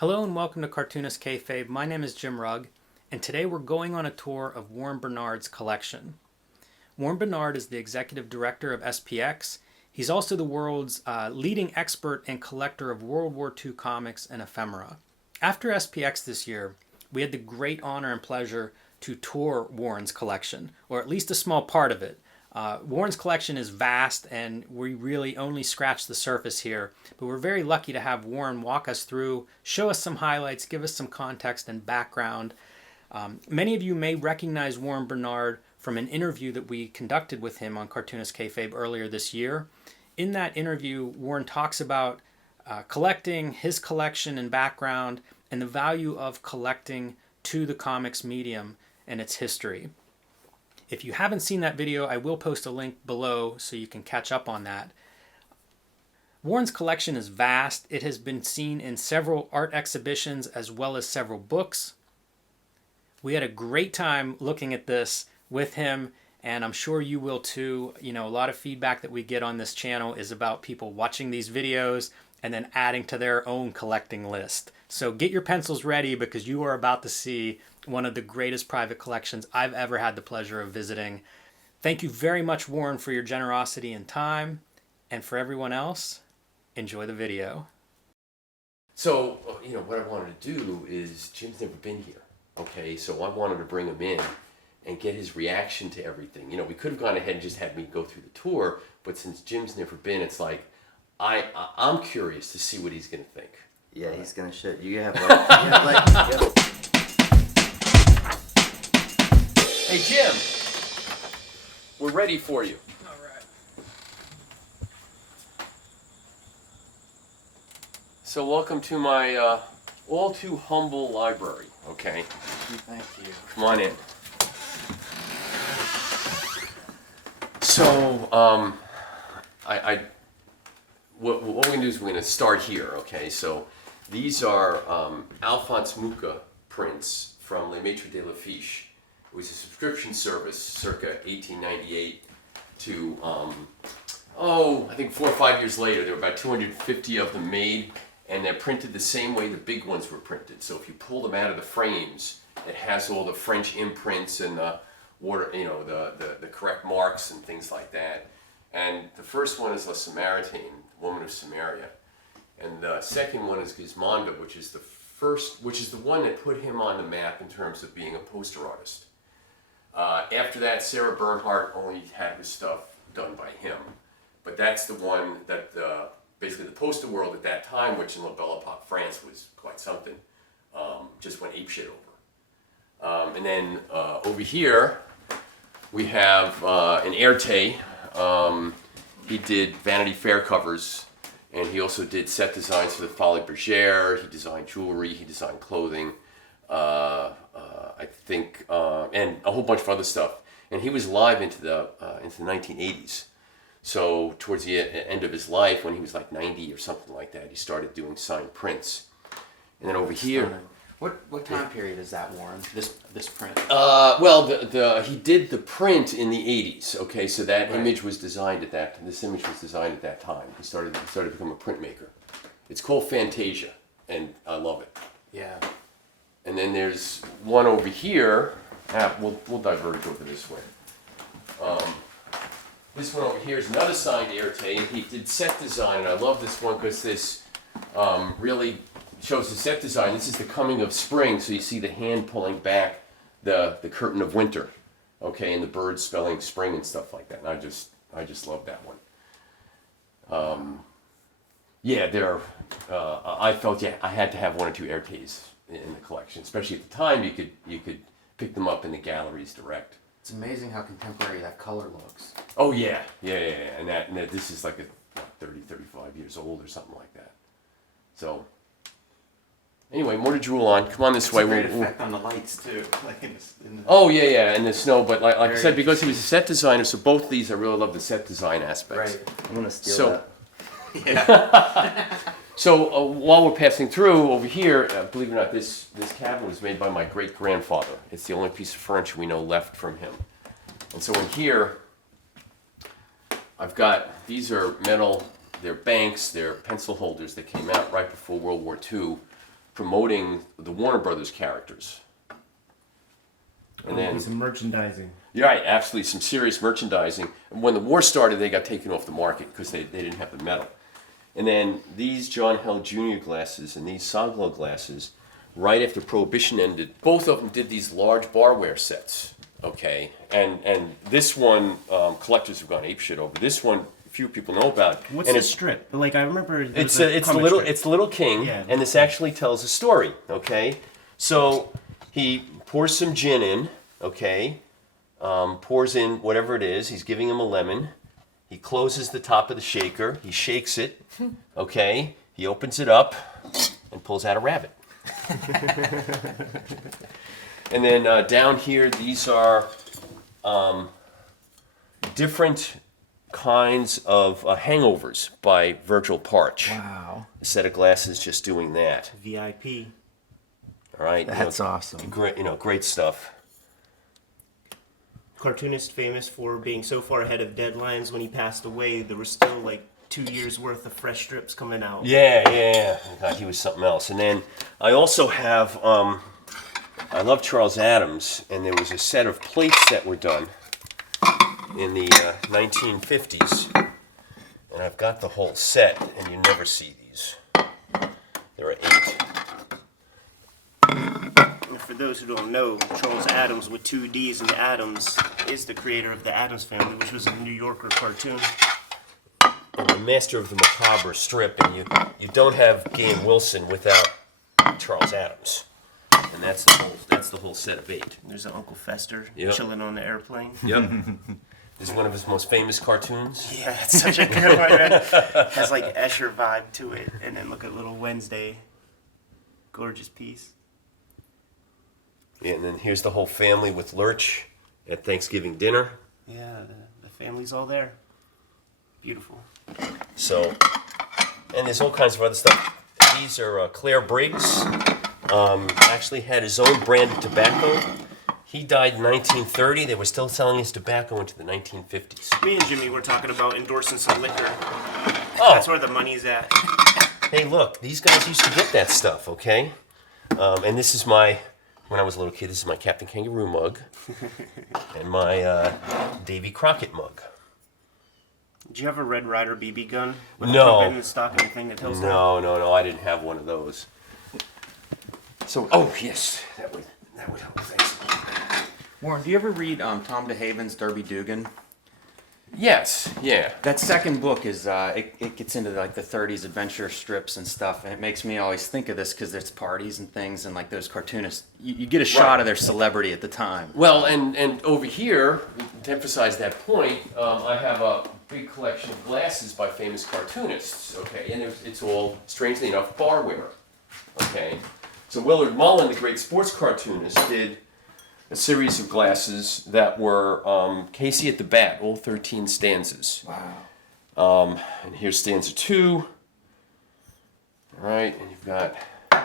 Hello and welcome to Cartoonist Kayfabe. My name is Jim Rugg, and today we're going on a tour of Warren Bernard's collection. Warren Bernard is the executive director of SPX. He's also the world's leading expert and collector of World War II comics and ephemera. After SPX this year, we had the great honor and pleasure to tour Warren's collection, or at least a small part of it. Warren's collection is vast, and we really only scratched the surface here, but we're very lucky to have Warren walk us through, show us some highlights, give us some context and background. Many of you may recognize Warren Bernard from an interview that we conducted with him on Cartoonist Kayfabe earlier this year. In that interview, Warren talks about collecting, his collection and background, and the value of collecting to the comics medium and its history. If you haven't seen that video, I will post a link below so you can catch up on that. Warren's collection is vast. It has been seen in several art exhibitions as well as several books. We had a great time looking at this with him, and I'm sure you will too. You know, a lot of feedback that we get on this channel is about people watching these videos and then adding to their own collecting list. So get your pencils ready because you are about to see one of the greatest private collections I've ever had the pleasure of visiting. Thank you very much, Warren, for your generosity and time. And for everyone else, enjoy the video. So, what I wanted to do is, Jim's never been here, okay? So I wanted to bring him in and get his reaction to everything. We could have gone ahead and just had me go through the tour, but since Jim's never been, it's like, I'm curious to see what he's going to think. Yeah, he's going to shit. You have like... Hey, Jim, we're ready for you. All right. So welcome to my all too humble library, okay? Thank you. Come on in. So, what we're going to do is we're going to start here, okay? So these are Alphonse Mucha prints from Le Maître de l'Affiche. It was a subscription service circa 1898 to, I think 4 or 5 years later. There were about 250 of them made, and they're printed the same way the big ones were printed. So if you pull them out of the frames, it has all the French imprints and the the correct marks and things like that. And the first one is La Samaritan, Woman of Samaria. And the second one is Gizmonda, which is the one that put him on the map in terms of being a poster artist. After that, Sarah Bernhardt only had his stuff done by him. But that's the one that basically the poster world at that time, which in La Belle Epoque, France, was quite something, just went apeshit over. And then over here, we have an Erte. He did Vanity Fair covers, and he also did set designs for the Folies Bergère. He designed jewelry, he designed clothing. I think, and a whole bunch of other stuff. And he was live into the 1980s. So towards the end of his life, when he was like 90 or something like that, he started doing signed prints. And then over here, What time period is that, Warren? This print? He did the print in the 80s. Okay, so that image was designed at that. This image was designed at that time. He started to become a printmaker. It's called Fantasia, and I love it. Yeah. And then there's one over here. We'll diverge over this way. This one over here is another signed Erte, and he did set design, and I love this one because this really shows the set design. This is the coming of spring, so you see the hand pulling back the curtain of winter, okay, and the birds spelling spring and stuff like that. And I just love that one. I felt I had to have one or two Ertes in the collection, especially at the time. You could pick them up in the galleries direct. It's amazing how contemporary that color looks. Oh yeah. And that this is like 35 years old or something like that. So anyway, more to drool on. Come on this way. It's a great effect on the lights too. Oh yeah, and the snow. But like I said, because he was a set designer, so both of these I really love the set design aspects. Right. I'm gonna steal that. Yeah. So while we're passing through over here, believe it or not, this cabinet was made by my great-grandfather. It's the only piece of furniture we know left from him. And so in here, I've got, these are metal, they're banks, they're pencil holders that came out right before World War II, promoting the Warner Brothers characters. And then some merchandising. you're right, absolutely some serious merchandising. And when the war started, they got taken off the market because they didn't have the metal. And then these John Hale Jr. glasses and these Saglo glasses, right after Prohibition ended, both of them did these large barware sets. Okay, and this one collectors have gone apeshit over. This one, few people know about. What's and the strip? Like I remember, it's the little king, Yeah. and this actually tells a story. Okay, so he pours some gin in. Okay, pours in whatever it is. He's giving him a lemon. He closes the top of the shaker. He shakes it. Okay, he opens it up and pulls out a rabbit. And then down here, these are different kinds of hangovers by Virgil Parch. Wow. A set of glasses just doing that. VIP. All right. That's awesome. Great, great stuff. Cartoonist famous for being so far ahead of deadlines. When he passed away, there were still like 2 years worth of fresh strips coming out. Yeah. God, he was something else. And then I also have, I love Charles Addams, and there was a set of plates that were done in the 1950s. And I've got the whole set, and you never see these. There are 8. And for those who don't know, Charles Addams with 2 D's in the Addams is the creator of the Addams Family, which was a New Yorker cartoon. And the master of the macabre strip, and you don't have Gay and Wilson without Charles Addams. And that's the whole set of 8. There's an Uncle Fester Yep. chilling on the airplane. Yep. This is one of his most famous cartoons. Yeah, it's such a good one, man. Has like Escher vibe to it. And then look at Little Wednesday. Gorgeous piece. Yeah, and then here's the whole family with Lurch at Thanksgiving dinner. Yeah, the family's all there. Beautiful. So, and there's all kinds of other stuff. These are Claire Briggs. Actually had his own brand of tobacco. He died in 1930. They were still selling his tobacco into the 1950s. Me and Jimmy were talking about endorsing some liquor. Oh, That's where the money's at. hey, look, these guys used to get that stuff, okay? And this is when I was a little kid, this is my Captain Kangaroo mug and my Davy Crockett mug. Do you have a Red Ryder BB gun? With No. a in stock and everything that tells No, I didn't have one of those. So, oh, yes, that would help, thanks. Warren, do you ever read Tom DeHaven's Derby Dugan? Yes, yeah. That second book is it gets into like the 30s adventure strips and stuff, and it makes me always think of this because there's parties and things, and like those cartoonists, you get a shot of their celebrity at the time. Well, and over here, to emphasize that point, I have a big collection of glasses by famous cartoonists, okay? And it's all, strangely enough, barware, okay? So Willard Mullen, the great sports cartoonist, did a series of glasses that were Casey at the Bat, all 13 stanzas. Wow. And here's stanza 2. All right, and you've got...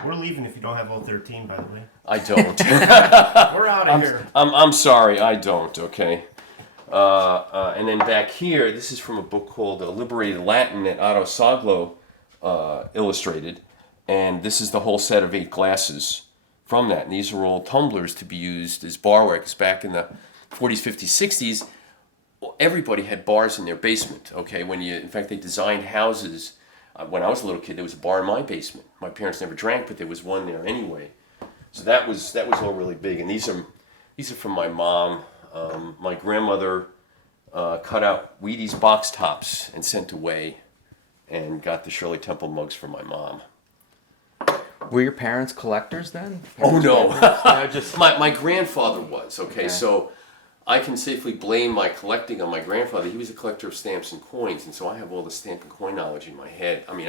We're leaving if you don't have all 13, by the way. I don't. We're out of here. I'm sorry, I don't, okay? And then back here, this is from a book called Liberated Latin that Otto Saglo illustrated. And this is the whole set of 8 glasses from that. And these are all tumblers to be used as barware, because back in the 40s, 50s, 60s, everybody had bars in their basement, okay? In fact, they designed houses. When I was a little kid, there was a bar in my basement. My parents never drank, but there was one there anyway. So that was all really big. And these are from my mom. My grandmother cut out Wheaties box tops and sent away, and got the Shirley Temple mugs for my mom. Were your parents collectors then? Oh no, No, just my grandfather was, okay, Okay. so I can safely blame my collecting on my grandfather. He was a collector of stamps and coins, and so I have all the stamp and coin knowledge in my head. I mean,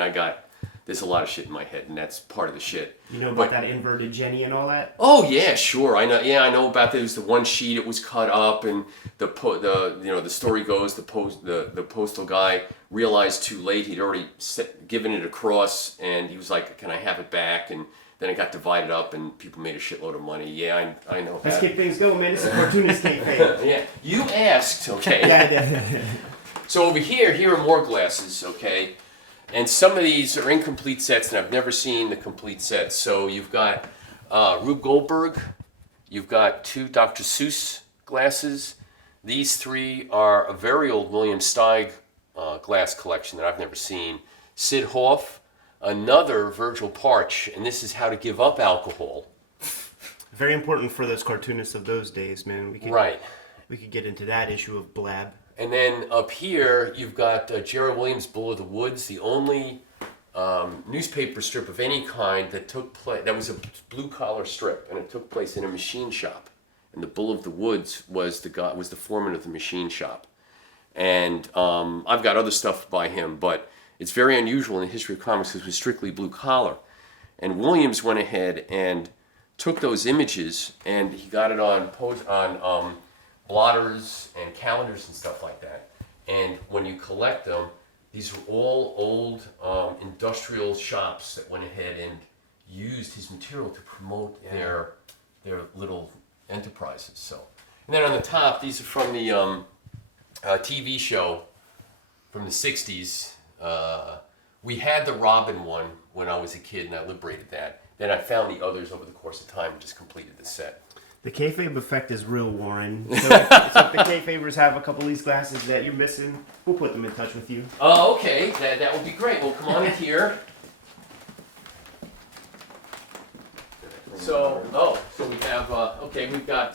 there's a lot of shit in my head, and that's part of the shit. You know But- about that inverted Jenny and all that? Oh yeah, sure. I know. Yeah, I know about that. It was the one sheet. It was cut up, and the story goes the postal guy realized too late he'd already given it across, and he was like, "Can I have it back?" And then it got divided up, and people made a shitload of money. Yeah, I know. Let's About keep things going, man. This is Cartoonist Kayfabe. Yeah, you asked. Okay. Yeah. So over here are more glasses. Okay. And some of these are incomplete sets, and I've never seen the complete sets. So you've got Rube Goldberg, you've got 2 Dr. Seuss glasses. These 3 are a very old William Steig glass collection that I've never seen. Sid Hoff, another Virgil Parch, and this is How to Give Up Alcohol. Very important for those cartoonists of those days, man. We could get into that issue of Blab. And then up here, you've got Jerry Williams' Bull of the Woods, the only newspaper strip of any kind that took place. That was a blue-collar strip, and it took place in a machine shop. And the Bull of the Woods was the foreman of the machine shop. And I've got other stuff by him, but it's very unusual in the history of comics because it was strictly blue-collar. And Williams went ahead and took those images, and he got it on blotters and calendars and stuff like that. And when you collect them, these are all old industrial shops that went ahead and used his material to promote their little enterprises. So, and then on the top, these are from the TV show from the 60s. We had the Robin one when I was a kid, and I liberated that. Then I found the others over the course of time and just completed the set. The kayfabe effect is real, Warren. So if the kayfabers have a couple of these glasses that you're missing, we'll put them in touch with you. Oh, okay. That would be great. Well, come on in here. So we have, we've got,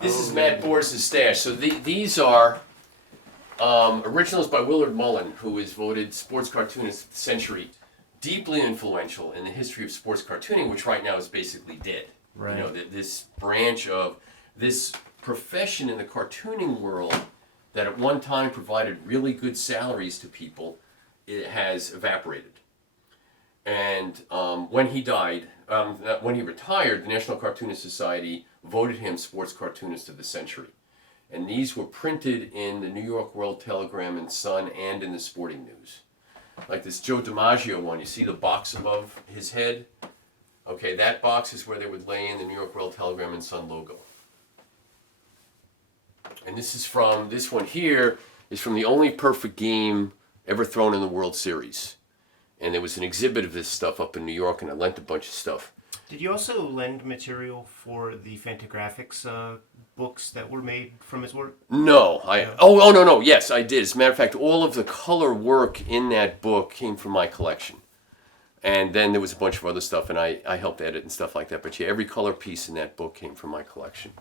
this is Matt Boris' stash. So these are originals by Willard Mullen, who is voted Sports Cartoonist of the Century. Deeply influential in the history of sports cartooning, which right now is basically dead. Right. You know, this branch of this profession in the cartooning world that at one time provided really good salaries to people, it has evaporated. And when he died, when he retired, the National Cartoonist Society voted him Sports Cartoonist of the Century. And these were printed in the New York World Telegram and Sun and in the Sporting News. Like this Joe DiMaggio one, you see the box above his head? Okay, that box is where they would lay in the New York World Telegram and Sun logo. And this one here is from the only perfect game ever thrown in the World Series. And there was an exhibit of this stuff up in New York, and I lent a bunch of stuff. Did you also lend material for the Fantagraphics books that were made from his work? No, no, yes, I did. As a matter of fact, all of the color work in that book came from my collection. And then there was a bunch of other stuff, and I helped edit and stuff like that. But yeah, every color piece in that book came from my collection.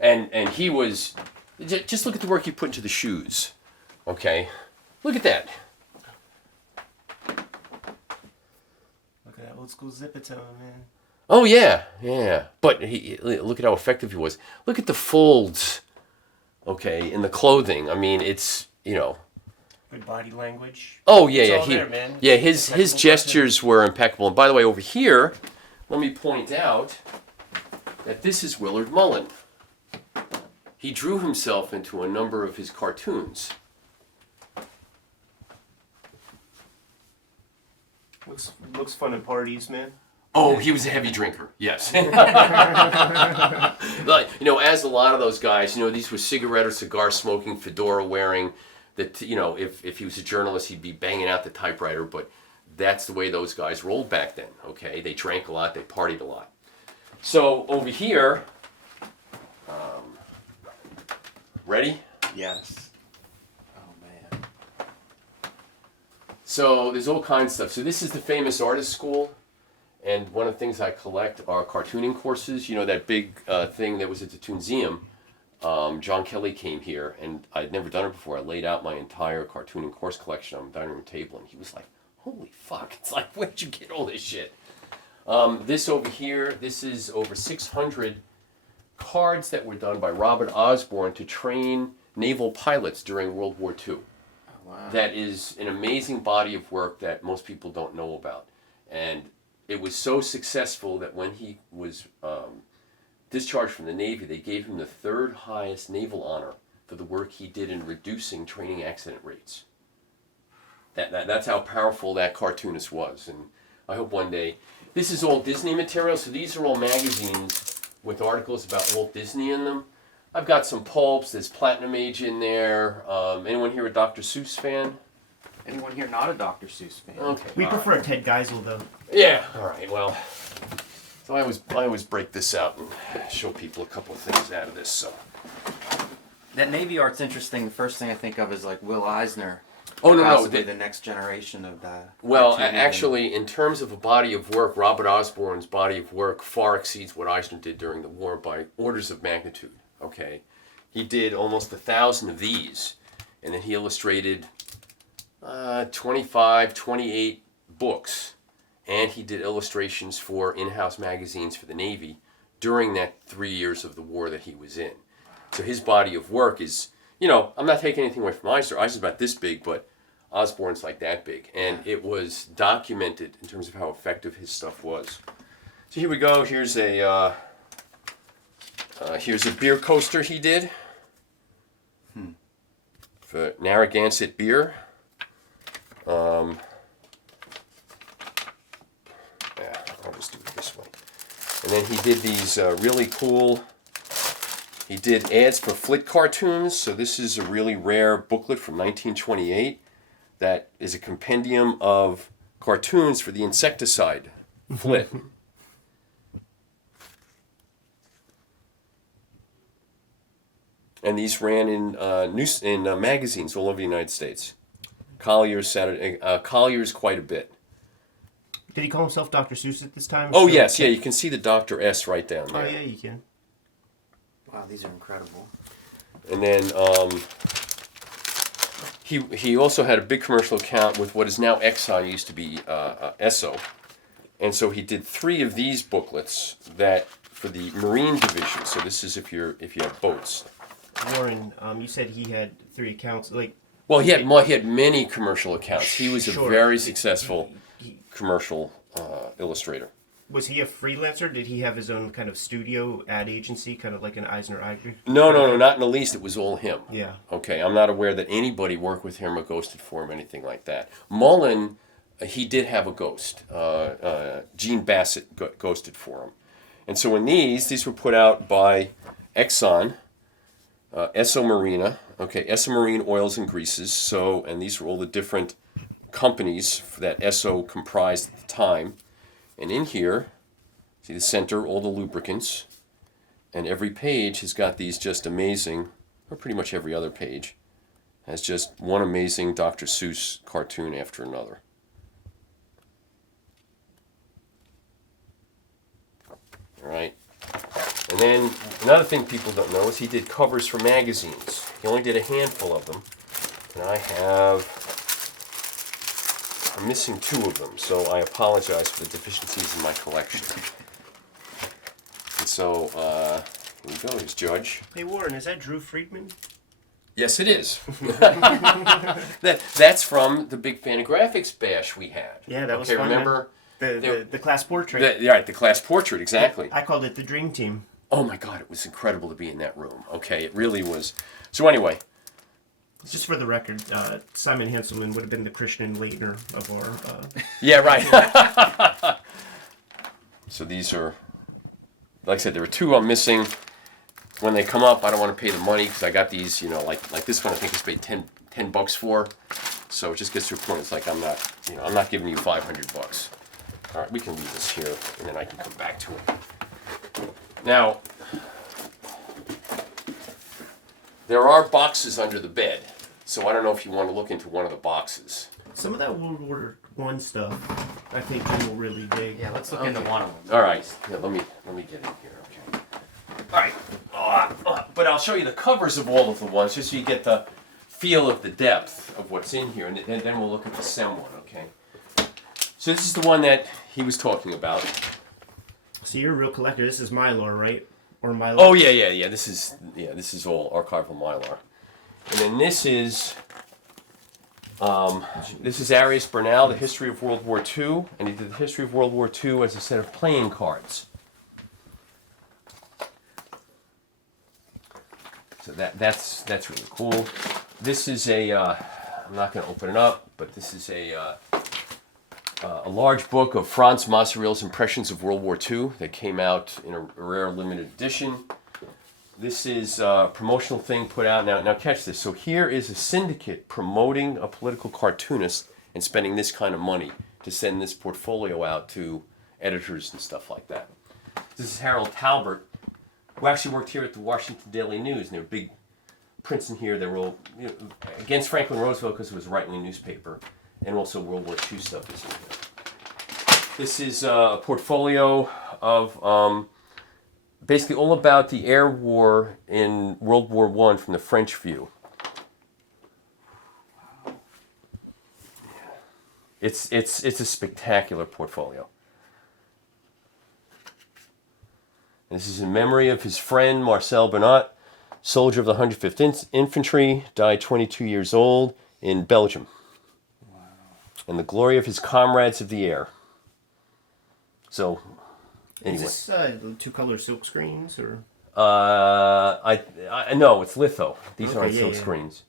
And he was, just look at the work he put into the shoes. Okay, look at that. Look at that old school zip-a-tone, man. Oh yeah. But look at how effective he was. Look at the folds, okay, in the clothing. I mean, it's, you know. Good body language. Oh yeah, It's all there, man. Yeah, his gestures were impeccable. And by the way, over here, let me point out that this is Willard Mullen. He drew himself into a number of his cartoons. Looks fun at parties, man. Oh, he was a heavy drinker, yes. Like, you know, as a lot of those guys, you know, these were cigarette or cigar smoking, fedora wearing, that, you know, if he was a journalist, he'd be banging out the typewriter, but that's the way those guys rolled back then, okay? They drank a lot, they partied a lot. So over here, ready? Yes. Oh, man. So there's all kinds of stuff. So this is the famous artist school. And one of the things I collect are cartooning courses. You know, that big thing that was at the Toonseum. John Kelly came here, and I'd never done it before. I laid out my entire cartooning course collection on the dining room table, and he was like, holy fuck. It's like, where'd you get all this shit? This over here, this is over 600 cards that were done by Robert Osborne to train naval pilots during World War II. Oh, wow. That is an amazing body of work that most people don't know about. And it was so successful that when he was discharged from the Navy, they gave him the third highest naval honor for the work he did in reducing training accident rates. That's how powerful that cartoonist was. And I hope one day, this is all Disney material, so these are all magazines with articles about Walt Disney in them. I've got some pulps, there's Platinum Age in there. Anyone here a Dr. Seuss fan? Anyone here not a Dr. Seuss fan? Okay. We prefer Ted Geisel though. Yeah. All right. Well, so I always break this out and show people a couple of things out of this. So. That Navy art's interesting. The first thing I think of is like Will Eisner. Oh no, possibly no. the next generation of that. Well, actually, in terms of a body of work, Robert Osborne's body of work far exceeds what Eisner did during the war by orders of magnitude. Okay, he did almost 1,000 of these, and then he illustrated 25, 28 books, and he did illustrations for in-house magazines for the Navy during that 3 years of the war that he was in. So his body of work is, I'm not taking anything away from Eisner. Eisner's about this big, but Osborne's like that big. And it was documented in terms of how effective his stuff was. So here we go. Here's a beer coaster he did for Narragansett beer. I'll just do it this way. And then he did these really cool. He did ads for Flit cartoons. So this is a really rare booklet from 1928 that is a compendium of cartoons for the insecticide Flit. And these ran in magazines all over the United States. Collier's quite a bit. Did he call himself Dr. Seuss at this time? Oh yes, yeah, you can see the Dr. S right down there. Oh yeah, you can. Wow, these are incredible. And then he also had a big commercial account with what is now Exxon, used to be Esso. And so he did 3 of these booklets that for the Marine Division. So this is if you have boats. Warren, you said he had 3 accounts. Well, he had many commercial accounts. He was a very successful commercial illustrator. Was he a freelancer? Did he have his own kind of studio ad agency, kind of like an Eisner Eicher? No, not in the least. It was all him. Yeah. Okay, I'm not aware that anybody worked with him or ghosted for him, anything like that. Mullen, he did have a ghost. Gene Bassett ghosted for him. And so in these were put out by Exxon, Esso Marina, Esso Marine Oils and Greases. So, and these were all the different companies that Esso comprised at the time. And in here, see the center, all the lubricants. And every page has got these just amazing, or pretty much every other page, has just one amazing Dr. Seuss cartoon after another. All right. And then another thing people don't know is he did covers for magazines. He only did a handful of them. And I'm missing 2 of them, so I apologize for the deficiencies in my collection. And so, here we go, here's Judge. Hey Warren, is that Drew Friedman? Yes, it is. That's from the big Fantagraphics bash we had. Yeah, that was fun. Remember? The class portrait. Right, the class portrait, exactly. I called it the Dream Team. Oh my God, it was incredible to be in that room. Okay, it really was. So anyway. Just for the record, Simon Hanselman would have been the Christian Leitner of our... Yeah, right. So these are, like I said, there are 2 I'm missing. When they come up, I don't want to pay the money because I got these, like this one I think I paid $10 for. So it just gets to a point, it's like I'm not giving you $500. All right, we can leave this here and then I can come back to it. Now, there are boxes under the bed. So I don't know if you want to look into one of the boxes. Some of that World War I stuff, I think Jim will really dig. Yeah, let's look into one of them. All right. Yeah, let me get in here. Okay. All right. But I'll show you the covers of all of the ones just so you get the feel of the depth of what's in here, and then we'll look at the SEM one. Okay. So this is the one that he was talking about. So you're a real collector. This is Mylar, right? Or Mylar? Oh yeah. This is all archival Mylar. And then this is Arius Bernal, The History of World War II, and he did The History of World War II as a set of playing cards. So that's really cool. This is I'm not going to open it up, but this is a large book of Francois Surreal's impressions of World War II that came out in a rare limited edition. This is a promotional thing put out. Now catch this. So here is a syndicate promoting a political cartoonist and spending this kind of money to send this portfolio out to editors and stuff like that. This is Harold Talbert, who actually worked here at the Washington Daily News. And there were big prints in here that were all, against Franklin Roosevelt because it was a right-wing newspaper, and also World War II stuff is in here. This is a portfolio of basically all about the air war in World War I from the French view. It's a spectacular portfolio. And this is in memory of his friend Marcel Bernat, soldier of the 105th Infantry, died 22 years old in Belgium. Wow. And the glory of his comrades of the air. So, anyway. Is this two-color silk screens or? No, it's litho. These aren't silk screens.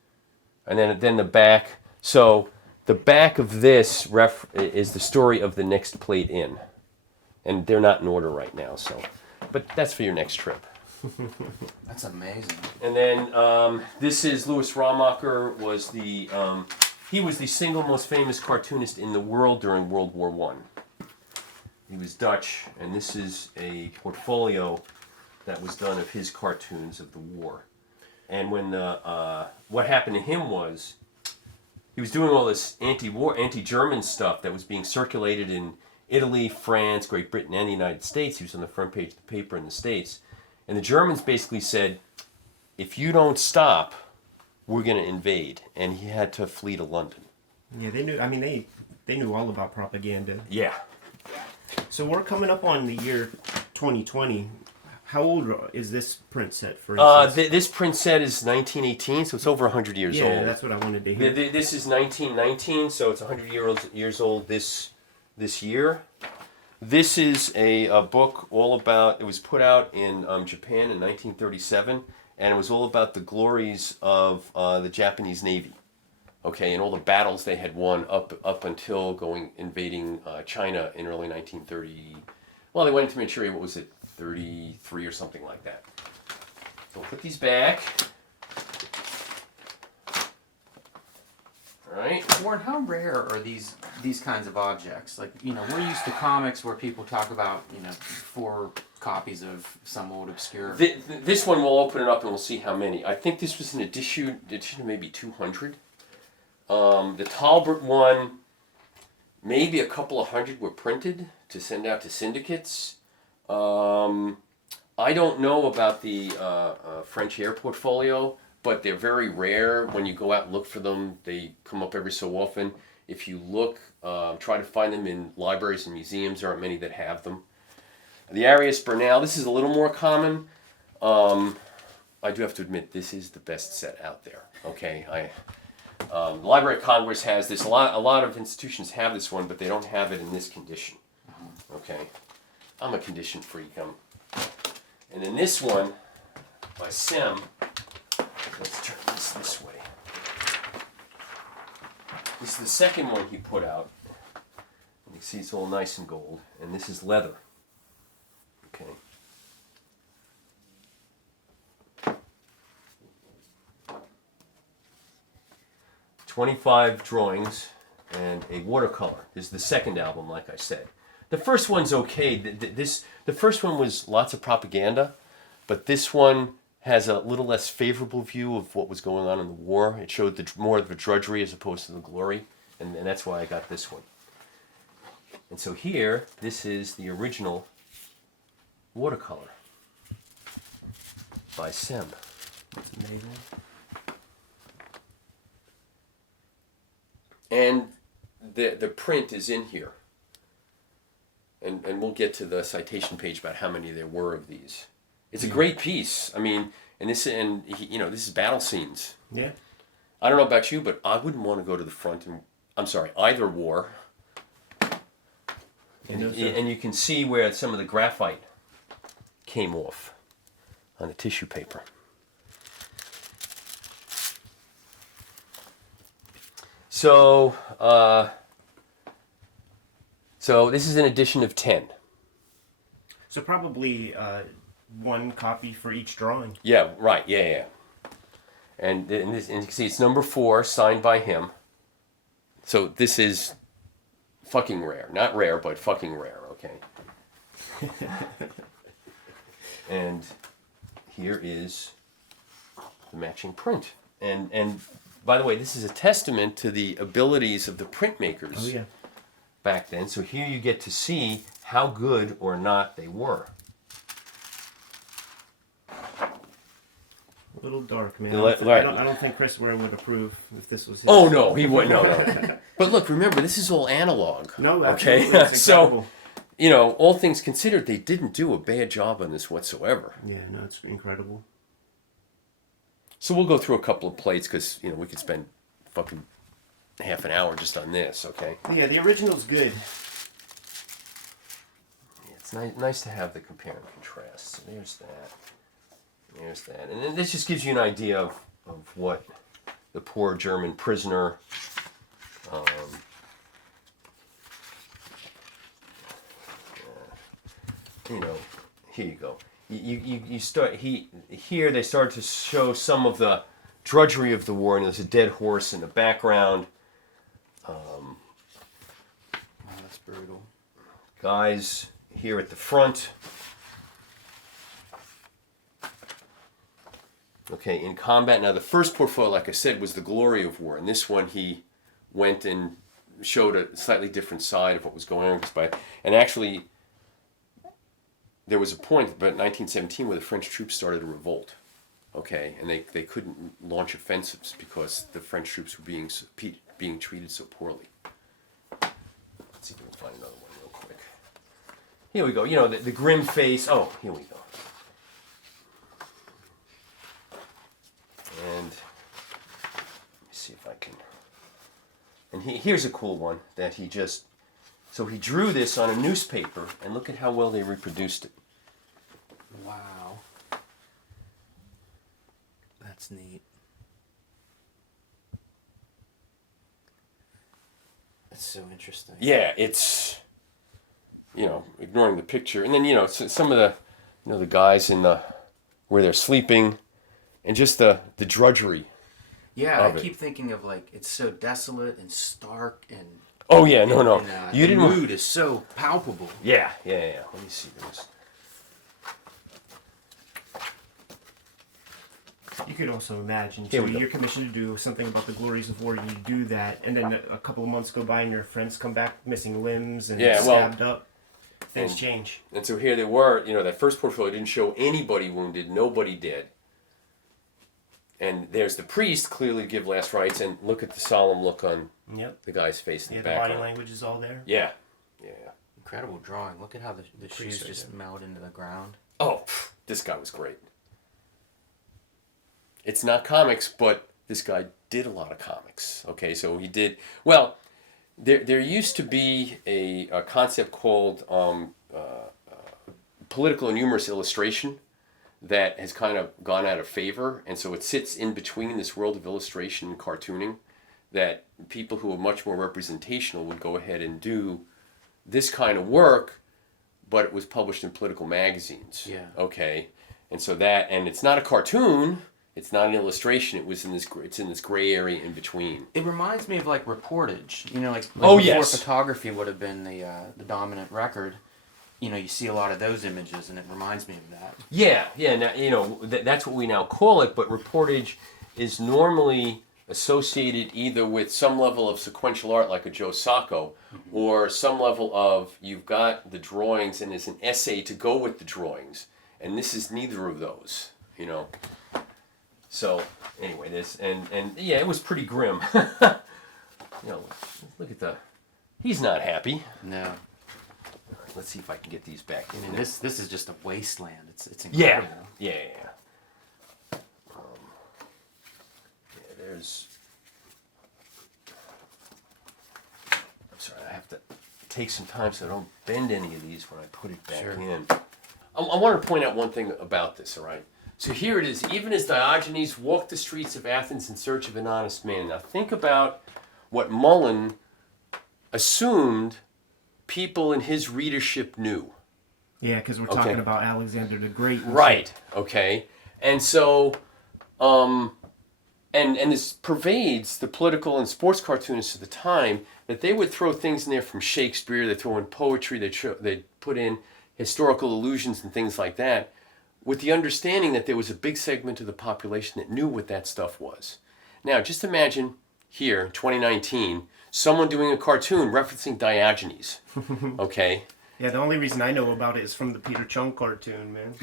And then the back. So the back of this is the story of the next plate in, and they're not in order right now. So, but that's for your next trip. That's amazing. And then this is Louis Romaker. He was the single most famous cartoonist in the world during World War I. He was Dutch, and this is a portfolio that was done of his cartoons of the war. And when what happened to him was he was doing all this anti-war, anti-German stuff that was being circulated in Italy, France, Great Britain, and the United States. He was on the front page of the paper in the States. And the Germans basically said, if you don't stop, we're going to invade. And he had to flee to London. Yeah, they knew. I mean, they knew all about propaganda. Yeah. So we're coming up on the year 2020. How old is this print set, for instance? This print set is 1918, so it's over 100 years old. Yeah, that's what I wanted to hear. This is 1919, so it's 100 years old this year. This is a book all about, it was put out in Japan in 1937, and it was all about the glories of the Japanese Navy. Okay, and all the battles they had won up until invading China in early 1930. Well, they went into Manchuria, what was it, 33 or something like that. So we'll put these back. All right. Warren, how rare are these kinds of objects? Like, we're used to comics where people talk about, 4 copies of some old obscure. This one, we'll open it up and we'll see how many. I think this was an edition of maybe 200. The Talbert one, maybe a couple of hundred were printed to send out to syndicates. I don't know about the French Air portfolio, but they're very rare. When you go out and look for them, they come up every so often. If you look, try to find them in libraries and museums. There aren't many that have them. The Arias Bernal, this is a little more common. I do have to admit, this is the best set out there. Okay, the Library of Congress has this. A lot of institutions have this one, but they don't have it in this condition. Okay, I'm a condition freak. And then this one by Sem. Let's turn this way. This is the second one he put out. You can see it's all nice and gold, and this is leather. Okay. "25 drawings and a watercolor." This is the second album, like I said. The first one's okay. The first one was lots of propaganda, but this one has a little less favorable view of what was going on in the war. It showed more of the drudgery as opposed to the glory, and that's why I got this one. And so here, this is the original watercolor by Sem. That's amazing. And the print is in here. And we'll get to the citation page about how many there were of these. It's a great piece. I mean, this is battle scenes. Yeah. I don't know about you, but I wouldn't want to go to the front either war. And you can see where some of the graphite came off on the tissue paper. So this is an edition of 10. So probably one copy for each drawing. Yeah, right. Yeah. And you can see it's number 4, signed by him. So this is fucking rare. Not rare, but fucking rare, okay? And here is the matching print. And by the way, this is a testament to the abilities of the printmakers back then. So here you get to see how good or not they were. A little dark, man. Right. I don't think Chris Ware would approve if this was his. Oh no, he wouldn't. No. But look, remember, this is all analog. No, okay. That's So, all things considered, they didn't do a bad job on this whatsoever. Yeah, no, it's incredible. So we'll go through a couple of plates because we could spend fucking half an hour just on this. Okay. Yeah, the original's good. Yeah, it's nice to have the compare and contrast. So there's that. There's that. And then this just gives you an idea of what the poor German prisoner here you go. You start here they start to show some of the drudgery of the war, and there's a dead horse in the background. Oh, that's brutal. Guys here at the front. Okay, in combat. Now, the first portfolio, like I said, was the glory of war. And this one, he went and showed a slightly different side of what was going on. And actually, there was a point about 1917 where the French troops started a revolt. Okay, and they couldn't launch offensives because the French troops were being treated so poorly. Let's see if we can find another one real quick. Here we go. The grim face. Oh, here we go. And let me see if I can. And here's a cool one that he just. So he drew this on a newspaper, and look at how well they reproduced it. Wow. That's neat. That's so interesting. Yeah, it's. Ignoring the picture, and then some of the, the guys in the where they're sleeping. And just the drudgery. Yeah, I keep thinking of it's so desolate and stark and. Oh yeah, no. The mood is so palpable. Yeah. Let me see this. You could also imagine, Here so we go. you're commissioned to do something about the glories of war, you do that, and then a couple of months go by and your friends come back missing limbs and stabbed up. Things change. And so here they were, that first portfolio didn't show anybody wounded, nobody dead. And there's the priest clearly to give last rites, and look at the solemn look on the guy's face in the background. The body language is all there. Yeah. Incredible drawing. Look at how the shoes just meld into the ground. Oh, this guy was great. It's not comics, but this guy did a lot of comics. Okay, so he did. Well, there used to be a concept called political and humorous illustration that has kind of gone out of favor, and so it sits in between this world of illustration and cartooning, that people who are much more representational would go ahead and do this kind of work, but it was published in political magazines. Yeah. Okay, and so and it's not a cartoon, it's not an illustration, it's in this gray area in between. It reminds me of reportage, Oh, before yes. photography would have been the dominant record. You see a lot of those images, and it reminds me of that. Yeah. Now, that's what we now call it, but reportage is normally associated either with some level of sequential art, like a Joe Sacco, or some level of you've got the drawings and there's an essay to go with the drawings, and this is neither of those. So anyway, it was pretty grim. Look at he's not happy. No. Let's see if I can get these back in. This is just a wasteland. It's incredible. Yeah. There's. I'm sorry, I have to take some time so I don't bend any of these when I put it back in. I want to point out one thing about this, all right? So here it is. Even as Diogenes walked the streets of Athens in search of an honest man. Now think about what Mullen assumed people in his readership knew. Yeah, because we're Okay. talking about Alexander the Great. and Right. Okay. And so, and this pervades the political and sports cartoonists of the time, that they would throw things in there from Shakespeare. They throw in poetry. They put in historical allusions and things like that, with the understanding that there was a big segment of the population that knew what that stuff was. Now, just imagine here, 2019, someone doing a cartoon referencing Diogenes. Okay. Yeah, the only reason I know about it is from the Peter Chung cartoon, man.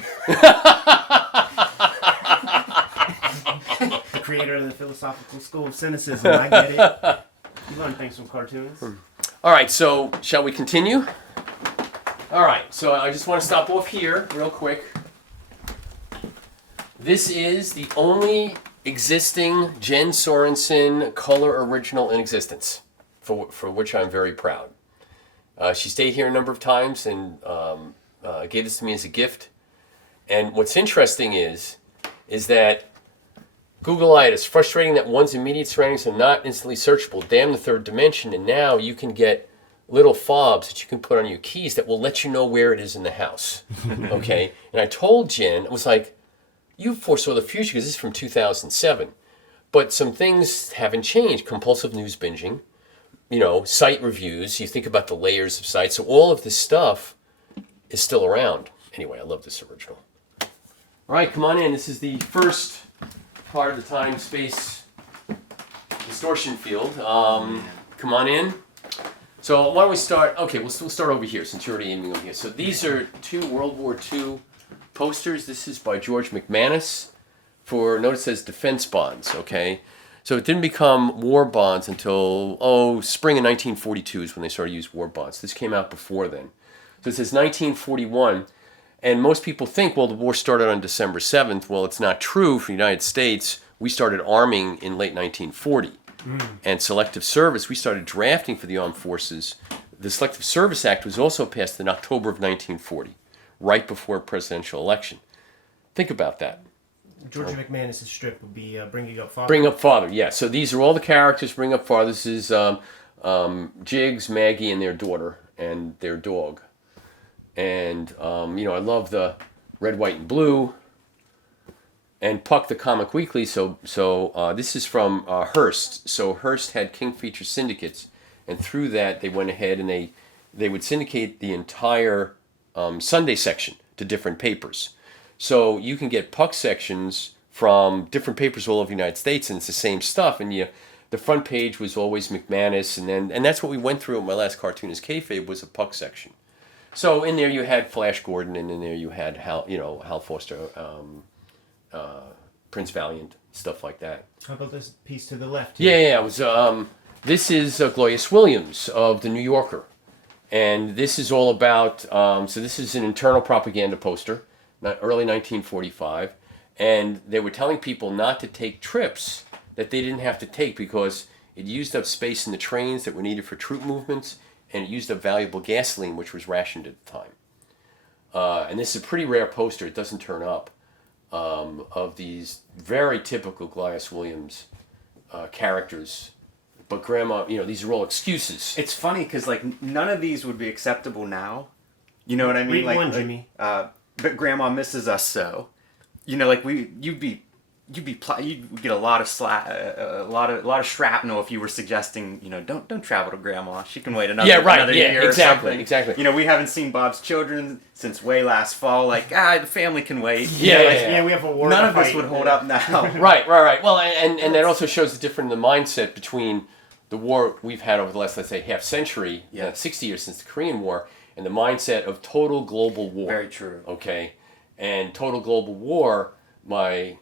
The creator of the philosophical school of cynicism. I get it. You learn things from cartoons. All right, so shall we continue? All right, so I just want to stop off here real quick. This is the only existing Jen Sorensen color original in existence, for which I'm very proud. She stayed here a number of times and gave this to me as a gift. And what's interesting is that Google-itis, frustrating that one's immediate surroundings are not instantly searchable, damn the third dimension, and now you can get little fobs that you can put on your keys that will let you know where it is in the house. Okay? And I told Jen, I was like, you foresaw the future because this is from 2007. But some things haven't changed. Compulsive news binging, site reviews, you think about the layers of sites. So all of this stuff is still around. Anyway, I love this original. All right, come on in. This is the first part of the time-space distortion field. Come on in. So why don't we start? Okay, we'll start over here since you're already aiming over here. So these are 2 World War II posters. This is by George McManus for, notice it says defense bonds, okay? So it didn't become war bonds until, spring of 1942 is when they started to use war bonds. This came out before then. So it says 1941. And most people think, well, the war started on December 7th. Well, it's not true. For the United States, we started arming in late 1940. And selective service, we started drafting for the armed forces. The Selective Service Act was also passed in October of 1940, right before a presidential election. Think about that. George McManus' strip would be Bringing Up Father. Bring Up Father, yeah. So these are all the characters. Bring Up Father. This is Jiggs, Maggie, and their daughter, and their dog. And, I love the red, white, and blue. And Puck the Comic Weekly, so this is from Hearst. So Hearst had King Feature syndicates, and through that they went ahead and they would syndicate the entire Sunday section to different papers. So you can get Puck sections from different papers all over the United States, and it's the same stuff. And the front page was always McManus, and that's what we went through in my last Cartoonist Kayfabe was a Puck section. So in there you had Flash Gordon, and in there you had Hal Foster. Prince Valiant, stuff like that. How about this piece to the left? Yeah, it was. This is Gloyus Williams of the New Yorker, and this is all about. So this is an internal propaganda poster, early 1945, and they were telling people not to take trips that they didn't have to take because it used up space in the trains that were needed for troop movements, and it used up valuable gasoline, which was rationed at the time. And this is a pretty rare poster. It doesn't turn up. Of these very typical Gloyus Williams characters. But Grandma, these are all excuses. It's funny because none of these would be acceptable now. You know what I mean? Read one, Jimmy. But Grandma misses us so. You'd get a lot of shrapnel if you were suggesting, don't travel to Grandma. She can wait another year or something. Exactly. We haven't seen Bob's Children since way last fall. The family can wait. Yeah, we have a war. None of this would hold up now. Right. Well, and that also shows the difference in the mindset between the war we've had over the last, let's say, half century, 60 years since the Korean War, and the mindset of total global war. Very true. Okay, and total global war. My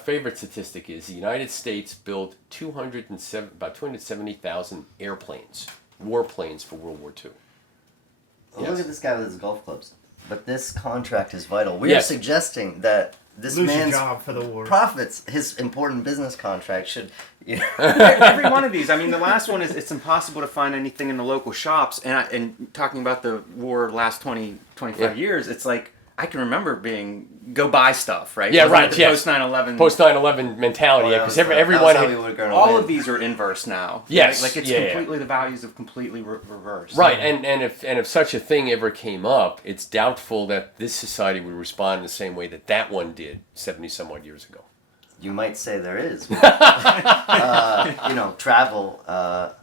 favorite statistic is the United States built about 270,000 airplanes, warplanes for World War II. Well, Yes. Look at this guy with his golf clubs. But this contract is vital. We are suggesting that this Lose your man's job for the war. profits, his important business contract should... Every one of these. I mean, the last one is it's impossible to find anything in the local shops. And talking about the war last 25 years, it's like I can remember go buy stuff, right? Yeah, Wasn't right, it the yes. Post 9/11. Post 9/11 mentality, yeah, because everyone had, all of these are inverse now. Yes, like it's completely the values have completely reversed. right, and if such a thing ever came up, it's doubtful that this society would respond in the same way that one did 70 some odd years ago. You might say there is. Travel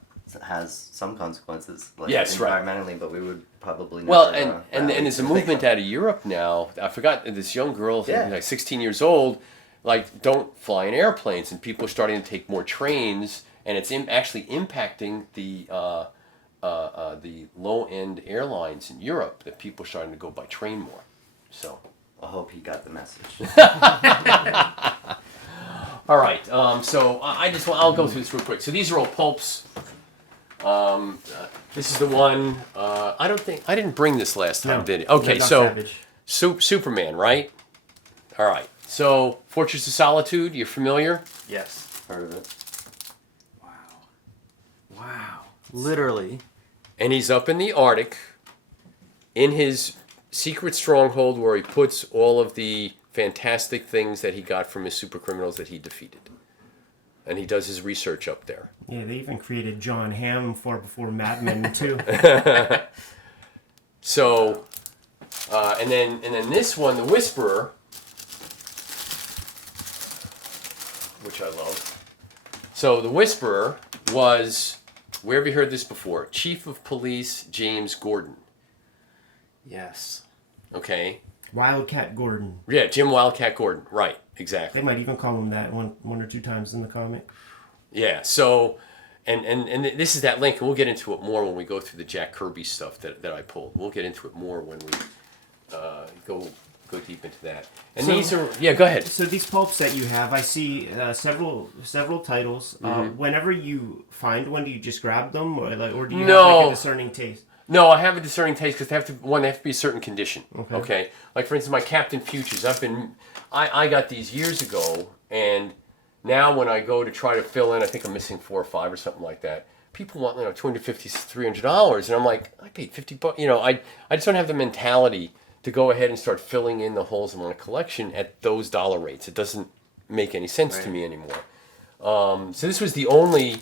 has some consequences, like Yes, right. environmentally, but we would probably never. Well, and there's a movement out of Europe now. I forgot this young girl, like 16 years old, like don't fly in airplanes, and people are starting to take more trains, and it's actually impacting the low-end airlines in Europe. That people are starting to go by train more. So I hope he got the message. All right. So I'll go through this real quick. So these are all pulps. This is the one. I didn't bring this last time, did it? Okay, so Superman, right? All right. So Fortress of Solitude, you're familiar? Yes. Heard of it. Wow. Literally. And he's up in the Arctic, in his secret stronghold where he puts all of the fantastic things that he got from his super criminals that he defeated. And he does his research up there. Yeah, they even created John Hamm far before Mad Men too. So, and then this one, The Whisperer, which I love. So The Whisperer was, where have you heard this before? Chief of Police James Gordon. Yes. Okay. Wildcat Gordon. Yeah, Jim Wildcat Gordon. Right, exactly. They might even call him that one or two times in the comic. Yeah, so, and this is that link, and we'll get into it more when we go through the Jack Kirby stuff that I pulled. We'll get into it more when we go deep into that. And these are, go ahead. So these pulps that you have, I see several titles. Whenever you find one, do you just grab them, or do you have like a discerning taste? No, I have a discerning taste because they have to be a certain condition. Okay. Like for instance, my Captain Futures. I got these years ago, and now when I go to try to fill in, I think I'm missing 4 or 5 or something like that. People want $250, $300, and I'm like, I paid $50. I just don't have the mentality to go ahead and start filling in the holes in my collection at those dollar rates. It doesn't make any sense to me anymore. So this was the only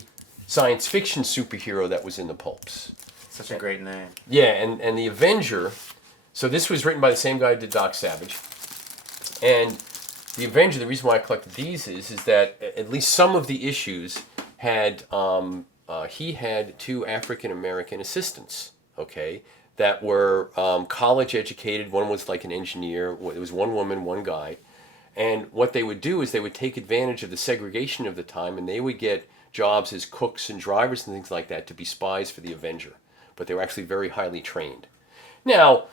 science fiction superhero that was in the pulps. Such a great name. Yeah, and the Avenger, so this was written by the same guy who did Doc Savage. And the Avenger, the reason why I collected these is that at least some of the issues had, he had 2 African-American assistants, okay, that were college educated. One was like an engineer. It was one woman, one guy. And what they would do is they would take advantage of the segregation of the time, and they would get jobs as cooks and drivers and things like that to be spies for the Avenger. But they were actually very highly trained. Now,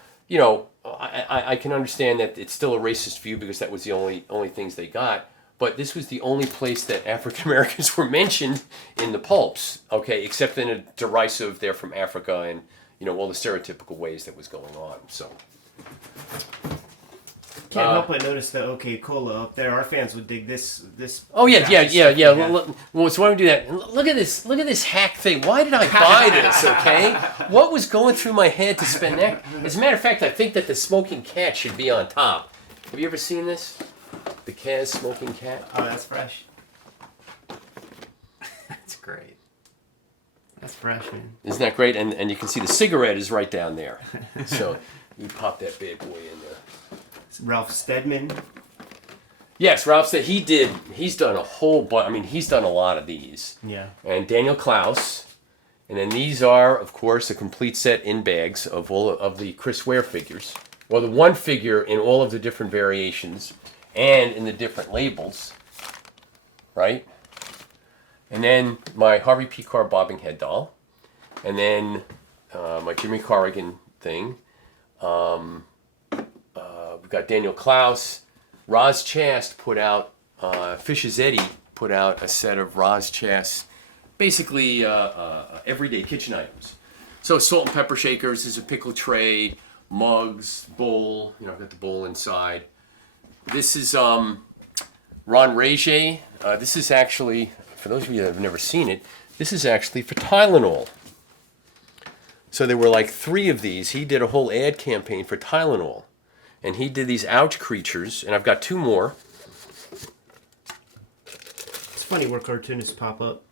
I can understand that it's still a racist view because that was the only things they got. But this was the only place that African Americans were mentioned in the pulps, okay, except in a derisive, they're from Africa, and all the stereotypical ways that was going on. So can't help but notice the OK Cola up there. Our fans would dig this. Oh yeah. Well, so why don't we do that? Look at this hack thing. Why did I buy this? Okay, what was going through my head to spend that? As a matter of fact, I think that the smoking cat should be on top. Have you ever seen this? The Kaz smoking cat. Oh, that's fresh. That's great. That's fresh, man. Isn't that great? And you can see the cigarette is right down there. So you pop that bad boy in there. Ralph Steadman. Yes, Ralph said he's done a whole bunch. I mean, he's done a lot of these. Yeah. And Daniel Klaus. And then these are, of course, a complete set in bags of all of the Chris Ware figures. Well, the one figure in all of the different variations and in the different labels. Right? And then my Harvey P. Carr bobbing head doll. And then my Jimmy Corrigan thing. We've got Daniel Klaus. Roz Chast put out, Fish's Eddie put out a set of Roz Chast, basically everyday kitchen items. So salt and pepper shakers, there's a pickle tray, mugs, bowl, I've got the bowl inside. This is Ron Rege. This is actually, for those of you that have never seen it, this is actually for Tylenol. So there were like 3 of these. He did a whole ad campaign for Tylenol. And he did these ouch creatures, and I've got 2 more. It's funny where cartoonists pop up.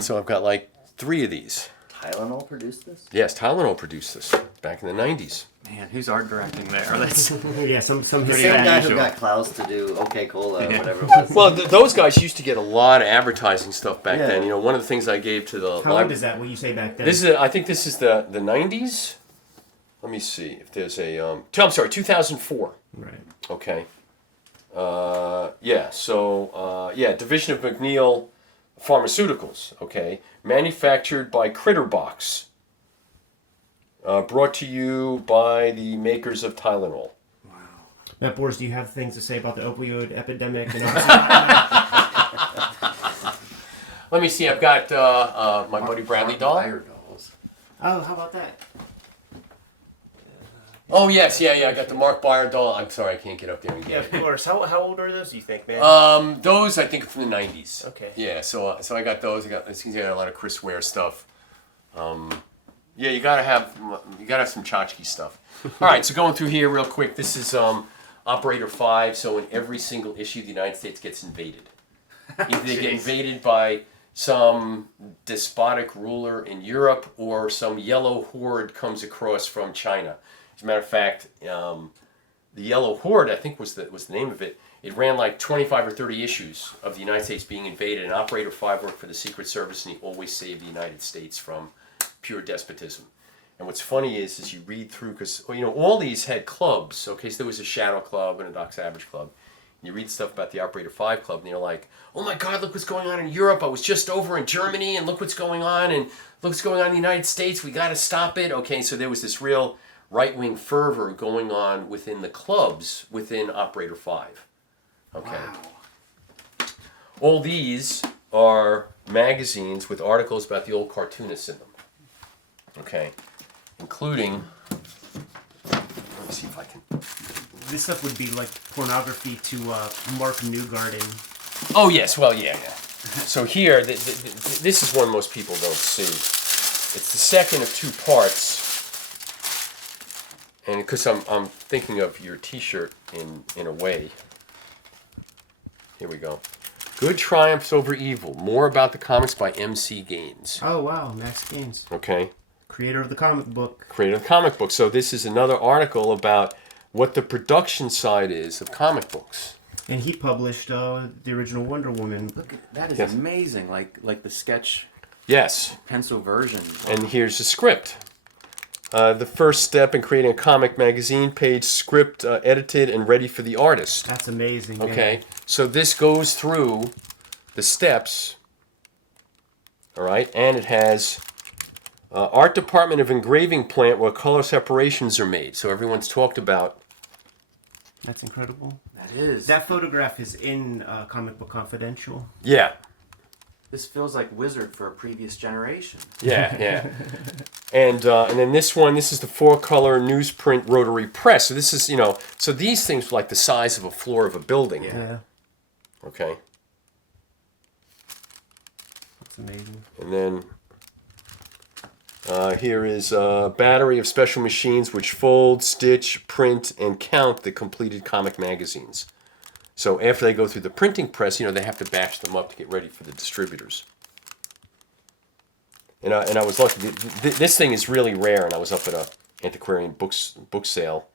So I've got like 3 of these. Tylenol produced this? Yes, Tylenol produced this back in the 90s. Man, who's art directing there? That's Yeah, some The pretty same guy unusual. who got Klaus to do OK Cola or whatever it was. Well, those guys used to get a lot of advertising stuff back Yeah. then. You know, one of the things I gave to the How old is that? What you say back then? This is, I think this is the 90s. Let me see if there's a. I'm sorry, 2004. Right. Okay. Yeah. So Division of Mcmillan Pharmaceuticals. Okay. Manufactured by Critterbox. Brought to you by the makers of Tylenol. Matt Boers, do you have things to say about the opioid epidemic? And Let me see. I've got my buddy Bradley doll. Oh, how about that? Oh yes, yeah. I got the Mark Beyer doll. I'm sorry, I can't get up there and Yeah, get of it. course. How old are those, do you think, man? Those I think are from the 90s. Okay. Yeah, so I got those. I got a lot of Chris Ware stuff. Yeah, you gotta have some tchotchke stuff. All right, so going through here real quick. This is Operator 5. So in every single issue, the United States gets invaded. Either they get invaded by some despotic ruler in Europe, or some yellow horde comes across from China. As a matter of fact, the Yellow Horde, I think was the name of it. It ran like 25 or 30 issues of the United States being invaded, and Operator 5 worked for the Secret Service, and he always saved the United States from pure despotism. And what's funny is you read through, because all these had clubs. Okay, so there was a Shadow Club and a Doc Savage Club. And you read stuff about the Operator 5 Club, and you're like, oh my God, look what's going on in Europe. I was just over in Germany, and look what's going on, and look what's going on in the United States. We got to stop it. Okay, so there was this real right-wing fervor going on within the clubs within Operator 5. Okay. wow. All these are magazines with articles about the old cartoonists in them. Okay. Including, let me see if I can. This stuff would be like pornography to Mark Newgarden. Oh, yes. Well, yeah. So here, this is one most people don't see. It's the second of 2 parts. And because I'm thinking of your T-shirt in a way. Here we go. Good triumphs over evil. More about the comics by M.C. Gaines. Oh, wow. Max Gaines. Okay. Creator of the comic book. Creator of comic books. So this is another article about what the production side is of comic books. And he published the original Wonder Woman. Look, that is Yes. amazing. Like the sketch Yes. pencil version. And here's the script. The first step in creating a comic magazine, page script edited and ready for the artist. That's amazing. Man. Okay, so this goes through the steps, all right, and it has art department of engraving plant where color separations are made. So everyone's talked about. That's incredible. That is. That photograph is in Comic Book Confidential. Yeah, This feels like Wizard for a previous generation. yeah. And then this one, this is the 4-color newsprint rotary press. So this is, so these things were like the size of a floor of a building. Yeah. Okay. That's amazing. And then here is a battery of special machines which fold, stitch, print, and count the completed comic magazines. So after they go through the printing press, they have to batch them up to get ready for the distributors. And I was lucky. This thing is really rare, and I was up at a antiquarian book sale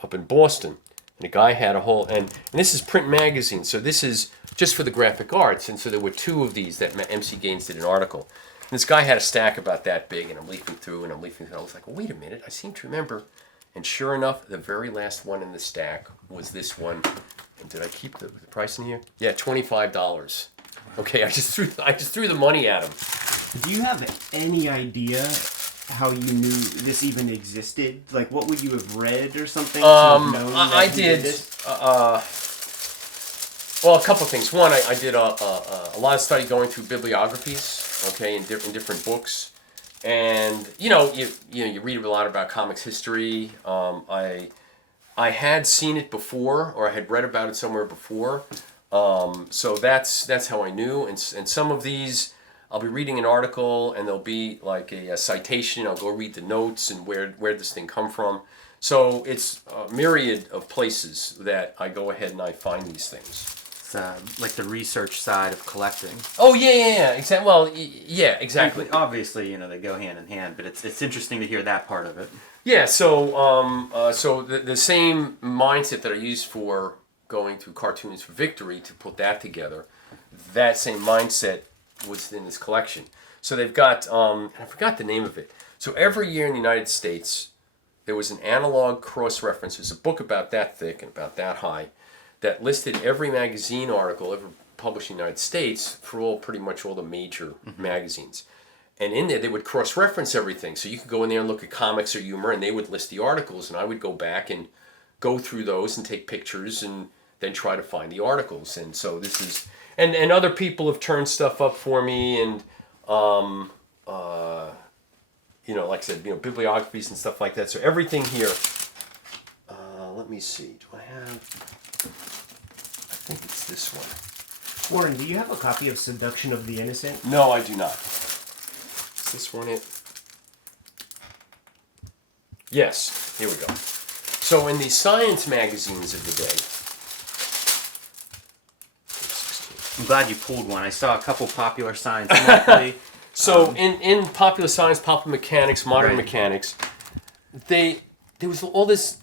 up in Boston, and a guy had a whole, and this is print magazine, so this is just for the graphic arts, and so there were 2 of these that MC Gaines did an article. And this guy had a stack about that big, and I'm leafing through, and I was like, well, wait a minute, I seem to remember. And sure enough, the very last one in the stack was this one. And did I keep the price in here? Yeah, $25. Okay, I just threw the money at him. Do you have any idea how you knew this even existed? Like, what would you have read or something? To have known that I he did. this? Well, a couple things. One, I did a lot of study going through bibliographies, okay, in different books, and you read a lot about comics history. I had seen it before, or I had read about it somewhere before, so that's how I knew. And some of these, I'll be reading an article and there'll be like a citation. I'll go read the notes and where this thing come from. So it's a myriad of places that I go ahead and I find these things. It's like the research side of collecting. Oh yeah, exactly. Well, yeah, exactly. Obviously, you know, they go hand in hand, but it's interesting to hear that part of it. Yeah. So the same mindset that I used for going to Cartoonist for Victory to put that together, that same mindset was in this collection. So they've got I forgot the name of it. So every year in the United States, there was an analog cross-reference. There's a book about that thick and about that high that listed every magazine article ever published in the United States for pretty much all the major magazines. And in there, they would cross-reference everything. So you could go in there and look at comics or humor, and they would list the articles, and I would go back and go through those and take pictures and then try to find the articles. And so this is... And other people have turned stuff up for me, and, you know, like I said, you know, bibliographies and stuff like that. So everything here... let me see. Do I have... I think it's this one. Warren, do you have a copy of Seduction of the Innocent? No, I do not. Is this one it? Yes, here we go. So in the science magazines of the day, I'm glad you pulled one. I saw a couple Popular Science Monthly. so in Popular Science, Popular Mechanics, Modern Mechanics, there was all this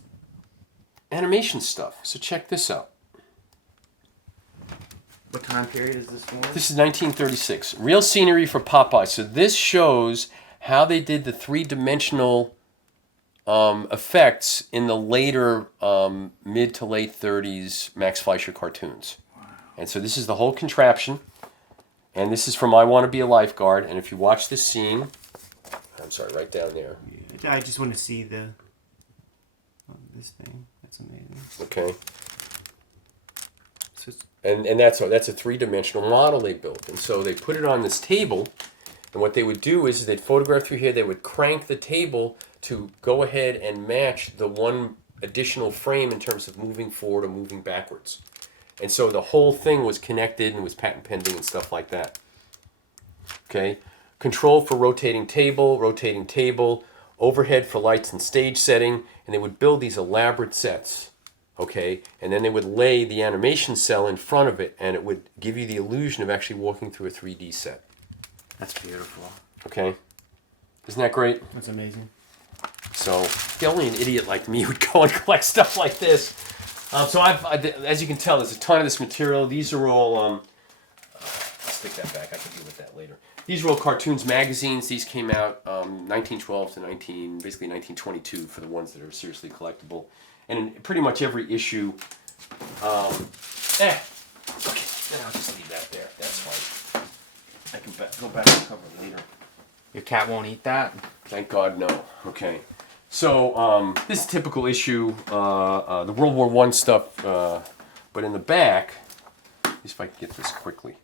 animation stuff. So check this out. What time period is this for? This is 1936. Real scenery for Popeye. So this shows how they did the three-dimensional effects in the later mid to late 30s Max Fleischer cartoons. Wow. And so this is the whole contraption. And this is from I Want to Be a Lifeguard. And if you watch this scene, I'm sorry, right down there. Yeah, I just want to see this thing. That's amazing. Okay. And that's a three-dimensional model they built. And so they put it on this table, and what they would do is they'd photograph through here, they would crank the table to go ahead and match the one additional frame in terms of moving forward or moving backwards. And so the whole thing was connected and was patent pending and stuff like that. Okay? Control for rotating table, overhead for lights and stage setting, and they would build these elaborate sets. Okay, and then they would lay the animation cell in front of it, and it would give you the illusion of actually walking through a 3D set. That's beautiful. Okay, isn't that great? That's amazing. So, only an idiot like me would go and collect stuff like this. So, as you can tell, there's a ton of this material. These are all, I'll stick that back. I can deal with that later. These are all cartoons magazines. These came out 1912 to basically 1922 for the ones that are seriously collectible. And in pretty much every issue, okay, then I'll just leave that there. That's fine. I can go back and cover it later. Your cat won't eat that? Thank God, no. Okay. So, this is a typical issue, the World War I stuff, but in the back, at least if I can get this quickly,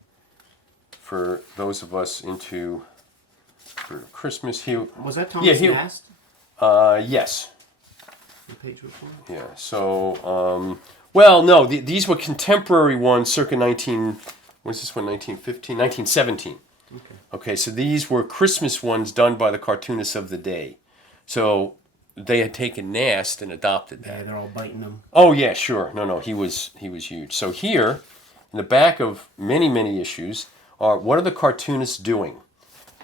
for those of us into for Christmas here. Was that Thomas Nast? Yes. The page before? Yeah, so, well, no, these were contemporary ones circa 1917. Okay, so these were Christmas ones done by the cartoonists of the day. So they had taken Nast and adopted that. Yeah, they're all biting them. Oh, yeah, sure. No, he was huge. So here, in the back of many, many issues, are what are the cartoonists doing?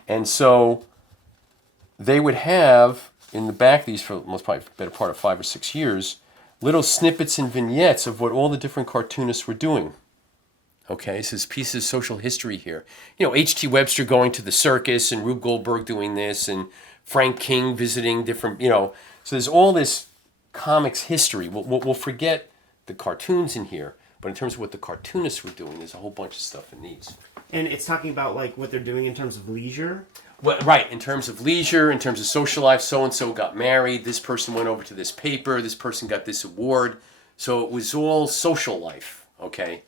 And so they would have... in the back of these for most probably better part of 5 or 6 years, little snippets and vignettes of what all the different cartoonists were doing. Okay, so this piece of social history here. You know, H.T. Webster going to the circus and Rube Goldberg doing this and Frank King visiting different, you know. So there's all this comics history. We'll forget the cartoons in here, but in terms of what the cartoonists were doing, there's a whole bunch of stuff in these. And it's talking about like what they're doing in terms of leisure. Well, right, in terms of leisure, in terms of social life, so-and-so got married, this person went over to this paper, this person got this award. So it was all social life, okay?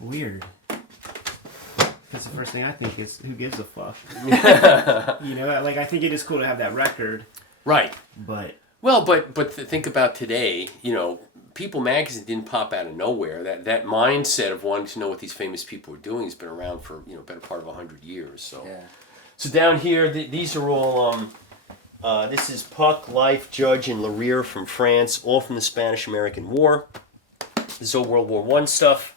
Weird. Because the first thing I think is, who gives a fuck? You know, like, I think it is cool to have that record. Right. But... Well, but think about today, you know, People magazine didn't pop out of nowhere. That mindset of wanting to know what these famous people were doing has been around for better part of 100 years. So, so down here, these are all. This is Puck, Life, Judge, and Lereer from France, all from the Spanish-American War. This is all World War I stuff.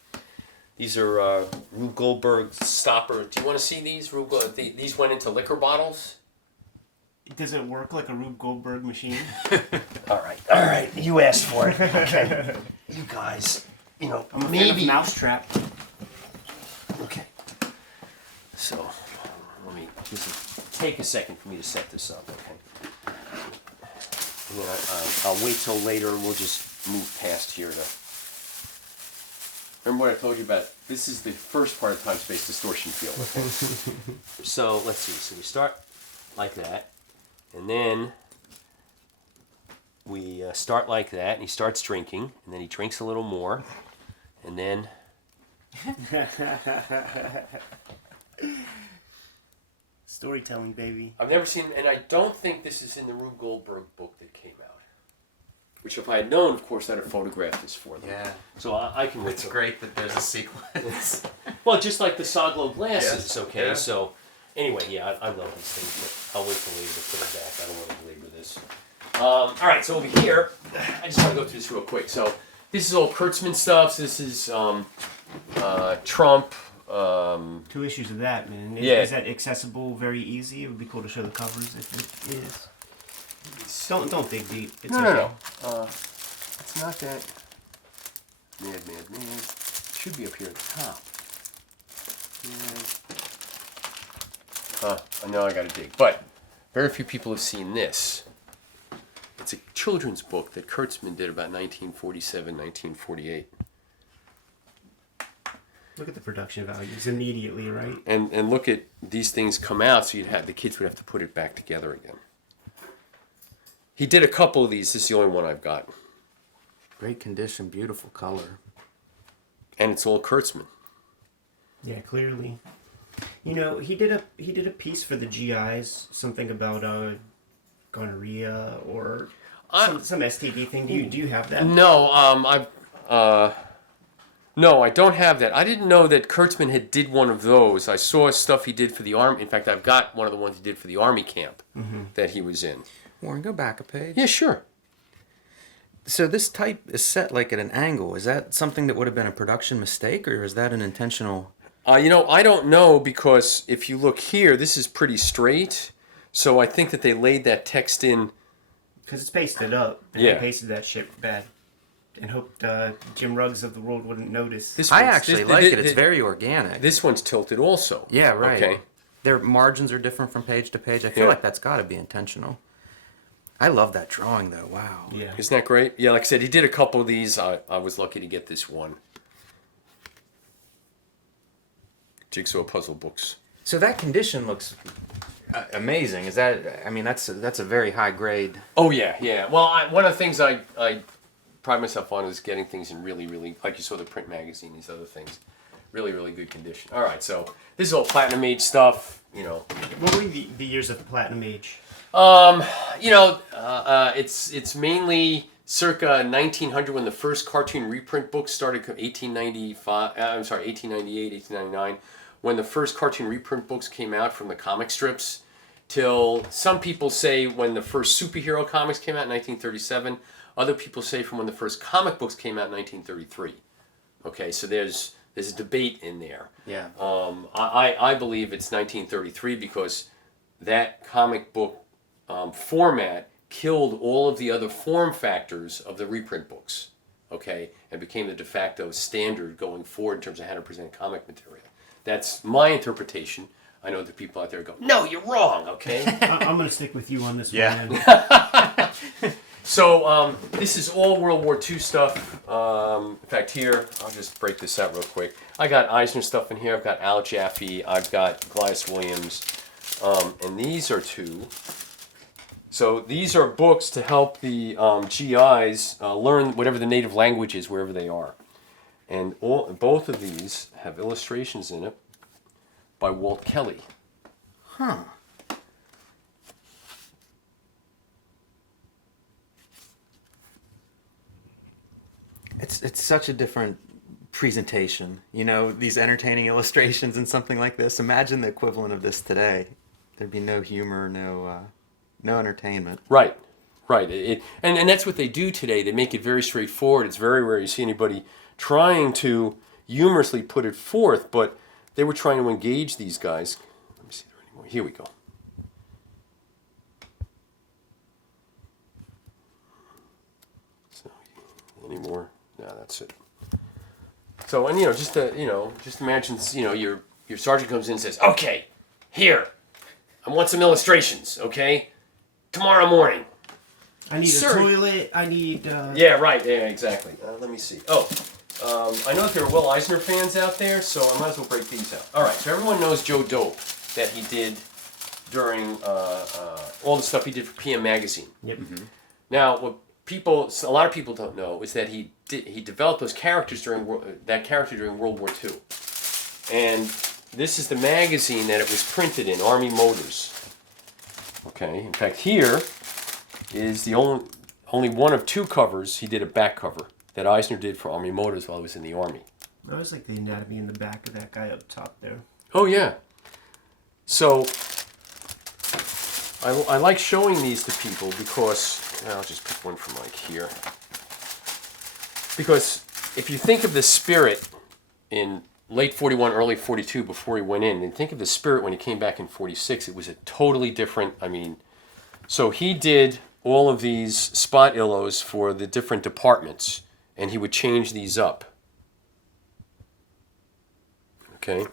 These are Rube Goldberg's Stopper. Do you want to see these? These went into liquor bottles. Does it work like a Rube Goldberg machine? All right. You asked for it. Okay. You guys, I'm maybe. Mousetrap. Okay. So, take a second for me to set this up, okay? And then I'll wait till later and we'll just move past here to... Remember what I told you about? This is the first part of time-space distortion field, okay? So, let's see. So we start like that. And then we start like that, and he starts drinking, and then he drinks a little more, and then... Storytelling, baby. I've never seen, and I don't think this is in the Rube Goldberg book that came out. Which, if I had known, of course, I'd have photographed this for them. Yeah. So I can wait. It's great that there's a sequence. Well, just like the Saglo glasses, Yes. okay? Yeah. So, anyway, yeah, I love these things, but I'll wait till later to put it back. I don't want to belabor this. All right, so over here, I just want to go through this real quick. So, this is all Kurtzman stuff. So this is Trump. 2 issues of that, man. Is that accessible very easy? It would be cool to show the covers if it is. Don't dig deep. It's No. It's not that. Mad. It should be up here at the top. I know I gotta dig. But very few people have seen this. It's a children's book that Kurtzman did about 1947, 1948. Look at the production values immediately, right? And look at these things come out, so the kids would have to put it back together again. He did a couple of these. This is the only one I've got. Great condition, beautiful color. And it's all Kurtzman. Yeah, clearly. He did a piece for the GIs, something about gonorrhea or some STD thing. Do you have that? No, no, I don't have that. I didn't know that Kurtzman did one of those. I saw stuff he did for the Army. In fact, I've got one of the ones he did for the Army camp that he was in. Warren, go back a page. Yeah, sure. So this type is set like at an angle. Is that something that would have been a production mistake, or is that an intentional... I don't know, because if you look here, this is pretty straight. So I think that they laid that text in... Because it's pasted up. And Yeah. they pasted that shit bad. And hoped Jim Ruggs of the world wouldn't notice. I actually like it. It's very organic. This one's tilted also. Yeah, right. Okay. Their margins are different from page to page. I feel like that's got to be intentional. I love that drawing, though. Wow. Yeah. Isn't that great? Yeah, like I said, he did a couple of these. I was lucky to get this one. Jigsaw puzzle books. So that condition looks amazing. Is that? I mean, that's a very high grade. Oh yeah. Well, one of the things I pride myself on is getting things in really, really, like you saw the print magazine, these other things, really, really good condition. All right, so this is all Platinum Age stuff. What were the years of the Platinum Age? It's mainly circa 1900 when the first cartoon reprint books started. 1898, 1899, when the first cartoon reprint books came out from the comic strips, till some people say when the first superhero comics came out in 1937. Other people say from when the first comic books came out in 1933. Okay, so there's a debate in there. Yeah. I believe it's 1933 because that comic book format killed all of the other form factors of the reprint books, okay, and became the de facto standard going forward in terms of how to present comic material. That's my interpretation. I know the people out there go, no, you're wrong, okay? I'm going to stick with you on this one. So this is all World War II stuff. In fact, here, I'll just break this out real quick. I got Eisner stuff in here. I've got Al Jaffe. I've got Glyas Williams. And these are two. So these are books to help the GIs learn whatever the native language is wherever they are. And both of these have illustrations in it by Walt Kelly. Huh. It's such a different presentation. You know, these entertaining illustrations and something like this. Imagine the equivalent of this today. There'd be no humor, no entertainment. Right. And that's what they do today. They make it very straightforward. It's very rare you see anybody trying to humorously put it forth, but they were trying to engage these guys. Let me see if there are any more. Here we go. So, any more? No, that's it. So, and just imagine, your sergeant comes in and says, "Okay, here, I want some illustrations, okay? Tomorrow morning." I need Sir. a toilet. I need. Yeah, right. Yeah, exactly. Let me see. I know that there are Will Eisner fans out there, so I might as well break these out. All right, so everyone knows Joe Dope that he did during all the stuff he did for PM Magazine. Yep. Now, what a lot of people don't know is that he developed those characters during World War II, and this is the magazine that it was printed in, Army Motors. Okay, in fact, here is the only one of two covers. He did a back cover that Eisner did for Army Motors while he was in the Army. I was like the anatomy in the back of that guy up top there. Oh yeah. So I like showing these to people because I'll just pick one from like here. Because if you think of the spirit in late 41, early 42 before he went in, and think of the spirit when he came back in 46, it was a totally different, so he did all of these spot illos for the different departments, and he would change these up. Okay?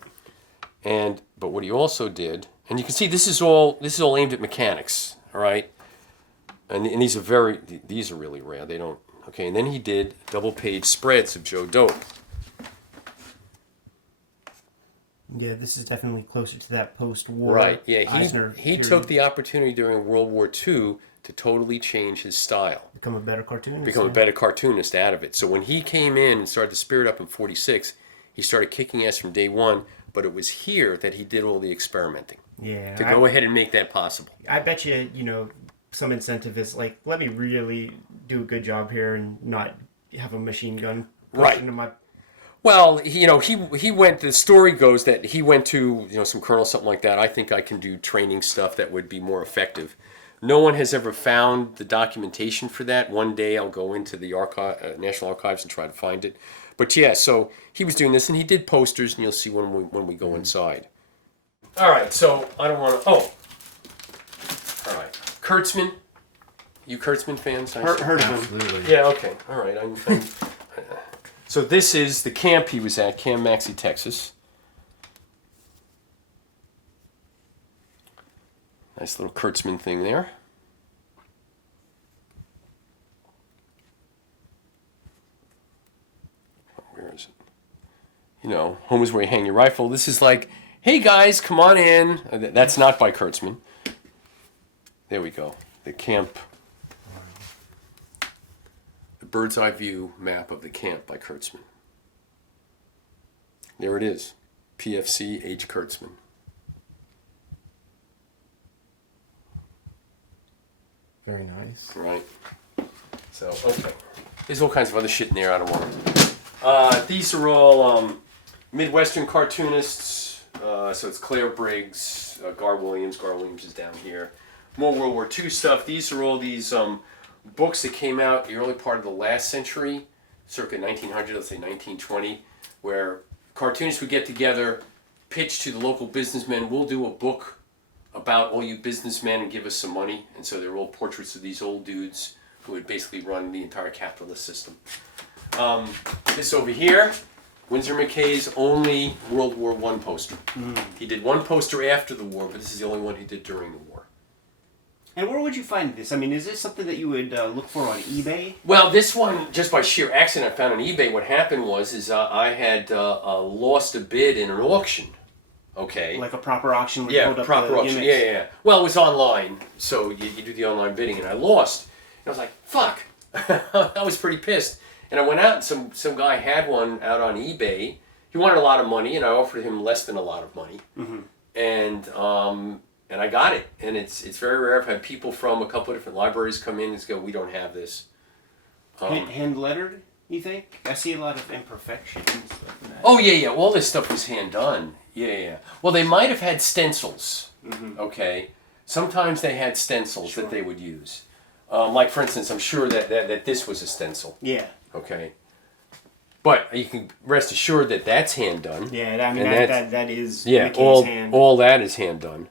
But what he also did, and you can see this is all aimed at mechanics, all right? And these are really rare. They don't, okay, and then he did double page spreads of Joe Dope. Yeah, this is definitely closer to that post-war. Right, yeah, Eisner he period. took the opportunity during World War II to totally change his style. Become a better cartoonist. Become a better cartoonist out of it. So when he came in and started to spirit up in 46, he started kicking ass from day one, but it was here that he did all the experimenting. Yeah. To go ahead and make that possible. I bet you, some incentive is like, let me really do a good job here and not have a machine gun Right. into my... Well, he went, the story goes that he went to, some colonel, something like that. I think I can do training stuff that would be more effective. No one has ever found the documentation for that. One day I'll go into the National Archives and try to find it. But yeah, so he was doing this, and he did posters, and you'll see when we go inside. All right, so I don't want to... Oh. All right. Kurtzman. You Kurtzman fans? Heard of him. Absolutely. Yeah, okay. All right. So this is the camp he was at, Camp Maxey, Texas. Nice little Kurtzman thing there. Where is it? Home is where you hang your rifle. This is like, hey guys, come on in. That's not by Kurtzman. There we go. The camp. The bird's eye view map of the camp by Kurtzman. There it is. PFC H. Kurtzman. Very nice. Right. So, okay. There's all kinds of other shit in there I don't want. These are all Midwestern cartoonists. So it's Claire Briggs, Gar Williams. Gar Williams is down here. More World War II stuff. These are all these books that came out the early part of the last century, circa 1900, let's say 1920, where cartoonists would get together, pitch to the local businessmen, we'll do a book about all you businessmen and give us some money. And so they're all portraits of these old dudes who would basically run the entire capitalist system. This over here, Winsor McKay's only World War I poster. He did one poster after the war, but this is the only one he did during the war. And where would you find this? Is this something that you would look for on eBay? Well, this one, just by sheer accident, I found on eBay. What happened was I had lost a bid in an auction. Okay. Like a proper auction? Where Yeah, you hold proper up auction. units? Yeah. Well, it was online, so you do the online bidding, and I lost. And I was like, fuck. I was pretty pissed. And I went out, and some guy had one out on eBay. He wanted a lot of money, and I offered him less than a lot of money. Mm-hmm. And I got it. And it's very rare. I've had people from a couple of different libraries come in and go, we don't have this. Hand lettered? You think? I see a lot of imperfections and stuff in that. Oh yeah, all this stuff was hand done. Yeah. Well, they might have had stencils. Okay. Sometimes they had stencils that they would use. Like for instance, I'm sure that this was a stencil. Yeah. Okay. But you can rest assured that that's hand done. Yeah, I mean that is all hand. all that is hand done.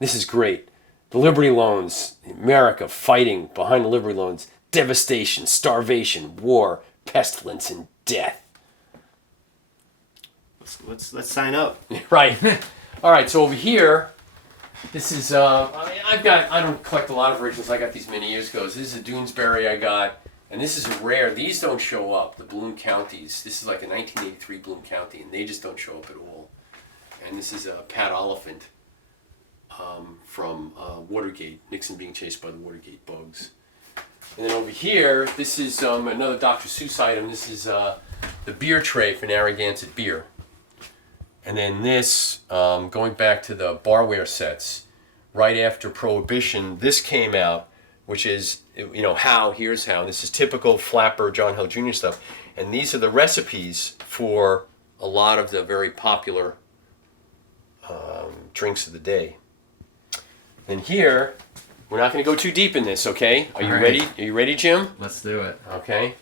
This is great. The Liberty Loans, America fighting behind the Liberty Loans, devastation, starvation, war, pestilence, and death. Let's sign up. Right. All right. So over here, this is I don't collect a lot of originals. I got these many years ago. This is a Doonesbury I got, and this is rare. These don't show up. The Bloom Counties. This is like a 1983 Bloom County, and they just don't show up at all. And this is a Pat Oliphant from Watergate. Nixon being chased by the Watergate bugs. And then over here, this is another Dr. Seuss item. This is the beer tray for Narragansett beer. And then this, going back to the barware sets, right after Prohibition, this came out, which is, here's how. This is typical Flapper, John Hill Jr. stuff. And these are the recipes for a lot of the very popular drinks of the day. And here, we're not going to go too deep in this, okay? Are you ready? Are you ready, Jim? Let's do it. Okay.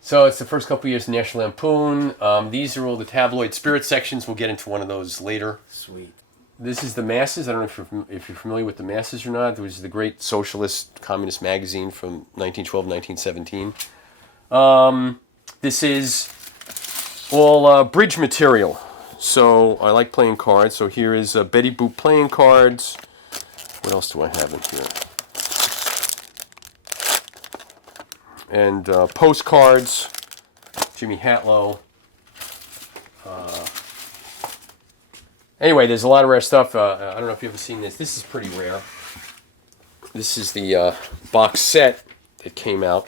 So it's the first couple years of National Lampoon. These are all the tabloid spirit sections. We'll get into one of those later. Sweet. This is the Masses. I don't know if you're familiar with the Masses or not. It was the great socialist communist magazine from 1912, 1917. This is all bridge material. So I like playing cards. So here is Betty Boop playing cards. What else do I have in here? And postcards. Jimmy Hatlow. Anyway, there's a lot of rare stuff. I don't know if you've ever seen this. This is pretty rare. This is the box set that came out.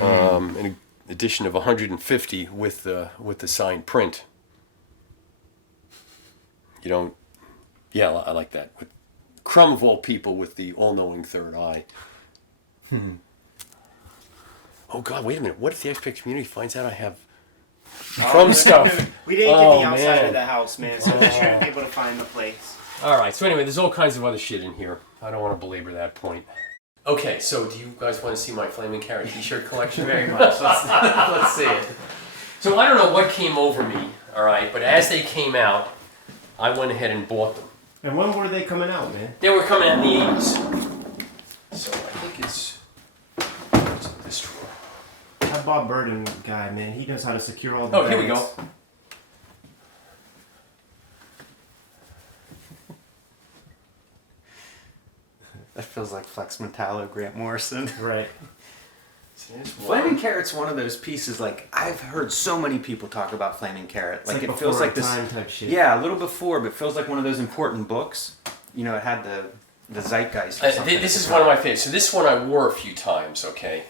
An edition of 150 with the signed print. You don't... Yeah, I like that. With Crumb of all people with the all-knowing third eye. Oh God! Wait a minute. What if the XP community finds out I have Crumb stuff? We didn't get the outside man. of the house, man, so they shouldn't be able to find the place. All right. So anyway, there's all kinds of other shit in here. I don't want to belabor that point. Okay. So do you guys want to see my Flaming Carrot T-shirt collection? Very much. Let's see it. So I don't know what came over me. All right. But as they came out, I went ahead and bought them. And when were they coming out, man? They were coming out in the 80s. So I think it's in this drawer. That Bob Burden guy, man, he knows how to secure all the Oh, here we bags. go. That feels like Flex Metallo, Grant Morrison. Right. So there's one. Flaming Carrot's one of those pieces, like, I've heard so many people talk about Flaming Carrot. It's Like, it before feels like our this... time type shit. Yeah, a little before, but it feels like one of those important books. You know, it had the zeitgeist or something. This is one of my favorites. So this one I wore a few times, okay?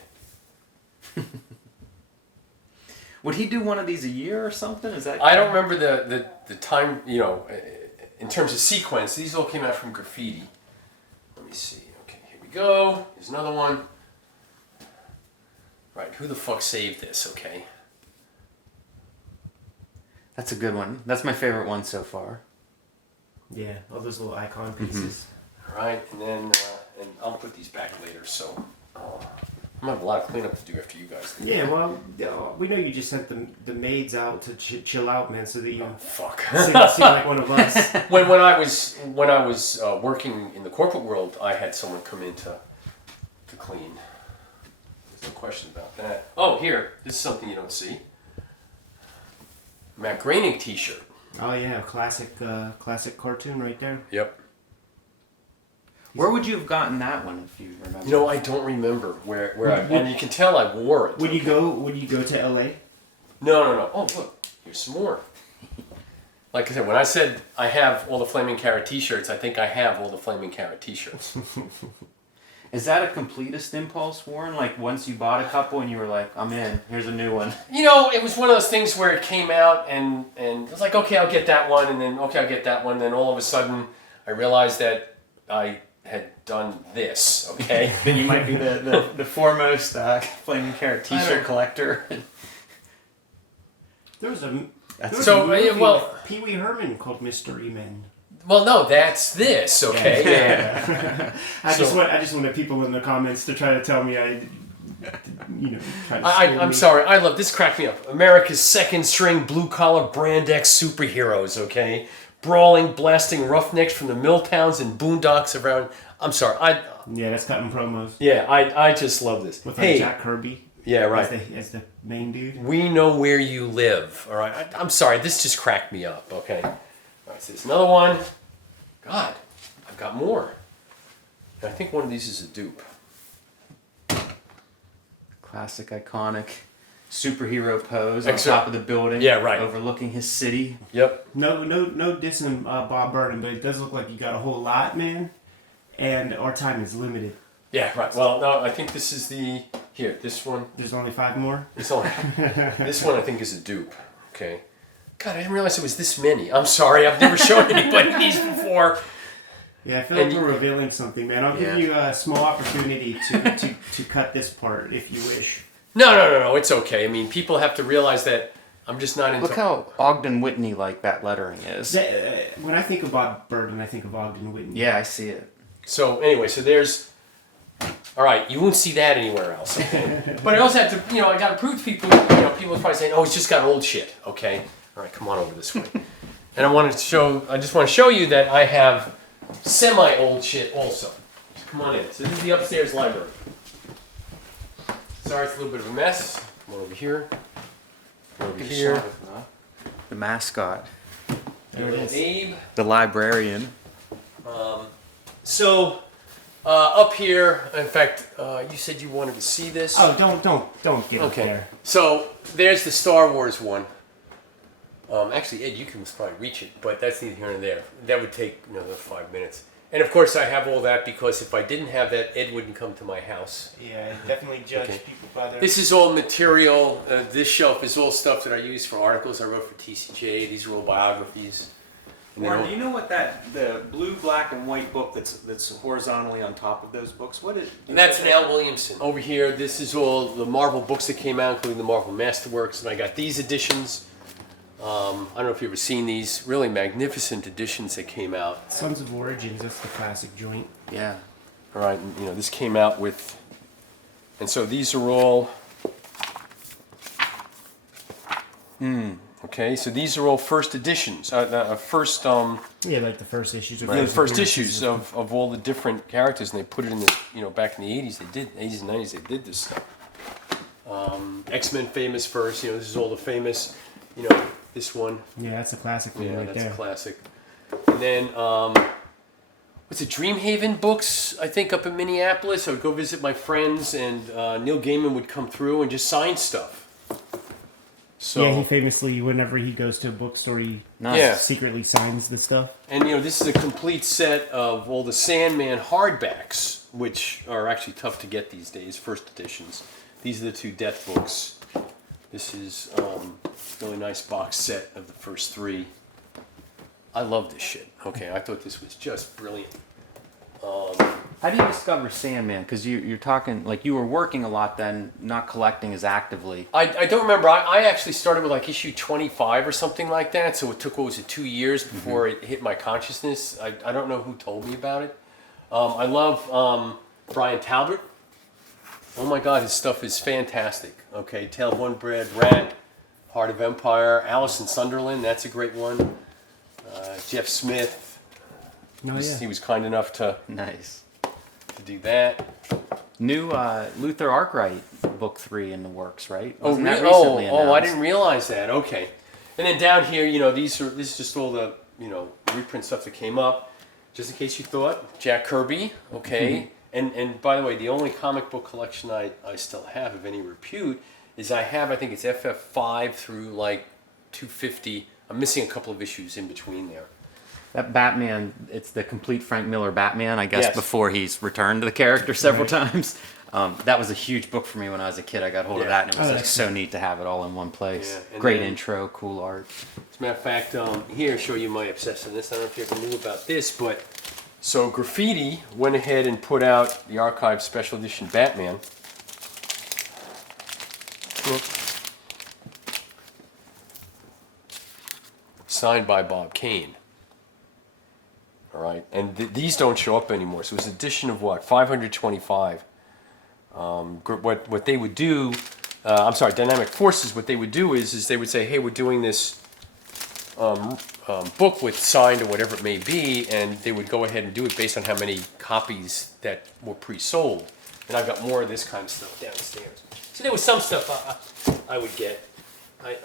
Would he do one of these a year or something? Is that... I don't remember the time, in terms of sequence. These all came out from graffiti. Let me see. Okay, here we go. Here's another one. Right, who the fuck saved this, okay? That's a good one. That's my favorite one so far. Yeah, all those little icon pieces. All right, and then and I'll put these back later, so I'm gonna have a lot of cleanup to do after you guys. Yeah, well, we know you just sent the maids out to chill out, man, so that you Fuck. seem like one of us. when I was working in the corporate world, I had someone come in to clean. There's no question about that. Oh, here, this is something you don't see. Matt Groening T-shirt. Oh yeah, classic cartoon right there. Yep. Where would you have gotten that one if you remember? You know, I don't remember where and you can tell I wore it. Would you go to LA? No. Oh, look, here's some more. Like I said, when I said I have all the Flaming Carrot T-shirts, I think I have all the Flaming Carrot T-shirts. Is that a completist impulse, Warren? Like, once you bought a couple and you were like, I'm in, here's a new one. You know, it was one of those things where it came out and it was like, okay, I'll get that one, and then, okay, I'll get that one, and then all of a sudden, I realized that I had done this, okay? Then you might be the foremost Flaming Carrot T-shirt collector. There was a So, movie well- with Pee Wee Herman called Mystery Men. Well, no, that's this, okay? Yeah. I just So- wanted people in the comments to try to tell me try to school I'm me. sorry, I love this. Cracked me up. America's second string blue collar brand X superheroes, okay? Brawling, blasting roughnecks from the mill towns and boondocks around. I'm sorry, Yeah, that's cutting promos I just love this. with Hey, Jack Kirby. yeah, right. As the main dude. We know where you live, all right? I'm sorry, this just cracked me up, okay? All right, so there's another one. God, I've got more. And I think one of these is a dupe. Classic, iconic superhero pose Except- on top of the building. Yeah, right. Overlooking his city. Yep. No dissing Bob Burton, but it does look like you got a whole lot, man. And our time is limited. Yeah, right. Well, no, I think this is this one. There's only 5 more. This one I think is a dupe. Okay. God, I didn't realize it was this many. I'm sorry, I've never shown anybody these before. Yeah, I feel like And we're revealing something, man. I'll Yeah. give you a small opportunity to cut this part if you wish. No, it's okay. I mean, people have to realize that I'm just not into... Look how Ogden Whitney like that lettering is. When I think of Bob Burton, I think of Ogden Whitney. Yeah, I see it. So, anyway, so there's... All right, you won't see that anywhere else, okay? But I also have to, I got to prove to people, people are probably saying, oh, it's just got old shit, okay? All right, come on over this way. And I just want to show you that I have semi-old shit also. So come on in. So this is the upstairs library. Sorry, it's a little bit of a mess. Come on over here. Come over here. The mascot. There it is. Abe. The librarian. So, up here, in fact, you said you wanted to see this. Oh, don't get up Okay. there. So, there's the Star Wars one. Actually, Ed, you can probably reach it, but that's neither here nor there. That would take another 5 minutes. And of course, I have all that because if I didn't have that, Ed wouldn't come to my house. Yeah, definitely judge Okay. people by their... This is all material. This shelf is all stuff that I use for articles I wrote for TCJ. These are all biographies. And they're Warren, all- do you know what the blue, black, and white book that's horizontally on top of those books? What is? And that's an Al Williamson. Over here, this is all the Marvel books that came out, including the Marvel Masterworks. And I got these editions. I don't know if you've ever seen these really magnificent editions that came out. Sons of Origins, that's the classic joint. Yeah. All right, and, this came out with, and so these are all. Okay, so these are all first editions. First. Yeah, like the first issues of... The first issues of all the different characters, and they put it in this. Back in the '80s, they did '80s and '90s. They did this stuff. X-Men famous first. This is all the famous. This one. Yeah, that's a classic one Yeah, right that's there. a classic. And then, what's it, Dreamhaven Books, I think, up in Minneapolis. I would go visit my friends, and Neil Gaiman would come through and just sign stuff. So, Yeah, he famously, whenever he goes to a bookstore, he Nice. Yeah. secretly signs the stuff. and this is a complete set of all the Sandman hardbacks, which are actually tough to get these days, first editions. These are the 2 Death books. This is a really nice box set of the first 3. I love this shit. Okay, I thought this was just brilliant. How do you discover Sandman? Because you're talking like you were working a lot then, not collecting as actively. I don't remember. I actually started with like issue 25 or something like that. So it took, 2 years before it hit my consciousness. I don't know who told me about it. I love Brian Talbot. Oh my God, his stuff is fantastic. Okay, Tale of One Bread Rat, Heart of Empire, Alice in Sunderland. That's a great one. Jeff Smith. Oh, yeah. He was kind enough to Nice. do that. New Luther Arkwright book 3 in the works, right? Oh, Wasn't that really? recently I announced? didn't realize that. Okay. And then down here, this is just all the, reprint stuff that came up. Just in case you thought, Jack Kirby, okay. And by the way, the only comic book collection I still have of any repute is I think it's FF5 through like 250. I'm missing a couple of issues in between there. That Batman, it's the complete Frank Miller Batman, I guess, Yes. before he's returned to the character several times. That was a huge book for me when I was a kid. I got hold of that, and it was like so neat to have it all in one place. Yeah, and Great then- intro, cool art. As a matter of fact, here, show you my obsessiveness. I don't know if you ever knew about this, but so Graffiti went ahead and put out the archive special edition Batman. Look. Signed by Bob Kane. All right, and these don't show up anymore. So it was edition of what, 525. What they would do, Dynamic Forces. What they would do is they would say, hey, we're doing this book with signed or whatever it may be, and they would go ahead and do it based on how many copies that were pre-sold. And I've got more of this kind of stuff downstairs. So there was some stuff I would get.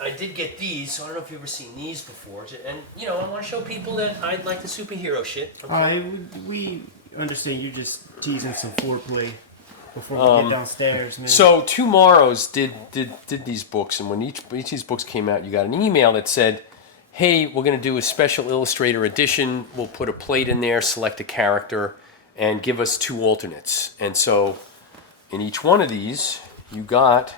I did get these, so I don't know if you've ever seen these before. And, you know, I want to show people that I like the superhero shit. Okay? We understand you just teasing some foreplay before we get downstairs, man. So Tomorrow's did these books, and when each of these books came out, you got an email that said, hey, we're going to do a special Illustrator edition. We'll put a plate in there, select a character, and give us 2 alternates. And so in each one of these, you got...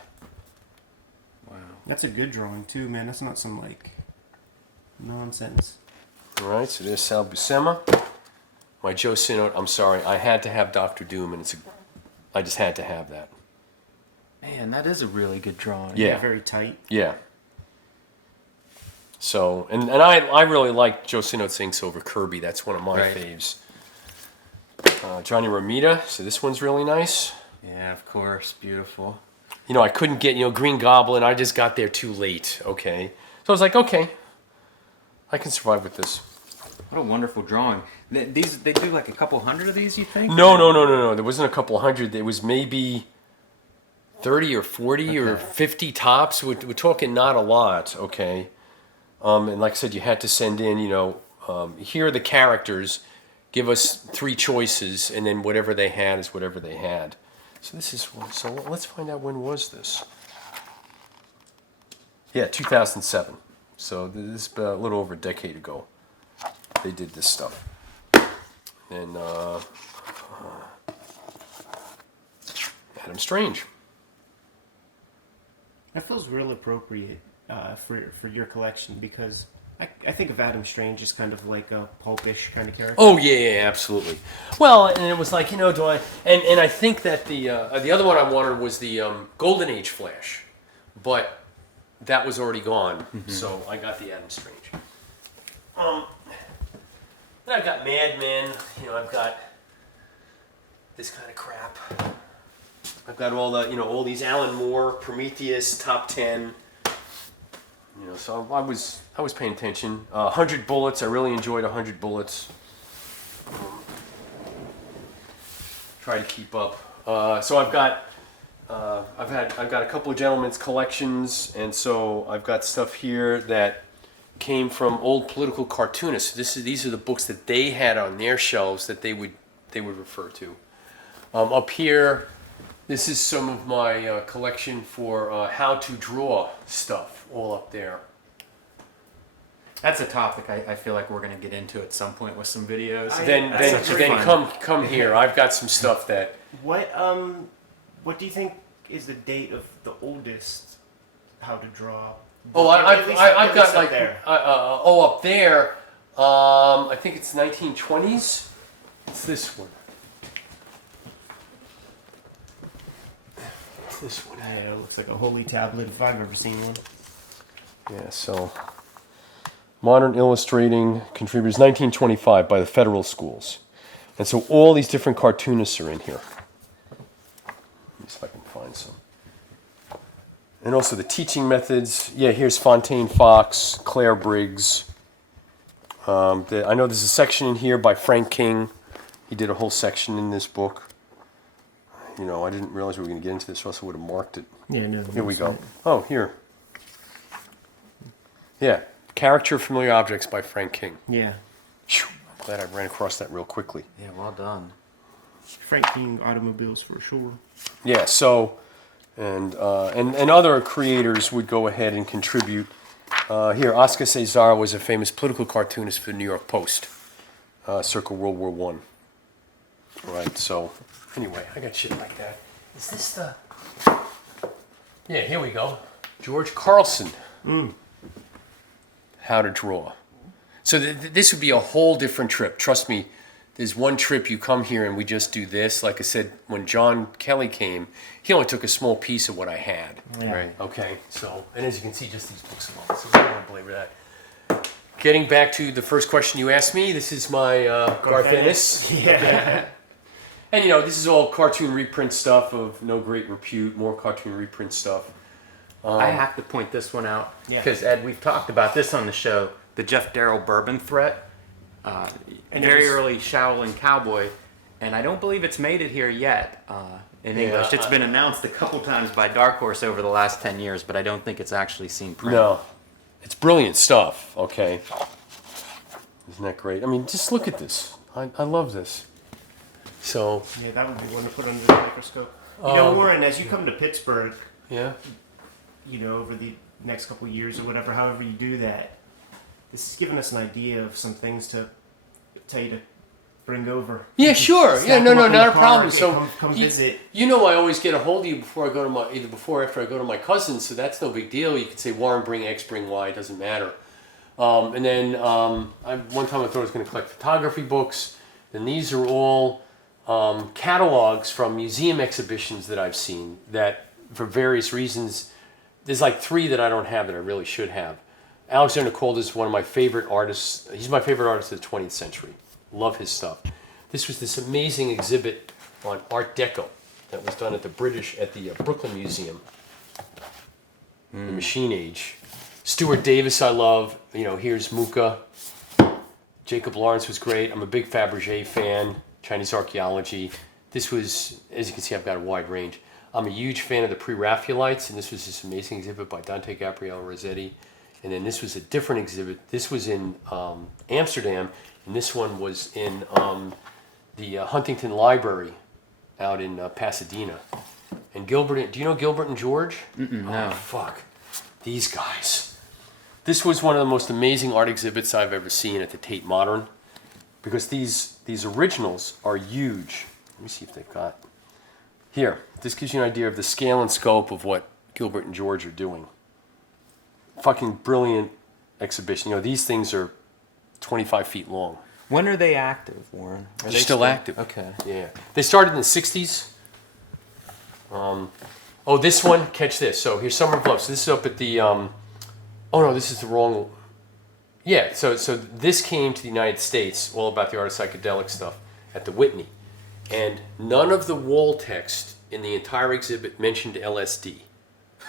That's a good drawing too, man. That's not some like nonsense. All right, so there's Sal Buscema. My Joe Sinnoh, I'm sorry, I had to have Dr. Doom, and I just had to have that. Man, that is a really good drawing. Yeah. Very tight. Yeah. So, and I really like Joe Sinnoh's inks over Kirby. That's one of my Right. faves. Johnny Romita, so this one's really nice. Yeah, of course. Beautiful. You know, I couldn't get, Green Goblin. I just got there too late, okay? So I was like, okay, I can survive with this. What a wonderful drawing. They do like a couple hundred of these, you think? No. There wasn't a couple hundred. There was maybe 30 or 40 or 50 tops. We're talking not a lot, okay? And like I said, you had to send in, here are the characters. Give us 3 choices, and then whatever they had is whatever they had. So let's find out, when was this? Yeah, 2007. So this is a little over a decade ago. They did this stuff. And Adam Strange. That feels real appropriate for your collection because I think of Adam Strange as kind of like a pulpish kind of character. Oh yeah, absolutely. Well, and it was like, do I? And I think that the other one I wanted was the Golden Age Flash, but that was already gone. So I got the Adam Strange. Then I've got Mad Men. I've got this kind of crap. I've got all these Alan Moore, Prometheus, top 10. So I was paying attention. 100 Bullets. I really enjoyed 100 Bullets. Try to keep up. So I've got a couple of gentlemen's collections, and so I've got stuff here that came from old political cartoonists. These are the books that they had on their shelves that they would refer to. Up here, this is some of my collection for how to draw stuff, all up there. That's a topic I feel like we're going to get into at some point with some videos. Then come here. I've got some stuff that. What do you think is the date of the oldest how to draw? Oh, At least I've got up like there. up there. I think it's 1920s. It's this one. This one. Yeah, it looks like a holy tablet if I've ever seen one. Yeah, so Modern Illustrating Contributors, 1925 by the Federal Schools. And so all these different cartoonists are in here. Let me see if I can find some. And also the teaching methods. Yeah, here's Fontaine Fox, Claire Briggs. I know there's a section in here by Frank King. He did a whole section in this book. I didn't realize we were going to get into this, or else I would have marked it. Yeah, no. Here we go. Oh, here. Yeah, Character of Familiar Objects by Frank King. Yeah. Phew, I'm glad I ran across that real quickly. Yeah, well done. Frank King automobiles for sure. Yeah, so, and other creators would go ahead and contribute. Here, Oscar Cesar was a famous political cartoonist for the New York Post. circa World War One. Right. So anyway, I got shit like that. Is this the? Yeah, here we go. George Carlson. How to draw. So this would be a whole different trip. Trust me. There's one trip you come here and we just do this. Like I said, when John Kelly came, he only took a small piece of what I had. Yeah. Right. Okay, so, and as you can see, just these books alone, so I don't belabor that. Getting back to the first question you asked me, this is my Garth Ennis. Yeah. And this is all cartoon reprint stuff of no great repute, more cartoon reprint stuff. I have to point this one out Yeah. because Ed, we've talked about this on the show. The Jeff Darrell Bourbon Threat, And very it was- early Shaolin Cowboy, and I don't believe it's made it here yet in English. It's been announced a couple times by Dark Horse over the last 10 years, but I don't think it's actually seen print. No, it's brilliant stuff, okay? Isn't that great? I mean, just look at this. I love this. So, Yeah, that would be one to put under the microscope. Warren, as you come to Pittsburgh, yeah. over the next couple of years or whatever, however you do that, this is giving us an idea of some things to tell you to bring over. Yeah, sure. Stack Yeah, no, them up in not the a car, problem. hey, So come you, visit. I always get a hold of you before I go to either before or after I go to my cousins, so that's no big deal. You could say Warren, bring X, bring Y, it doesn't matter. And then one time I thought I was going to collect photography books. And these are all catalogs from museum exhibitions that I've seen that, for various reasons, there's like 3 that I don't have that I really should have. Alexander Calder is one of my favorite artists. He's my favorite artist of the 20th century. Love his stuff. This was this amazing exhibit on Art Deco that was done at the Brooklyn Museum. The Machine Age. Stuart Davis I love. Here's Mucha. Jacob Lawrence was great. I'm a big Fabergé fan. Chinese archaeology. This was, as you can see, I've got a wide range. I'm a huge fan of the Pre-Raphaelites, and this was this amazing exhibit by Dante Gabriele Rossetti. And then this was a different exhibit. This was in Amsterdam, and this one was in the Huntington Library out in Pasadena. And Gilbert, do you know Gilbert and George? No. Oh, fuck. These guys. This was one of the most amazing art exhibits I've ever seen at the Tate Modern, because these originals are huge. Let me see if they've got... Here, this gives you an idea of the scale and scope of what Gilbert and George are doing. Fucking brilliant exhibition. These things are 25 feet long. When are they active, Warren? Are They're they still active. Okay. Yeah. They started in the 60s. This one, catch this. So here's Summer of Love. So this is up at the, this is the wrong, yeah, so this came to the United States, all about the art of psychedelic stuff, at the Whitney. And none of the wall text in the entire exhibit mentioned LSD.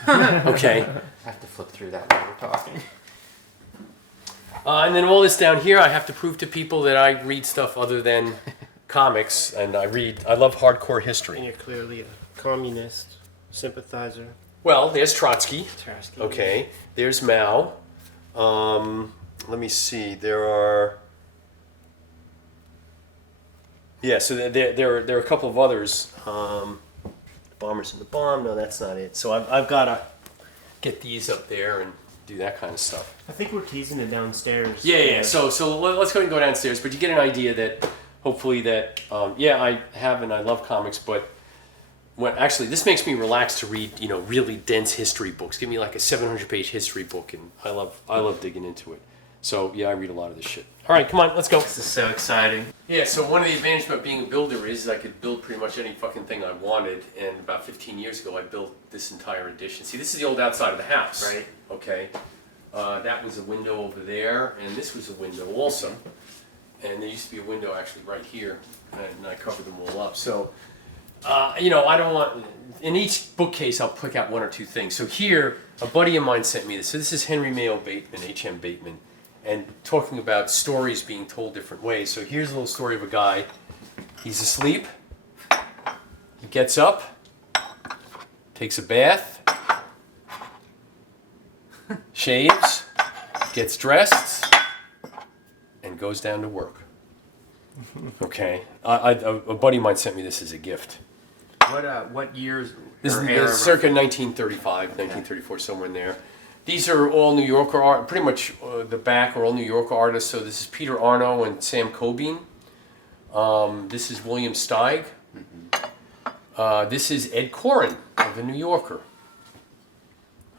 Okay? I have to flip through that while we're talking. And then all this down here, I have to prove to people that I read stuff other than comics, and I love hardcore And history. you're clearly a communist sympathizer. Well, there's Trotsky. Trotsky. Okay, there's Mao. Let me see. There are. Yeah, so there are a couple of others. Bombers in the Bomb. No, that's not it. So I've got to get these up there and do that kind of stuff. I think we're teasing it downstairs. Yeah. So let's go ahead and go downstairs. But you get an idea that hopefully that I have and I love comics, but. Actually, this makes me relax to read, really dense history books. Give me like a 700-page history book, and I love digging into it. So yeah, I read a lot of this shit. All right, come on, let's go. This is so exciting. Yeah, so one of the advantages about being a builder is I could build pretty much any fucking thing I wanted. And about 15 years ago, I built this entire addition. See, this is the old outside of the house. Right. Okay. That was a window over there, and this was a window also. And there used to be a window actually right here, and I covered them all up. So. I don't want, in each bookcase I'll pick out 1 or 2 things. So here, a buddy of mine sent me this. So this is Henry Mayo Bateman, H.M. Bateman, and talking about stories being told different ways. So here's a little story of a guy. He's asleep. He gets up, takes a bath, shaves, gets dressed, and goes down to work. Okay. A buddy of mine sent me this as a gift. What years? This or is era circa 1935, 1934, somewhere in there. These are all New Yorker art. Pretty much the back are all New Yorker artists. So this is Peter Arno and Sam Cobean. This is William Steig. This is Ed Koren of the New Yorker.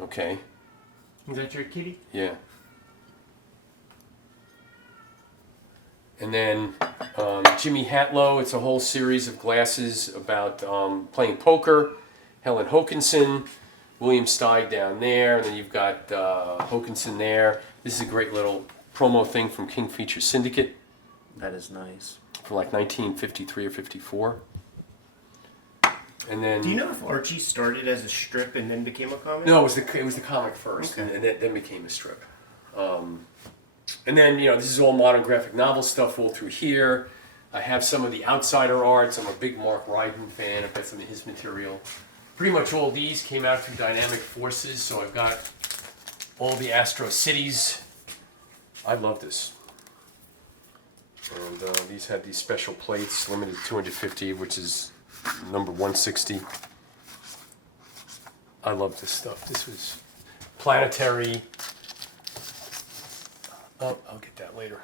Okay. Is that your kitty? Yeah. And then Jimmy Hatlow. It's a whole series of glasses about playing poker. Helen Hokinson. William Steig down there, and then you've got Hokinson there. This is a great little promo thing from King Feature Syndicate. That is nice. For like 1953 or 54. And then... Do you know if Archie started as a strip and then became a comic? No, it was the comic first, Okay. and then became a strip. And then, this is all modern graphic novel stuff all through here. I have some of the Outsider arts. I'm a big Mark Ryden fan. I've got some of his material. Pretty much all these came out through Dynamic Forces, so I've got all the Astro Cities. I love this. And these have these special plates, limited to 250, which is number 160. I love this stuff. This was Planetary. Oh, I'll get that later.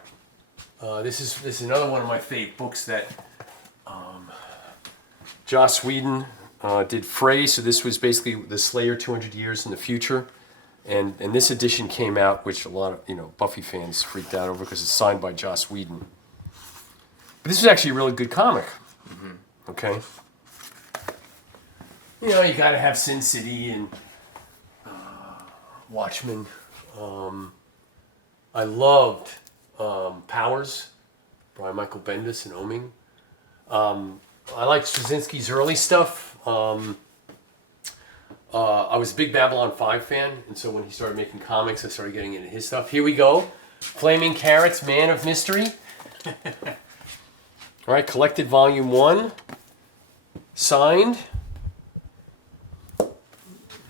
This is another one of my fave books that Joss Whedon did Frey, so this was basically the Slayer 200 years in the future, and this edition came out, which a lot of Buffy fans freaked out over because it's signed by Joss Whedon. But this was actually a really good comic. Okay. You got to have Sin City and Watchmen. I loved Powers by Michael Bendis and Oming. I like Straczynski's early stuff. I was a big Babylon 5 fan, and so when he started making comics, I started getting into his stuff. Here we go. Flaming Carrots, Man of Mystery. All right, Collected Volume 1. Signed.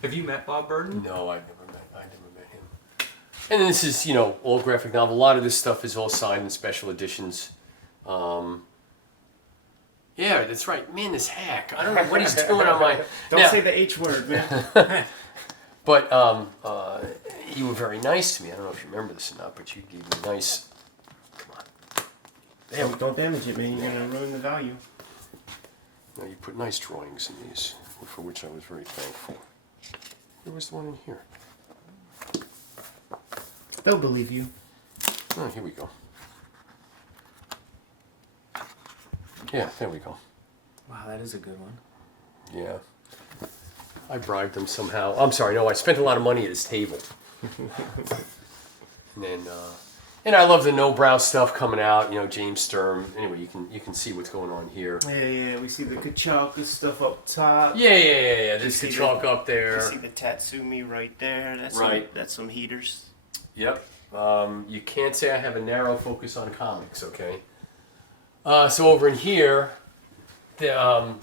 Have you met Bob Burden? No, I never met him. And then this is, all graphic novel. A lot of this stuff is all signed in special editions. Yeah, that's right. Man, this hack. I don't know what he's doing on my... Don't say the H word, man. But you were very nice to me. I don't know if you remember this or not, but you gave me nice... Come on. Don't damage it, man. You're going to ruin the value. No, you put nice drawings in these, for which I was very thankful. There was the one in here. They'll believe you. Oh, here we go. Yeah, there we go. Wow, that is a good one. Yeah. I bribed them somehow. I'm sorry, no, I spent a lot of money at his table. And then, and I love the no-brow stuff coming out, James Sturm. Anyway, you can see what's going on here. Yeah, we see the Kachalka stuff up top. Yeah. There's the chalk up there. You see the Tatsumi right there. That's some heaters. Yep. You can't say I have a narrow focus on comics, okay? So over in here, the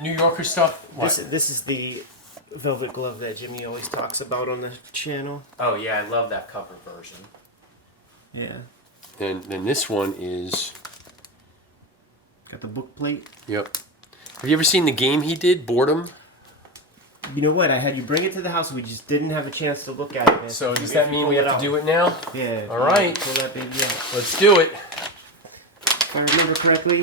New Yorker stuff. This is the velvet glove that Jimmy always talks about on the channel. Oh yeah, I love that cover version. Yeah. And then this one is... Got the book plate. Yep. Have you ever seen the game he did, Boredom? You know what? I had you bring it to the house. We just didn't have a chance to look at it. Man. So does that mean we have to do it now? Yeah. All right. Pull that baby out. Let's do it. If I remember correctly,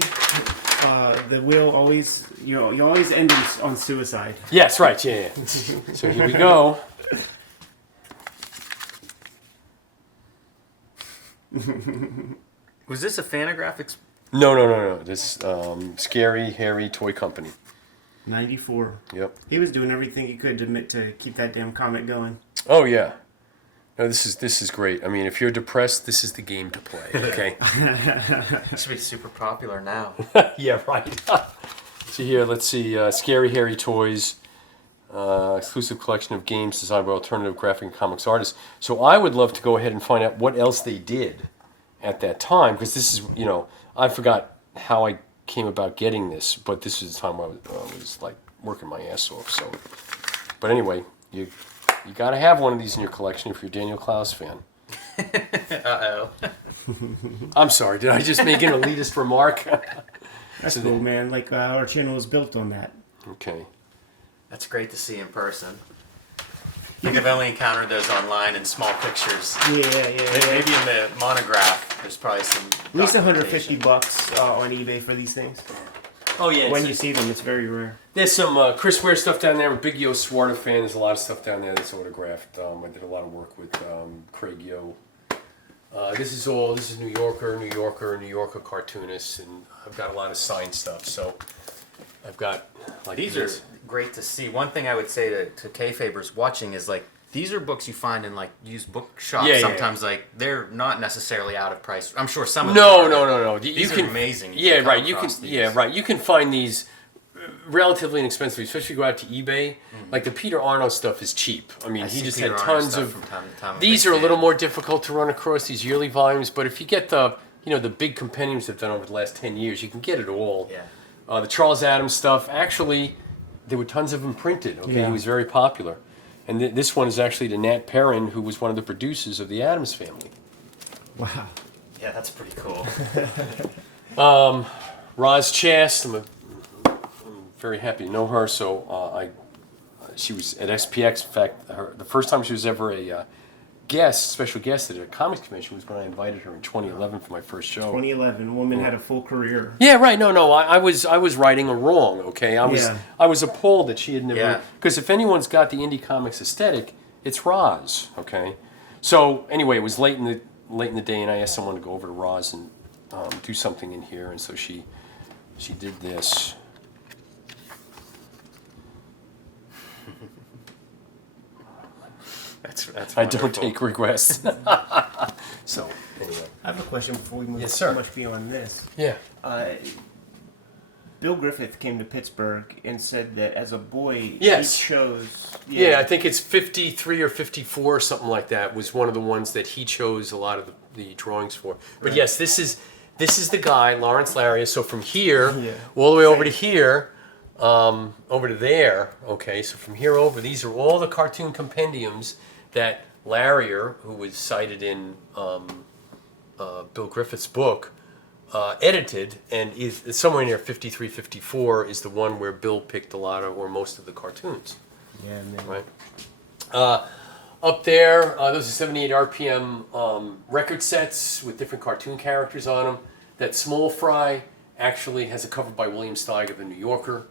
the will always you always end on suicide. Yes, right. Yeah. So here we go. Was this a Fantagraphics? No. This Scary Harry Toy Company. 94. Yep. He was doing everything he could to keep that damn comic going. Oh yeah. No, this is great. I mean, if you're depressed, this is the game to play. Okay. It should be super popular now. Yeah, right. So here, let's see. Scary Harry Toys, exclusive collection of games designed by alternative graphic and comics artists. So I would love to go ahead and find out what else they did at that time, because this is, I forgot how I came about getting this, but this is the time I was like working my ass off. So, but anyway, you got to have one of these in your collection if you're a Daniel Klaus fan. Uh-oh. I'm sorry, did I just make an elitist remark? That's cool, man. Like, our channel is built on that. Okay. That's great to see in person. think I've only encountered those online in small pictures. Yeah. Maybe in the monograph, there's probably some. At least documentation. $150 on eBay for these things. Oh yeah. When you see them, it's very rare. There's some Chris Ware stuff down there. I'm a big Yo Swarta fan. There's a lot of stuff down there that's autographed. I did a lot of work with Craig Yo. This is New Yorker cartoonists, and I've got a lot of signed stuff. So I've got like These are great to see. One thing I would say to Kayfabers watching is like these are books you find in like used bookshops. Yeah. Sometimes like they're not necessarily out of price. I'm sure some of No. them are. These are amazing. Yeah, come right. You can across these. You can find these relatively inexpensively, especially if you go out to eBay. Like the Peter Arno stuff is cheap. I mean, I he see just Peter had Arno tons stuff of. from time to time. I'm These big are a little fan. more difficult to run across, these yearly volumes, but if you get the the big compendiums they've done over the last 10 years, you can get it all. Yeah. The Charles Adams stuff, actually, there were tons of them printed. Okay, Yeah. he was very popular. And this one is actually to Nat Perrin, who was one of the producers of the Addams Family. Wow. Yeah, that's pretty cool. Roz Chast, I'm very happy to know her. So she was at SPX. In fact, the first time she was ever a special guest at a comics convention was when I invited her in 2011 for my first show. 2011, woman had a full career. Yeah, right. No. I was writing her wrong. Okay, I was appalled that she had never. Yeah. Because if anyone's got the indie comics aesthetic, it's Roz. Okay. So anyway, it was late in the day, and I asked someone to go over to Roz and do something in here, and so she did this. That's I don't wonderful. take requests. So anyway. I have a question before we move Yes, sir. too much beyond this. Yeah. Bill Griffith came to Pittsburgh and said that as a boy, Yes. he chose. Yeah, I think it's 53 or 54 or something like that was one of the ones that he chose a lot of the drawings for. But Right. yes, this is the guy, Lawrence Larius. So from here Yeah. all the way over to here, over to there. Okay, so from here over, these are all the cartoon compendiums that Larrier, who was cited in Bill Griffith's book, edited, and is somewhere near 53, 54 is the one where Bill picked a lot of or most of the cartoons. Yeah, and then Right. Up there, those are 78 RPM record sets with different cartoon characters on them. That Small Fry actually has a cover by William Steig of the New Yorker.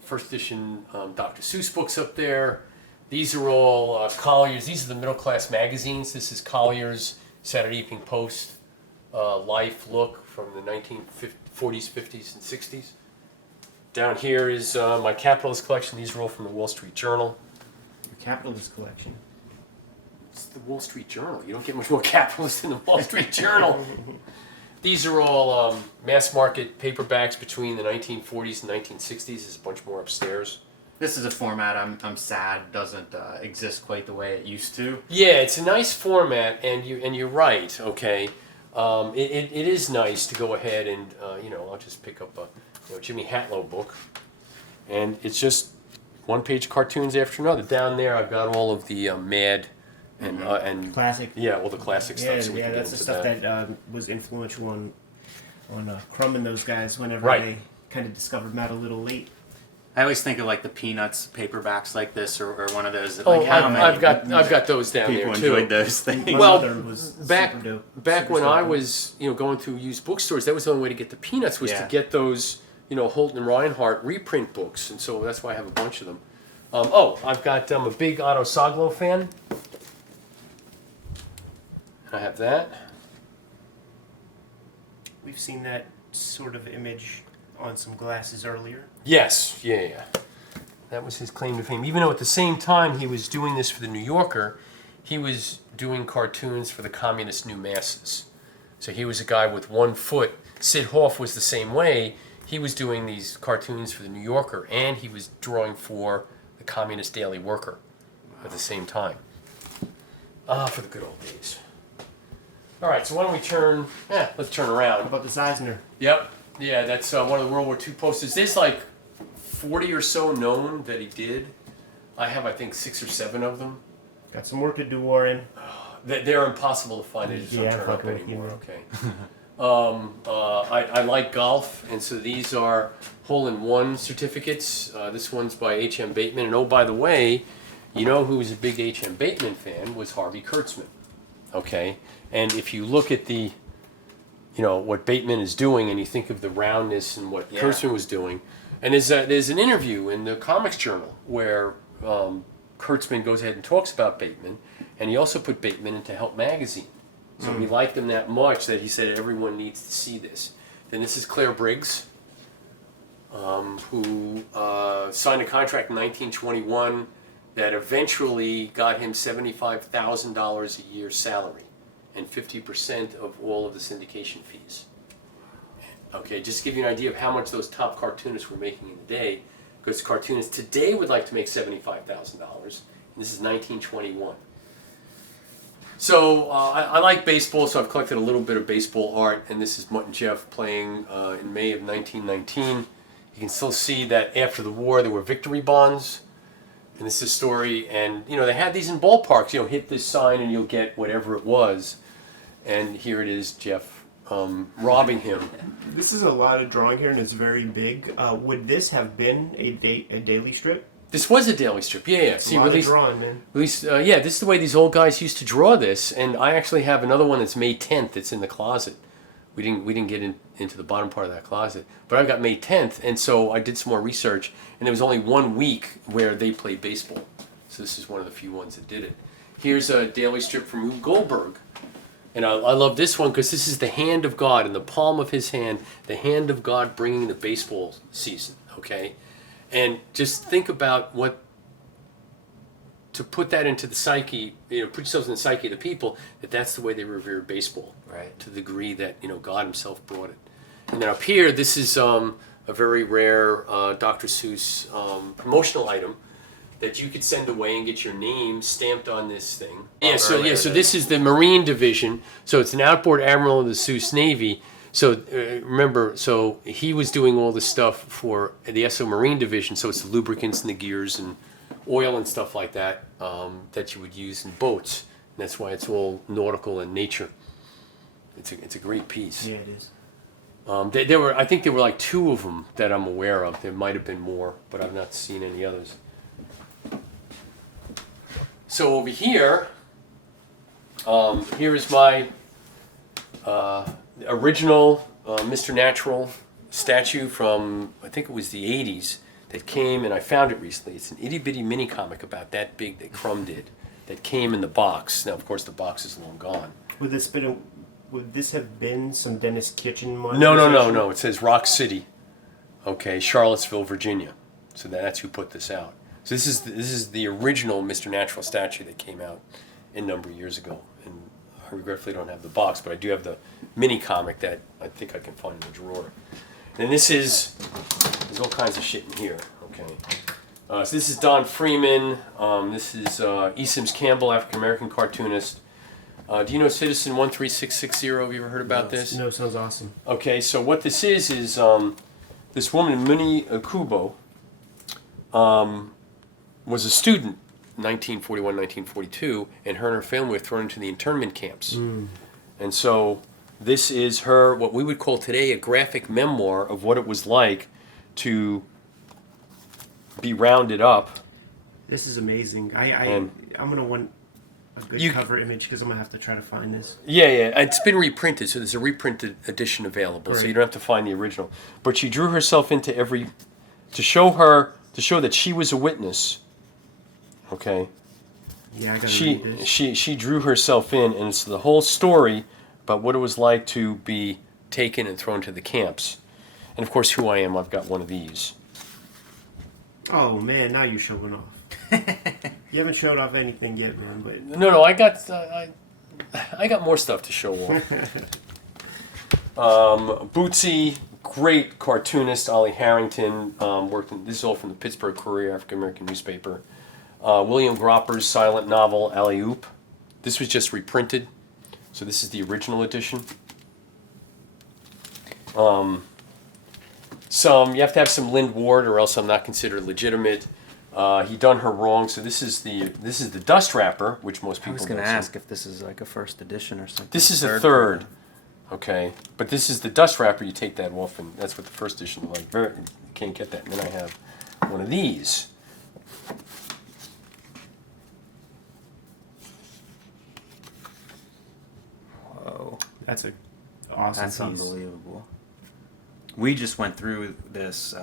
First edition Dr. Seuss books up there. These are all Collier's. These are the middle class magazines. This is Collier's Saturday Evening Post Life look from the 1940s, 50s, and 60s. Down here is my Capitalist collection. These are all from the Wall Street Journal. your Capitalist collection. It's the Wall Street Journal. You don't get much more capitalist than the Wall Street Journal. These are all mass market paperbacks between the 1940s and 1960s. There's a bunch more upstairs. This is a format I'm sad doesn't exist quite the way it used to. Yeah, it's a nice format, and you're right. Okay, it is nice to go ahead and I'll just pick up a Jimmy Hatlow book, and it's just one-page cartoons after another. Down there, I've got all of the Mad and Classic. yeah, all the classic Yeah, stuff. So we can get that's the into stuff that. that was influential on Crumb and those guys whenever Right. they kind of discovered Matt a little late. I always think of like the Peanuts paperbacks like this, or one of those. That, Oh, like how many I've got those down people there too. enjoyed those things. My Well, mother was back super dope. back super when I stoked. was going through used bookstores, that was the only way to get the Peanuts was to Yeah. get those Holton and Reinhardt reprint books, and so that's why I have a bunch of them. I've got a big Otto Saglo fan. I have that. We've seen that sort of image on some glasses earlier. Yes, yeah. That was his claim to fame. Even though at the same time he was doing this for the New Yorker, he was doing cartoons for the communist New Masses. So he was a guy with one foot. Sid Hoff was the same way. He was doing these cartoons for the New Yorker, and he was drawing for the Communist Daily Worker at the same time. For the good old days. All right, so why don't we let's turn How around. about this Eisner? Yep. Yeah, that's one of the World War II posters. There's like 40 or so known that he did. I have, I think, 6 or 7 of them. Got some work to do, Warren. They're impossible to find. They just don't Yeah, turn up fucking with you, anymore. man. Okay. I like golf, and so these are hole-in-one certificates. This one's by H.M. Bateman. And oh, by the way, You know who was a big H.M. Bateman fan was Harvey Kurtzman. Okay, and if you look at the, what Bateman is doing, and you think of the roundness and what Kurtzman was doing, and there's an interview in the Comics Journal where Kurtzman goes ahead and talks about Bateman, and he also put Bateman into Help Magazine. So he liked him that much that he said everyone needs to see this. Then this is Claire Briggs, who signed a contract in 1921 that eventually got him $75,000 a year salary and 50% of all of the syndication fees. Okay, just to give you an idea of how much those top cartoonists were making in the day, because cartoonists today would like to make $75,000, and this is 1921. So I like baseball, so I've collected a little bit of baseball art, and this is Mutt and Jeff playing in May of 1919. You can still see that after the war there were victory bonds, and this is a story, and they had these in ballparks, hit this sign and you'll get whatever it was, and here it is, Jeff robbing him. This is a lot of drawing here, and it's very big. Would this have been a daily strip? This was a daily strip, yeah. See, a lot of drawing, man. This is the way these old guys used to draw this, and I actually have another one that's May 10th. That's in the closet. We didn't get into the bottom part of that closet, but I've got May 10th, and so I did some more research, and there was only 1 week where they played baseball, so this is one of the few ones that did it. Here's a daily strip from Rube Goldberg, and I love this one because this is the hand of God, in the palm of his hand, the hand of God bringing the baseball season. Okay. And just think about to put that into the psyche, put yourselves in the psyche of the people, that's the way they revered baseball. Right. To the degree that, God himself brought it. And then up here, this is a very rare Dr. Seuss promotional item that you could send away and get your name stamped on this thing. So this is the Marine Division. So it's an outboard admiral of the Seuss Navy. So remember, so he was doing all this stuff for the SO Marine Division, so it's the lubricants and the gears and oil and stuff like that that you would use in boats. And that's why it's all nautical in nature. It's a great piece. Yeah, it is. I think there were like 2 of them that I'm aware of. There might have been more, but I've not seen any others. So over here, here is my original Mr. Natural statue from, I think it was the 80s, that came, and I found it recently. It's an itty-bitty mini-comic about that big that Crumb did, that came in the box. Now, of course, the box is long gone. Would this have been some Dennis Kitchen money? No. It says Rock City, okay, Charlottesville, Virginia. So that's who put this out. So this is the original Mr. Natural statue that came out a number of years ago. And I regretfully don't have the box, but I do have the mini comic that I think I can find in the drawer. And there's all kinds of shit in here. Okay. So this is Don Freeman. This is E. Sims Campbell, African American cartoonist. Do you know Citizen 13660? Have you ever heard about this? No, sounds awesome. Okay, so what this is this woman, Muni Kubo, was a student in 1941, 1942, and her family were thrown into the internment camps. And so this is her, what we would call today a graphic memoir of what it was like to be rounded up. This is amazing. I'm going to want a good cover image because I'm going to have to try to find this. Yeah. It's been reprinted, so there's a reprinted edition available, so you don't have to find the original. But she drew herself into to show that she was a witness. Okay. Yeah, I got to read this. She drew herself in, and it's the whole story about what it was like to be taken and thrown to the camps. And of course, who I am, I've got one of these. Oh man, now you're showing off. You haven't showed off anything yet, man. But No, I got more stuff to show off. Bootsy, great cartoonist. Ollie Harrington this is all from the Pittsburgh Courier, African American newspaper. William Gropper's silent novel Alley Oop. This was just reprinted, so this is the original edition. You have to have some Lind Ward, or else I'm not considered legitimate. He done her wrong. So this is the Dust Wrapper, which most people. I was going to ask if this is like a first edition or something. This is a third. Okay, but this is the Dust Wrapper. You take that off, and that's what the first edition looked like. You can't get that. And then I have one of these. That's a awesome That's piece. unbelievable. We just went through this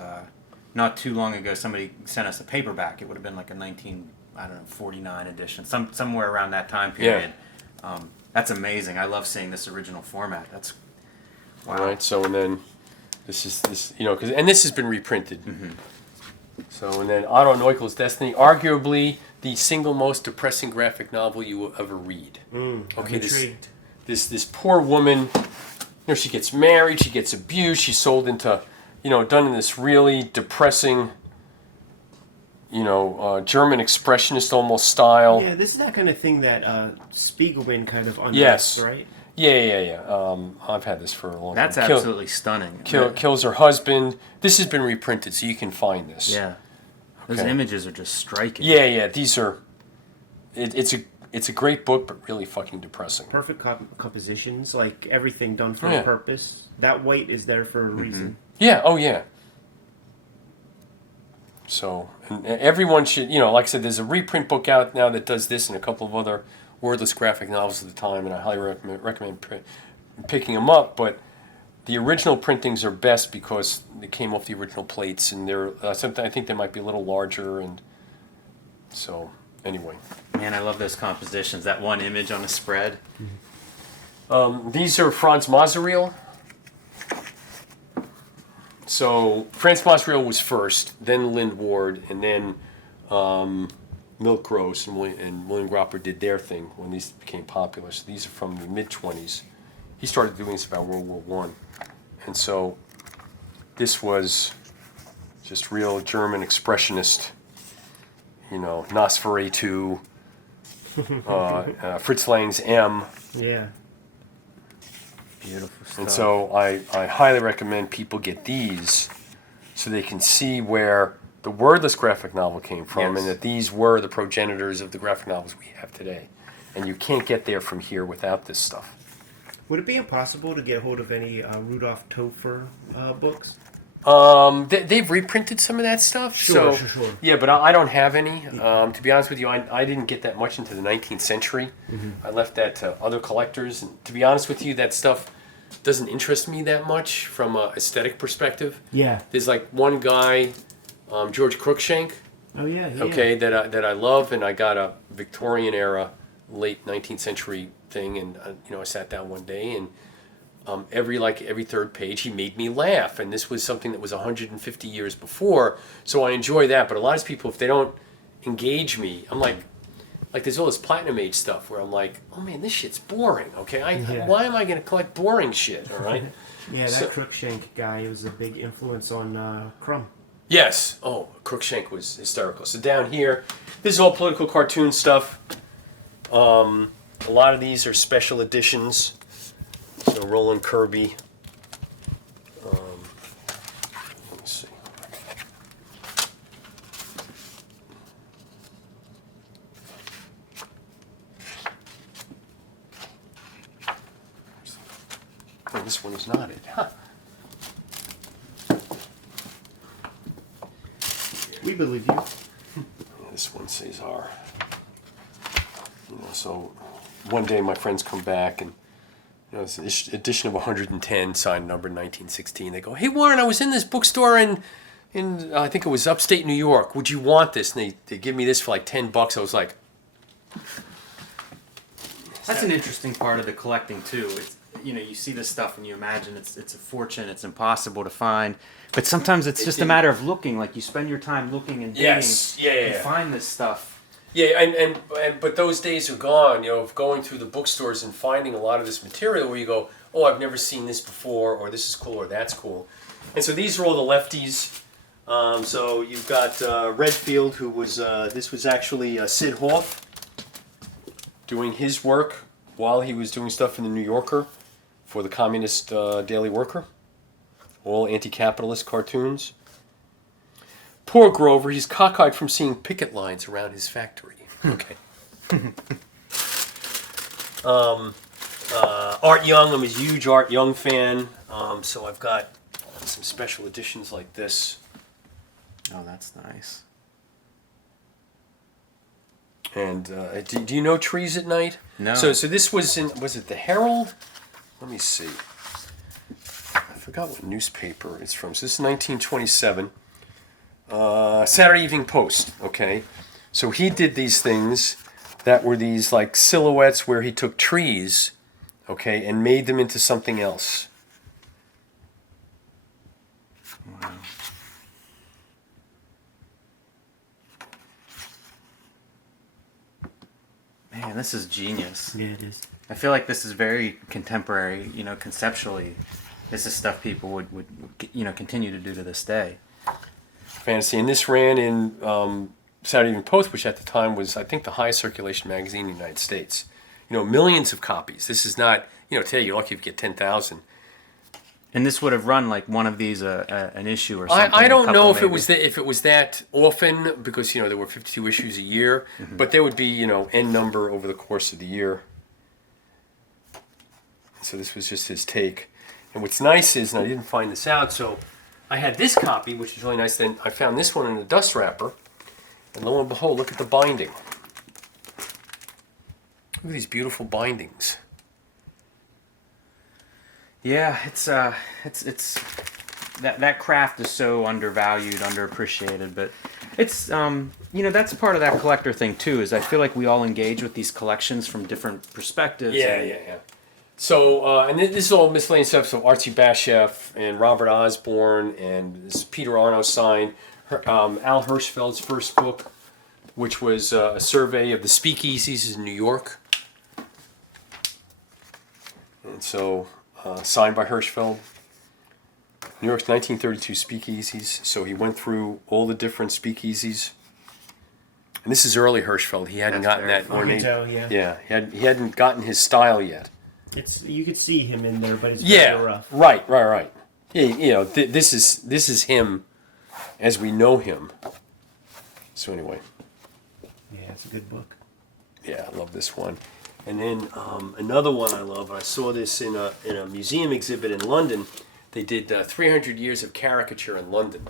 not too long ago. Somebody sent us a paperback. It would have been like a 49 edition, somewhere around that time period. Yeah. That's amazing. I love seeing this original format. That's wow. All right. So and then this and this has been reprinted. Mm-hmm. So and then Otto Neukel's Destiny, arguably the single most depressing graphic novel you will ever read. Okay, this poor woman. She gets married, she gets abused, she's sold into, done in this really depressing, German expressionist almost style. Yeah, this is that kind of thing that Spiegelman kind of unearthed, yes. Right? Yeah. I've had this for a long time. That's absolutely stunning. Kills her husband. This has been reprinted, so you can find this. Yeah. Those images are just striking. Yeah. These are... It's a great book, but really fucking depressing. Perfect compositions, like everything done for a purpose. That white is there for a reason. Yeah, oh yeah. So, and everyone should, like I said, there's a reprint book out now that does this and a couple of other wordless graphic novels at the time, and I highly recommend picking them up, but the original printings are best because they came off the original plates, and they're, I think they might be a little larger, and so... Anyway. Man, I love those compositions. That one image on a spread. These are Francois Surreal. So Francois Surreal was first, then Lind Ward, and then Milk Gross and William Gropper did their thing when these became popular. So these are from the mid-20s. He started doing this about World War I. And so this was just real German expressionist, Nosferatu, Fritz Lang's M. Yeah. Beautiful stuff. And so I highly recommend people get these so they can see where the wordless graphic novel came from, and that these were the progenitors of the graphic novels we have today. And you can't get there from here without this stuff. Would it be impossible to get hold of any Rudolf Topfer books? They've reprinted some of that stuff. Sure. Yeah, but I don't have any. To be honest with you, I didn't get that much into the 19th century. Mm-hmm. I left that to other collectors. And to be honest with you, that stuff doesn't interest me that much from an aesthetic perspective. Yeah. There's like one guy, George Cruikshank. Oh, yeah. Okay, that I love, and I got a Victorian era, late 19th century thing, and I sat down one day and every third page he made me laugh, and this was something that was 150 years before, so I enjoy that. But a lot of people, if they don't engage me, I'm like there's all this Platinum Age stuff where I'm like, oh man, this shit's boring. Okay, why am I going to collect boring shit? All right. Yeah, that Cruikshank guy was a big influence on Crumb. Yes. Oh, Cruikshank was hysterical. So down here, this is all political cartoon stuff. A lot of these are special editions. So Roland Kirby. Let's see. Oh, this one is not it. Huh. We believe you. This one says R. So one day my friends come back and it's an edition of 110, signed number 1916. They go, hey Warren, I was in this bookstore in I think it was upstate New York. Would you want this? And they give me this for like $10. I was like, that's an interesting part of the collecting too. It's, you see this stuff and you imagine it's a fortune, it's impossible to find. But sometimes it's just a matter of looking. Like you spend your time looking and digging and find this stuff. Yeah, but those days are gone, of going through the bookstores and finding a lot of this material where you go, oh, I've never seen this before, or this is cool, or that's cool. And so these are all the lefties. So you've got Redfield, who was, this was actually Sid Hoff doing his work while he was doing stuff in the New Yorker for the Communist Daily Worker. All anti-capitalist cartoons. Poor Grover, he's cockeyed from seeing picket lines around his factory. Okay. Art Young, I'm a huge Art Young fan. So I've got some special editions like this. Oh, that's nice. And do you know Trees at Night? No. So this was it the Herald? let me see. I forgot what newspaper it's from. So this is 1927. Saturday Evening Post, okay? So he did these things that were these like silhouettes where he took trees, okay, and made them into something else. Wow. Man, this is genius. Yeah, it is. I feel like this is very contemporary, you know, conceptually. This is stuff people would you know, continue to do to this day. Fantasy. And this ran in Saturday Evening Post, which at the time was, I think, the highest circulation magazine in the United States. You know, millions of copies. This is not, you know, today you're lucky if you get 10,000. And this would have run like one of these an issue or something. I don't know if maybe. it was that often, because, you know, there were 52 issues a year, but there would be, you know, N number over the course of the year. So this was just his take. And what's nice is, and I didn't find this out, so I had this copy, which is really nice. Then I found this one in a dust wrapper, and lo and behold, look at the binding. Look at these beautiful bindings. Yeah, it's that craft is so undervalued, underappreciated, but it's you know, that's part of that collector thing too. Is I feel like we all engage with these collections from different perspectives. Yeah. So, and this is all miscellaneous stuff. So Archie Basheff and Robert Osborne and this Peter Arno signed Al Hirschfeld's first book, which was a survey of the speakeasies in New York. And so, signed by Hirschfeld. New York's 1932 speakeasies. So he went through all the different speakeasies. And this is early Hirschfeld. He hadn't gotten that ornate. Yeah. He hadn't gotten his style yet. You could see him in there, but it's very rough. Right. Yeah, you know, this is him as we know him. So anyway. Yeah, it's a good book. Yeah, I love this one. And then another one I love. I saw this in a museum exhibit in London. They did 300 years of caricature in London,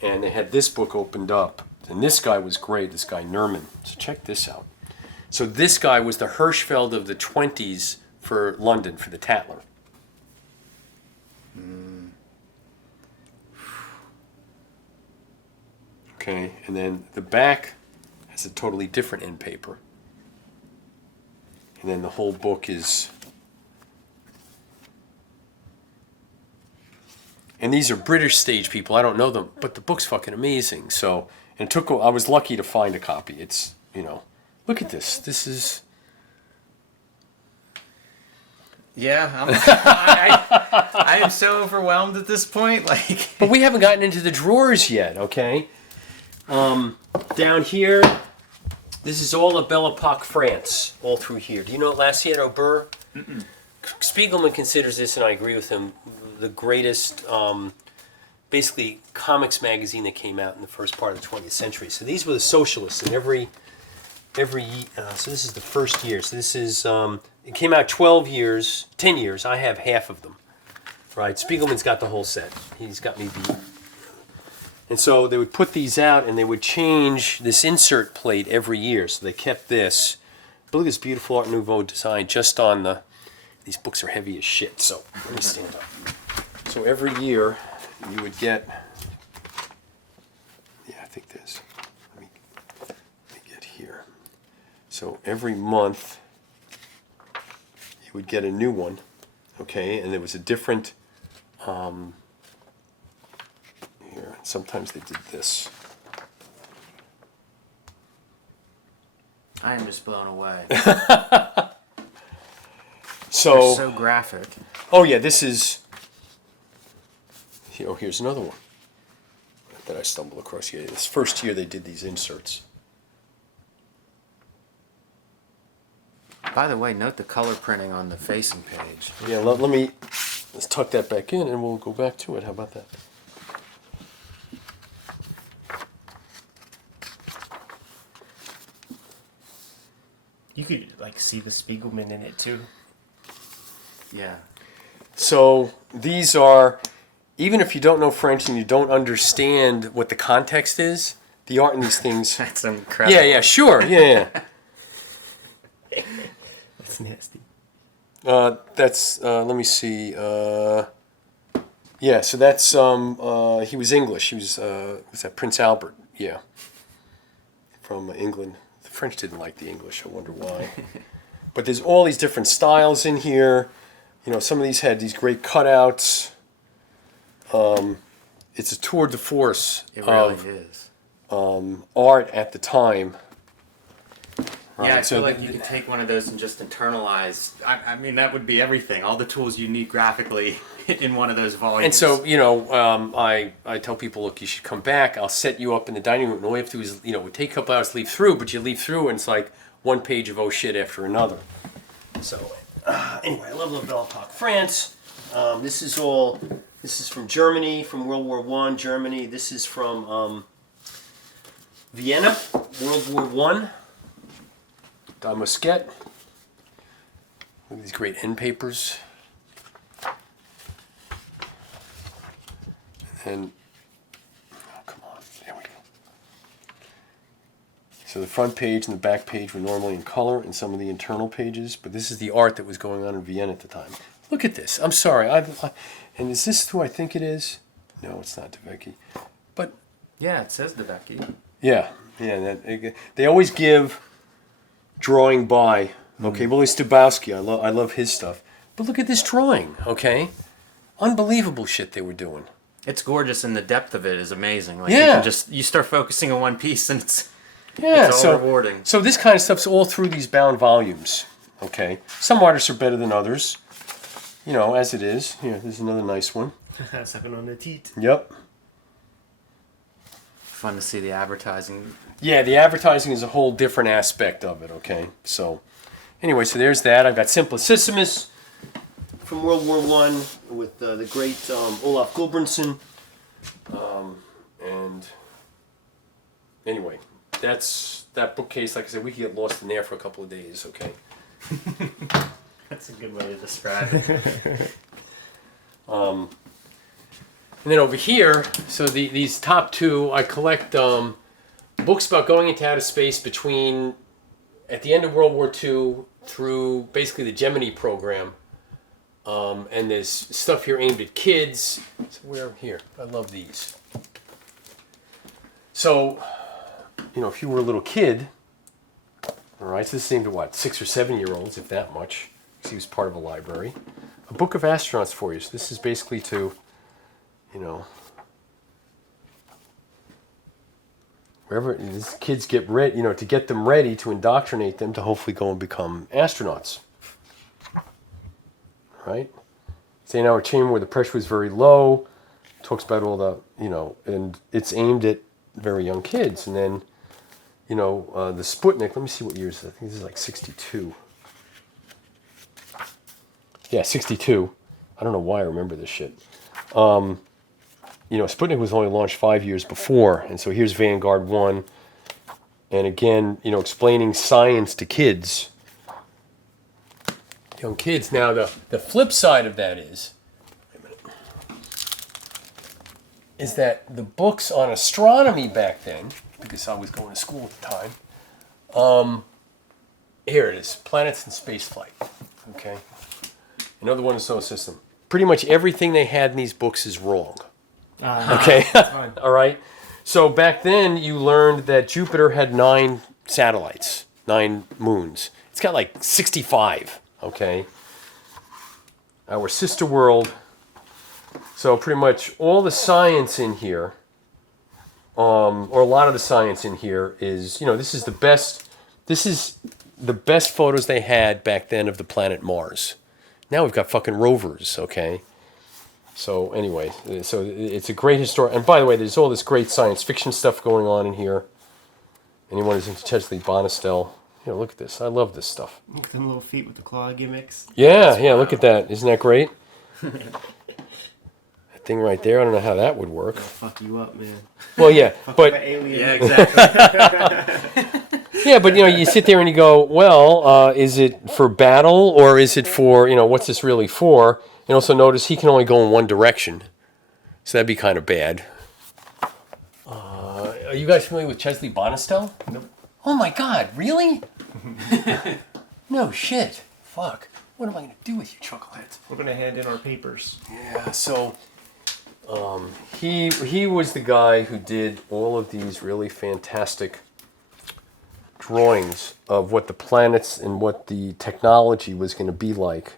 and they had this book opened up. And this guy was great. This guy Nerman. So check this out. So this guy was the Hirschfeld of the 20s. For London, for the Tatler. Okay, and then the back has a totally different end paper. And then the whole book is... And these are British stage people, I don't know them, but the book's fucking amazing. So, and I was lucky to find a copy. It's, you know, look at this. This is... Yeah, I am so overwhelmed at this point. Like, but we haven't gotten into the drawers yet, okay? Down here, this is all of Belle Epoque France, all through here. Do you know L'Assiette Aubert? Spiegelman considers this, and I agree with him, the greatest, basically, comics magazine that came out in the first part of the 20th century. So these were the socialists, and so this is the first year. So this is, it came out 10 years. I have half of them, right? Spiegelman's got the whole set. He's got me beat. And so they would put these out, and they would change this insert plate every year. So they kept this. But look at this beautiful Art Nouveau design just on the... These books are heavy as shit, so let me stand up. So every year, you would get... Yeah, I think there's... Let me get here. So every month, you would get a new one, okay? And there was a different... Here, sometimes they did this. I am just blown away. So, so graphic. Oh yeah, this is... Oh, here's another one that I stumbled across. Yeah, this first year they did these inserts. By the way, note the color printing on the facing page. Yeah, let's tuck that back in and we'll go back to it. How about that? You could like see the Spiegelman in it too. Yeah. So these are, even if you don't know French and you don't understand what the context is, the art in these things... That's incredible. Yeah, sure. Yeah. That's nasty. That's let me see. Yeah, so that's he was English. He was that Prince Albert? Yeah, from England. The French didn't like the English. I wonder why. But there's all these different styles in here. You know, some of these had these great cutouts. It's a tour de force It really is. art at the time. Yeah, I So feel like you could take one of those and just internalize. I mean, that would be everything. All the tools you need graphically in one of those volumes. And so, you know, I tell people, look, you should come back. I'll set you up in the dining room. And all you have to do is, you know, it would take a couple hours to leave through, but you leave through and it's like one page of oh shit after another. So, anyway, I love Belle Epoque, France. This is from Germany, from World War I, Germany. This is from Vienna, World War I. Don Mosquet. Look at these great end papers. And, oh, come on, there we go. So the front page and the back page were normally in color in some of the internal pages, but this is the art that was going on in Vienna at the time. Look at this. I'm sorry. And is this who I think it is? No, it's not DeVecchi. But, yeah, it says DeVecchi. yeah. They always give drawing by. Okay, Willie Stubowski. I love his stuff. But look at this drawing, okay? Unbelievable shit they were doing. It's gorgeous, and the depth of it is amazing. Like Yeah. you start focusing on one piece, and it's Yeah, all rewarding. So this kind of stuff's all through these bound volumes, okay? Some artists are better than others, you know, as it is. Here, there's another nice one. Sucking on the teat. Yep. Fun to see the advertising. Yeah, the advertising is a whole different aspect of it, okay? So, anyway, so there's that. I've got Simplicissimus from World War I with the great Olaf Gulbrandsen. And anyway, that bookcase, like I said, we could get lost in there for a couple of days, okay? That's a good way to describe it. And then over here, so these top two, I collect books about going into outer space between, at the end of World War II through basically the Gemini program. And there's stuff here aimed at kids. So where here? I love these. So, you know, if you were a little kid, all right, so this is aimed at what, 6 or 7 year olds, if that much. Because he was part of a library. A book of astronauts for you. So this is basically to, you know, wherever these kids get ready, you know, to get them ready to indoctrinate them to hopefully go and become astronauts. Right? Say now a chamber where the pressure was very low. Talks about all the, you know, and it's aimed at very young kids. And then, you know, the Sputnik, let me see what years, I think this is like 62. Yeah, 62. I don't know why I remember this shit. You know, Sputnik was only launched 5 years before, and so here's Vanguard 1. And again, you know, explaining science to kids. Young kids. Now, the flip side of that is that the books on astronomy back then, because I was going to school at the time, here it is, Planets and Spaceflight. Okay? Another one in the solar system. Pretty much everything they had in these books is wrong. Okay? All right? So back then, you learned that Jupiter had 9 satellites, 9 moons. It's got like 65, okay? Our sister world. So pretty much all the science in here, or a lot of the science in here is, you know, this is the best photos they had back then of the planet Mars. Now we've got fucking rovers, okay? So anyway, so it's a great historic. And by the way, there's all this great science fiction stuff going on in here. Anyone who's into Chesley Bonestell, you know, look at this. I love this stuff. Look at them little feet with the claw gimmicks. Yeah, look at that. Isn't that great? That thing right there, I don't know how that would work. It'll fuck you up, man. Well, yeah, but Alien. Yeah, exactly. yeah, but you know, you sit there and you go, well, is it for battle or is it for, you know, what's this really for? And also notice he can only go in one direction, so that'd be kind of bad. Are you guys familiar with Chesley Bonestell? Nope. Oh my God, really? No shit. Fuck. What am I going to do with you, chuckleheads? We're gonna hand in our papers. Yeah, so he was the guy who did all of these really fantastic drawings of what the planets and what the technology was going to be like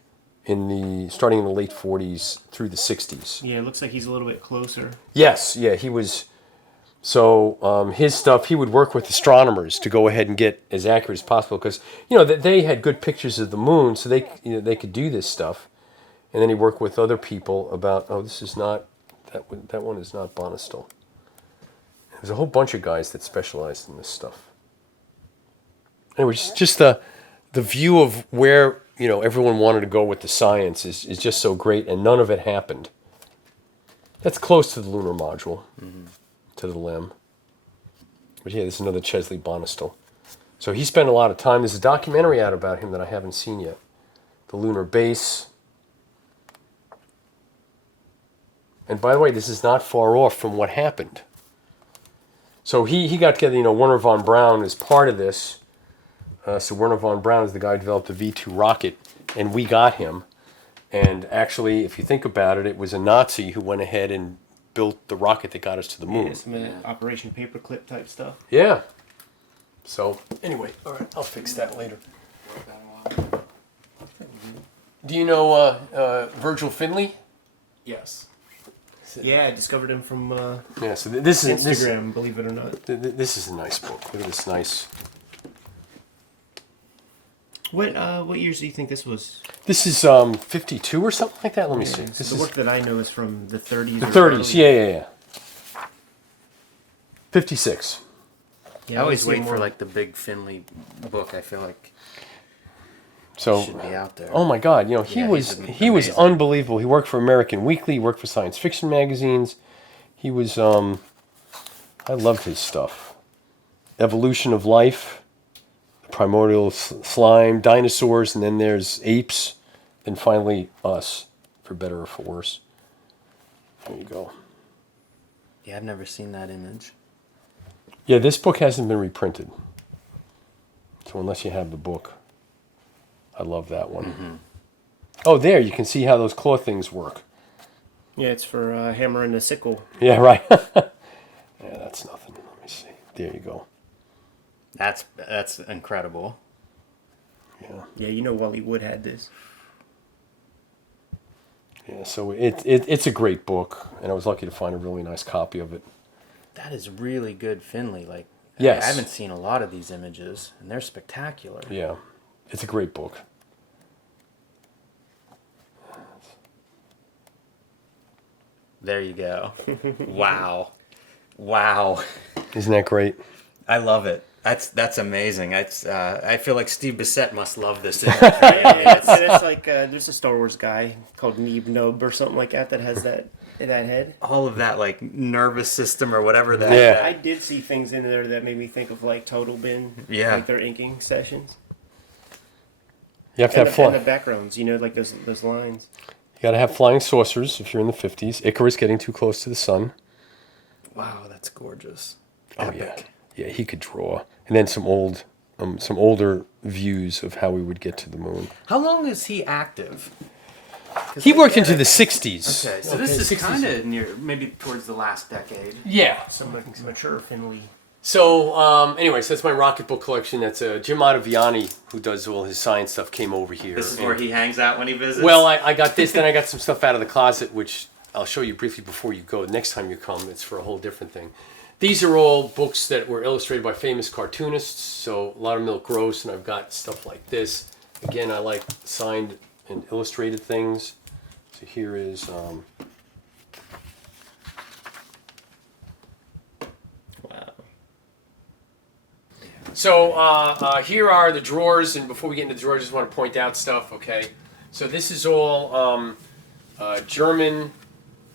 starting in the late 40s through the 60s. Yeah, it looks like he's a little bit closer. Yes, yeah, he was. So his stuff, he would work with astronomers to go ahead and get as accurate as possible because they had good pictures of the moon, so they could do this stuff. And then he worked with other people about this is not that one is not Bonistel. There's a whole bunch of guys that specialized in this stuff. Anyway, just the view of where everyone wanted to go with the science is just so great, and none of it happened. That's close to the lunar module. Mm-hmm. To the limb. But yeah, this is another Chesley Bonistel. So he spent a lot of time. There's a documentary out about him that I haven't seen yet. The lunar base. And by the way, this is not far off from what happened. So he got together, Werner von Braun is part of this. So Werner von Braun is the guy who developed the V2 rocket, and we got him. And actually, if you think about it, it was a Nazi who went ahead and built the rocket that got us to the moon. Yeah, some Operation Paperclip type stuff. Yeah. So, anyway, all right, I'll fix that later. Do you know Virgil Finley? Yes. Yeah, I discovered him from Yeah, so this is Instagram, believe it or not. This is a nice book. Look at this nice. What years do you think this was? This is 52 or something like that. Let me see. So This the is work that I know is from the 30s. the 30s. Yeah. 56. I always wait for like the big Finley book. I feel like So, should be out there. oh my God, he Yeah, was he's amazing. unbelievable. He worked for American Weekly. He worked for science fiction magazines. He was I loved his stuff. Evolution of Life. Primordial slime, dinosaurs, and then there's apes, and finally us, for better or for worse. There you go. Yeah, I've never seen that image. Yeah, this book hasn't been reprinted. So unless you have the book, I love that one. Mm-hmm. Oh, there, you can see how those claw things work. Yeah, it's for hammering a sickle. Yeah, right. Yeah, that's nothing. Let me see. There you go. That's incredible. Yeah. Yeah, Wally Wood had this. Yeah, so it's a great book, and I was lucky to find a really nice copy of it. That is really good Finley. Like, Yes. I haven't seen a lot of these images, and they're spectacular. Yeah, it's a great book. There you go. Wow. Isn't that great? I love it. That's amazing. I feel like Steve Bissett must love this image. Right? I mean, It's like there's a Star Wars guy called Neeb Nob or something like that has that head. all of that like nervous system or whatever that. Yeah. I did see things in there that made me think of like Total Bin. Yeah. Like their inking sessions. You have to And have the fly. backgrounds, like those lines. You got to have flying saucers if you're in the 50s. Icarus getting too close to the sun. Wow, that's gorgeous. Oh Epic. yeah, he could draw. And then some older views of how we would get to the moon. How long is he active? He worked into the 60s. Okay, so this is kind of near, maybe towards the last decade. Yeah. Some mature Finley. So, anyways, that's my rocket book collection. That's Jim Ottaviani, who does all his science stuff, came over here. This is where he hangs out when he visits? Well, I got this, then I got some stuff out of the closet, which I'll show you briefly before you go. Next time you come, it's for a whole different thing. These are all books that were illustrated by famous cartoonists, so a lot of Milk Gross, and I've got stuff like this. Again, I like signed and illustrated things. So here is... Wow. So here are the drawers, and before we get into the drawers, I just want to point out stuff, okay? So this is all German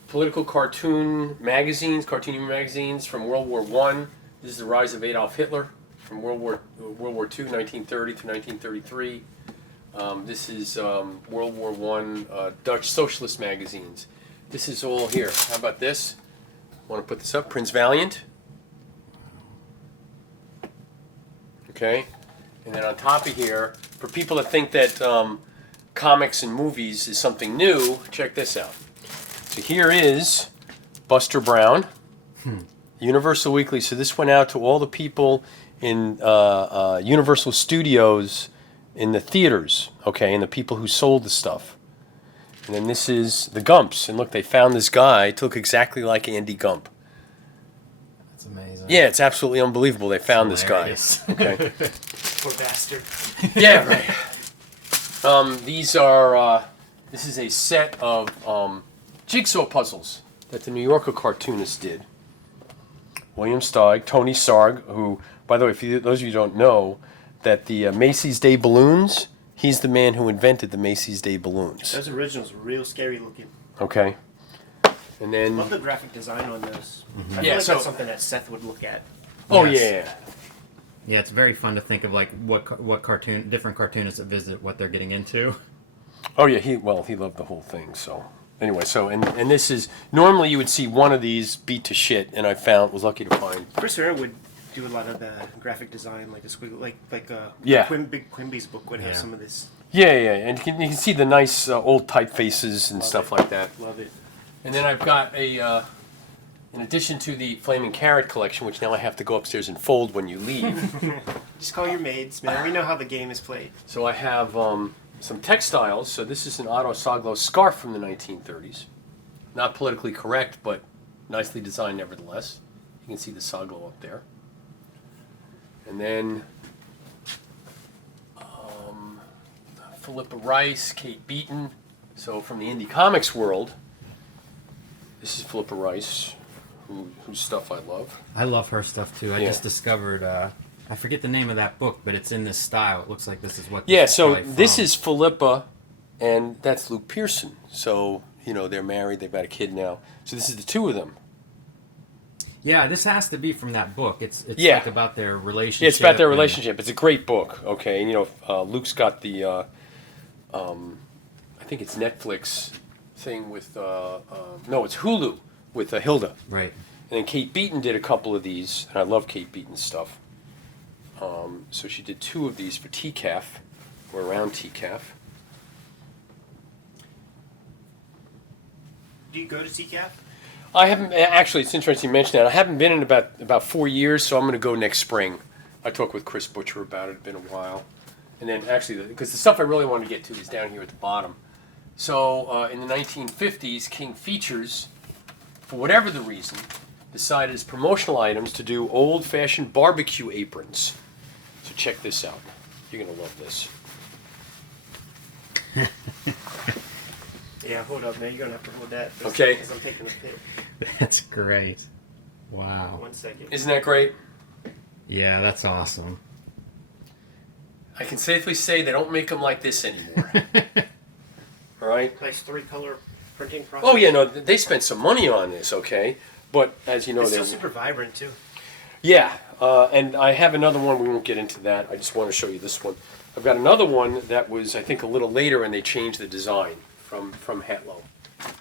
political cartoon magazines, cartoon magazines from World War I. This is the rise of Adolf Hitler from World War II, 1930 to 1933. This is World War I Dutch socialist magazines. This is all here. How about this? Want to put this up? Prince Valiant. Okay. And then on top of here, for people that think that comics and movies is something new, check this out. So here is Buster Brown, Universal Weekly. So this went out to all the people in Universal Studios in the theaters, okay, and the people who sold the stuff. And then this is the Gumps. And look, they found this guy to look exactly like Andy Gump. That's amazing. Yeah, it's absolutely unbelievable they found this guy. Okay. Poor bastard. Yeah, right. These are, this is a set of jigsaw puzzles that the New Yorker cartoonist did. William Steig, Tony Sarg, who, by the way, for those of you who don't know, that the Macy's Day balloons, he's the man who invented the Macy's Day balloons. Those originals were real scary looking. Okay. And then... Love the graphic design on those. I feel Yeah, like so- that's something that Seth would look at. Oh, Yes. yeah. Yeah, it's very fun to think of like what different cartoonists that visit, what they're getting into. Oh, yeah, he loved the whole thing, so... Anyway, so, and this is... Normally you would see one of these beat to shit, and I was lucky to find... Chris Hare would do a lot of the graphic design, like the squiggle, like Yeah. Big Quimby's book would have Yeah. some of this. Yeah, and you can see the nice old typefaces and Love stuff it. like that. Love it. And then I've got a, in addition to the Flaming Carrot collection, which now I have to go upstairs and fold when you leave. Just call your maids, man. We know how the game is played. So I have some textiles. So this is an Otto Saglo scarf from the 1930s. Not politically correct, but nicely designed nevertheless. You can see the Saglo up there. And then Philippa Rice, Kate Beaton. So from the indie comics world, this is Philippa Rice, whose stuff I love. I love her stuff too. I Yeah. just discovered I forget the name of that book, but it's in this style. It looks like this is what. Yeah, this is so probably this from. is Philippa, and that's Luke Pearson. So, they're married, they've got a kid now. So this is the two of them. Yeah, this has to be from that book. It's Yeah. like about their relationship. Yeah, it's about their and- relationship. It's a great book, okay? And, Luke's got the, I think it's Netflix thing with, no, it's Hulu with Hilda. Right. And then Kate Beaton did a couple of these, and I love Kate Beaton's stuff. So she did two of these for TCAF, or around TCAF. Do you go to CCAP? I haven't, actually, it's interesting you mention that. I haven't been in about 4 years, so I'm going to go next spring. I talked with Chris Butcher about it, it's been a while. And then actually, because the stuff I really want to get to is down here at the bottom. So in the 1950s, King Features, for whatever the reason, decided as promotional items to do old-fashioned barbecue aprons. So check this out. You're going to love this. Yeah, hold up, man. You're going to have to hold that. Okay. Because I'm taking a pic. That's great. Wow. 1 second. Isn't that great? Yeah, that's awesome. I can safely say they don't make them like this anymore. All right? Nice 3-color printing process. Oh, yeah, no, they spent some money on this, okay? But as you know, It's they're... still super vibrant, too. Yeah, and I have another one. We won't get into that. I just want to show you this one. I've got another one that was, I think, a little later, and they changed the design from Hatlow.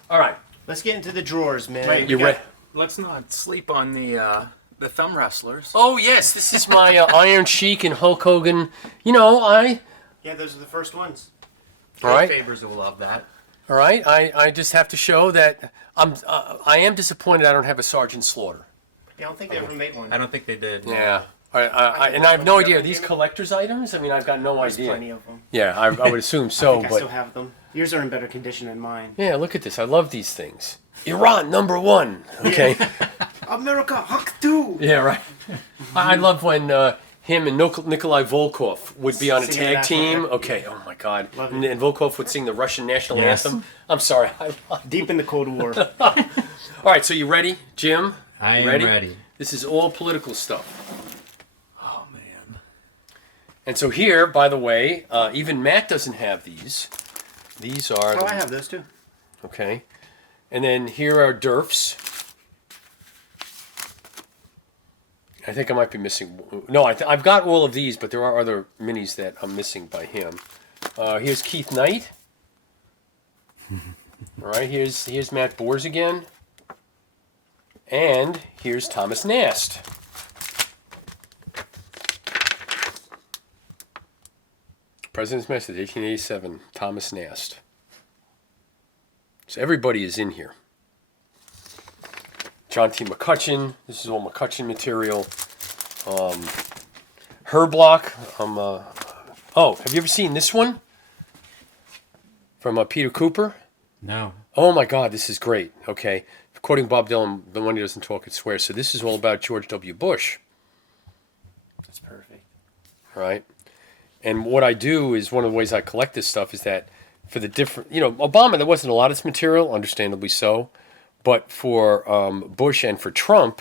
All right. Let's get into the drawers, man. Wait, You ready? Let's not sleep on the thumb wrestlers. Oh, yes, this is my Iron Sheik and Hulk Hogan. Yeah, those are the first ones. All right. Favors will love that. All right. I just have to show that I am disappointed I don't have a Sergeant Slaughter. Yeah, I don't think they ever made one. I don't think they did. Yeah. And I have no idea. Are these collector's items? I mean, I've got no There's idea. plenty of them. Yeah, I would assume so, I think I but... still have them. Yours are in better condition than mine. Yeah, look at this. I love these things. Iran, #1. Okay. America, Huck 2! Yeah, right. I love when him and Nikolai Volkov would be on a Singing tag team. Africa. Okay, oh my God. Love And, it. and Volkov would sing the Russian national Yes. anthem. I'm sorry. Deep in the Cold War. All right, so you ready, Jim? I am Ready? ready. This is all political stuff. Oh man. And so here, by the way, even Matt doesn't have these. These are... Oh, I have those too. Okay. And then here are Durfs. I think I might be missing... No, I've got all of these, but there are other minis that I'm missing by him. Here's Keith Knight. All right, here's Matt Bors again. And here's Thomas Nast. President's Message, 1887, Thomas Nast. So everybody is in here. John T. McCutcheon. This is all McCutcheon material. Herblock. Have you ever seen this one? From Peter Cooper? No. Oh my God, this is great. Okay. Quoting Bob Dylan, the one who doesn't talk, it swears. So this is all about George W. Bush. That's perfect. Right? And what I do is, one of the ways I collect this stuff is that for the different, Obama, there wasn't a lot of this material, understandably so. But for Bush and for Trump,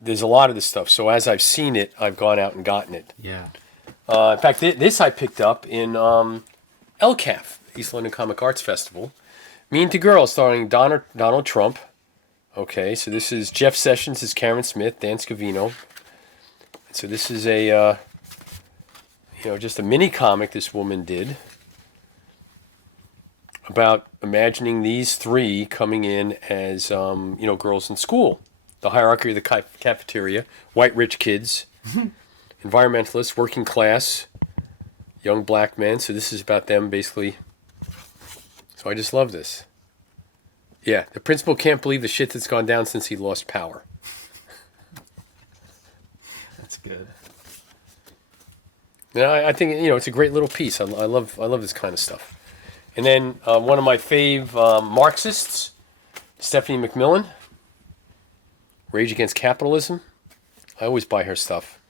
there's a lot of this stuff. So as I've seen it, I've gone out and gotten it. Yeah. In fact, this I picked up in LCAF, East London Comic Arts Festival. Mean to Girls, starring Donald Trump. Okay, so this is Jeff Sessions as Karen Smith, Dan Scavino. So this is a, just a mini comic this woman did about imagining these three coming in as, girls in school. The hierarchy of the cafeteria, white rich kids, environmentalists, working class, young black men. So this is about them basically. So I just love this. Yeah, the principal can't believe the shit that's gone down since he lost power. That's good. Yeah, I think it's a great little piece. I love this kind of stuff. And then one of my fave Marxists, Stephanie Mcmillan, Rage Against Capitalism. I always buy her stuff.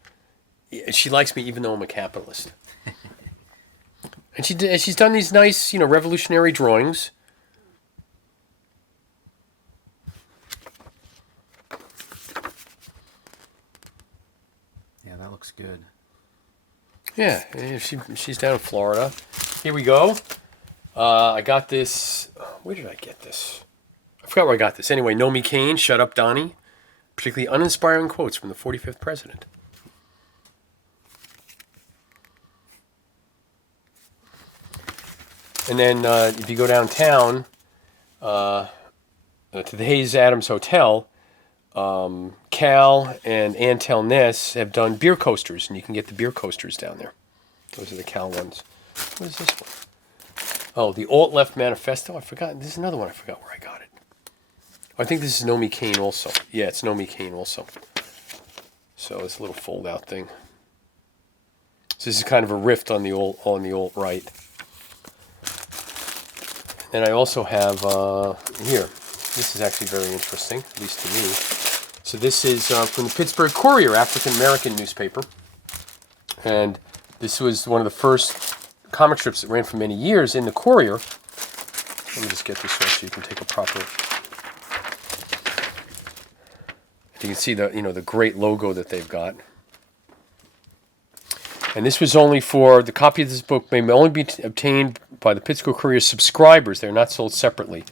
She likes me even though I'm a capitalist. And she's done these nice, revolutionary drawings. Yeah, that looks good. Yeah, she's down in Florida. Here we go. I got this. Where did I get this? I forgot where I got this. Anyway, Nomi Kane, Shut Up Donnie. Particularly uninspiring quotes from the 45th president. And then if you go downtown to the Hayes Adams Hotel, Cal and Antel Ness have done beer coasters, and you can get the beer coasters down there. Those are the Cal ones. What is this one? Oh, the Alt Left Manifesto. I forgot. This is another one. I forgot where I got it. I think this is Nomi Kane also. Yeah, it's Nomi Kane also. So it's a little fold-out thing. So this is kind of a riff on the alt-right. And I also have here. This is actually very interesting, at least to me. So this is from the Pittsburgh Courier, African-American newspaper. And this was one of the first comic strips that ran for many years in the Courier. Let me just get this one so you can take a proper... You can see the great logo that they've got. And this was only for... The copy of this book may only be obtained by the Pittsburgh Courier subscribers. They're not sold separately.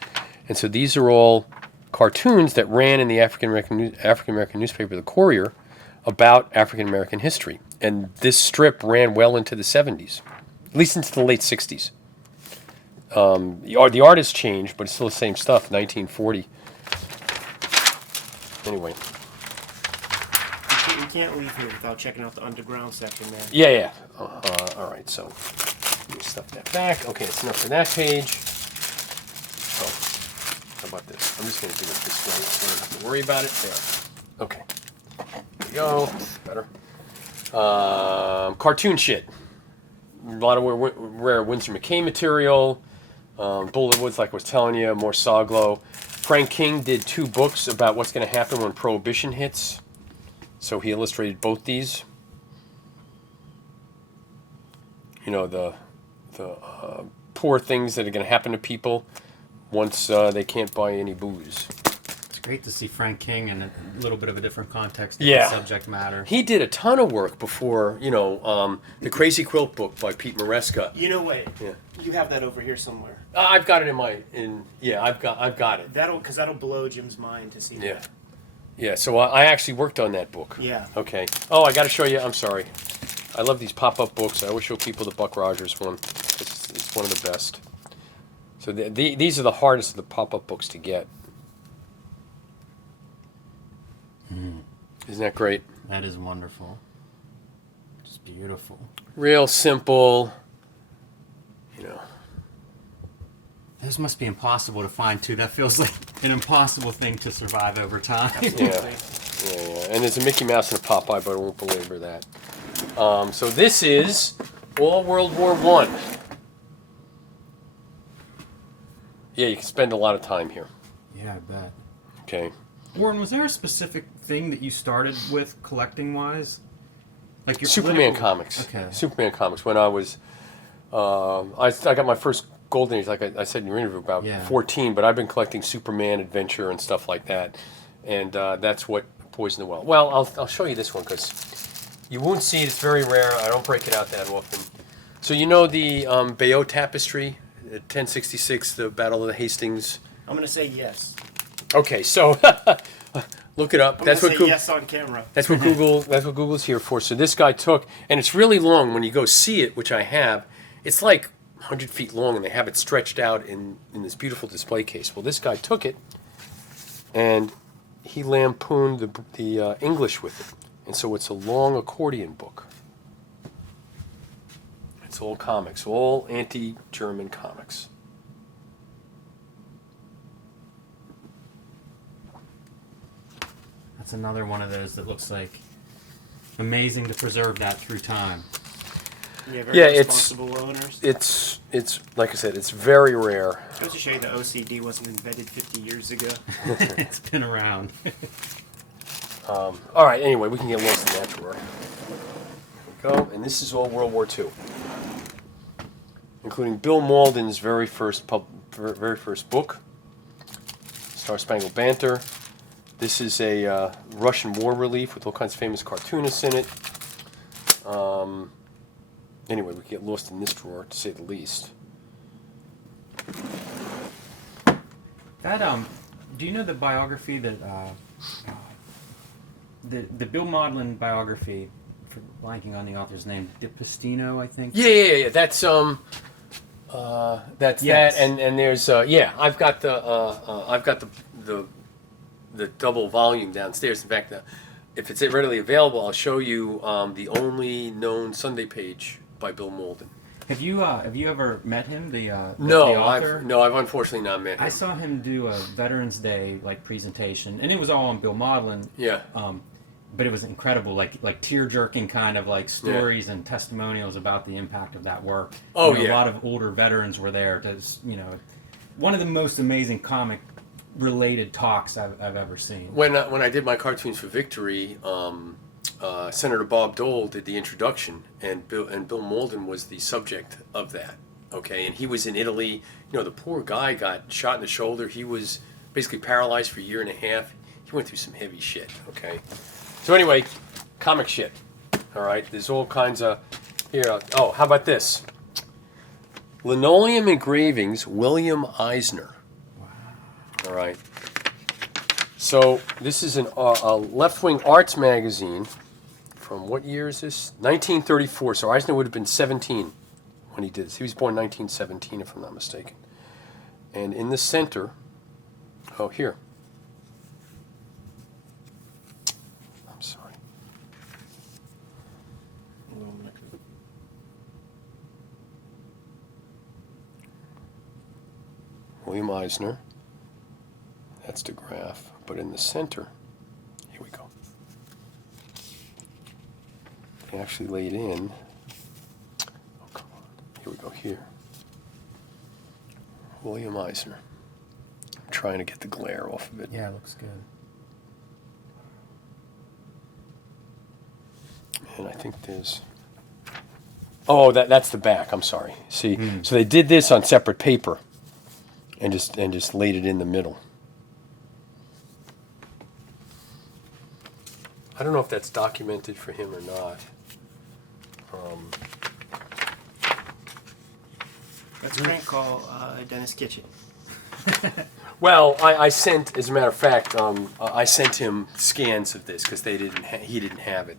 And so these are all cartoons that ran in the African-American newspaper, the Courier, about African-American history. And this strip ran well into the 70s, at least into the late 60s. The art has changed, but it's still the same stuff, 1940. Anyway. You can't leave here without checking out the underground section there. Yeah. All right, so let me stuff that back. Okay, that's enough for that page. Oh, how about this? I'm just going to do it this way so I don't have to worry about it. There. Okay. There we go. Better. Cartoon shit. A lot of rare Winsor McCay material. Bullet Woods, like I was telling you, more Soglo. Frank King did 2 books about what's going to happen when Prohibition hits. So he illustrated both these. The poor things that are going to happen to people once they can't buy any booze. It's great to see Frank King in a little bit of a different context, Yeah. subject matter. He did a ton of work before, the Crazy Quilt book by Pete Maresca. Wait. Yeah. You have that over here somewhere. I've got it I've got it. That'll blow Jim's mind to see Yeah. that. Yeah, so I actually worked on that book. Yeah. Okay. Oh, I got to show you. I'm sorry. I love these pop-up books. I always show people the Buck Rogers one. It's one of the best. So these are the hardest of the pop-up books to get. Isn't that great? That is wonderful. It's beautiful. Real simple, Those must be impossible to find too. That feels like an impossible thing to survive over time. Yeah. And there's a Mickey Mouse and a Popeye, but I won't belabor that. So this is all World War I. Yeah, you can spend a lot of time here. Yeah, I bet. Okay. Warren, was there a specific thing that you started with collecting wise? Like your Superman political- comics. Okay. Superman comics. When I was, I got my first golden age, like I said in your interview, about 14. But I've been collecting Superman, Adventure, and stuff like that, and that's what Poison the Well. Well, I'll show you this one because you won't see it. It's very rare. I don't break it out that often. So you know the Bayeux Tapestry, 1066, the Battle of the Hastings. I'm gonna say yes. Okay, so look it up. I'm That's gonna what say yes on camera. That's what Google. That's what Google's here for. So this guy took, and it's really long. When you go see it, which I have, it's like 100 feet long, and they have it stretched out in this beautiful display case. Well, this guy took it, and he lampooned the English with it, and so it's a long accordion book. It's all comics, all anti-German comics. That's another one of those that looks like amazing to preserve that through time. Yeah, very responsible owners. It's like I said, it's very rare. Goes to show you the OCD wasn't invented 50 years ago. It's been around. All right, anyway, we can get lost in that drawer. Here we go, and this is all World War II, including Bill Malden's very first book, Star Spangled Banter. This is a Russian war relief with all kinds of famous cartoonists in it. Anyway, we can get lost in this drawer, to say the least. That do you know the biography that the Bill Malden biography? For blanking on the author's name, DiPistino, I think. Yeah. That's Yes. that, and there's I've got the double volume downstairs. In fact, if it's readily available, I'll show you the only known Sunday page by Bill Malden. Have you ever met him? The No, author? I've unfortunately not met him. I saw him do a Veterans Day presentation, and it was all on Bill Malden. Yeah. But it was incredible, like tear-jerking kind of like stories and testimonials about the impact of that work. Oh, A lot of older veterans were there to, one of the most amazing comic-related talks I've ever seen. When I did my Cartoons for Victory, Senator Bob Dole did the introduction, and Bill Malden was the subject of that. Okay, and he was in Italy. The poor guy got shot in the shoulder. He was basically paralyzed for a year and a half. He went through some heavy shit. Okay, so anyway, comic shit. All right, there's all kinds of here. Oh, how about this? Linoleum engravings, William Eisner. Wow. All right. So this is a left-wing arts magazine. From what year is this? 1934. So Eisner would have been 17 when he did this. He was born 1917, if I'm not mistaken. And in the center, here. I'm sorry. William Eisner. That's the graph. But in the center, here we go. They actually laid in. Oh, come on. Here we go, here. William Eisner. I'm trying to get the glare off of it. Yeah, it looks good. And I think there's... Oh, that's the back. I'm sorry. See, so they did this on separate paper and just laid it in the middle. I don't know if that's documented for him or not. That's a prank call, Dennis Kitchen. Well, I sent, as a matter of fact, I sent him scans of this because he didn't have it.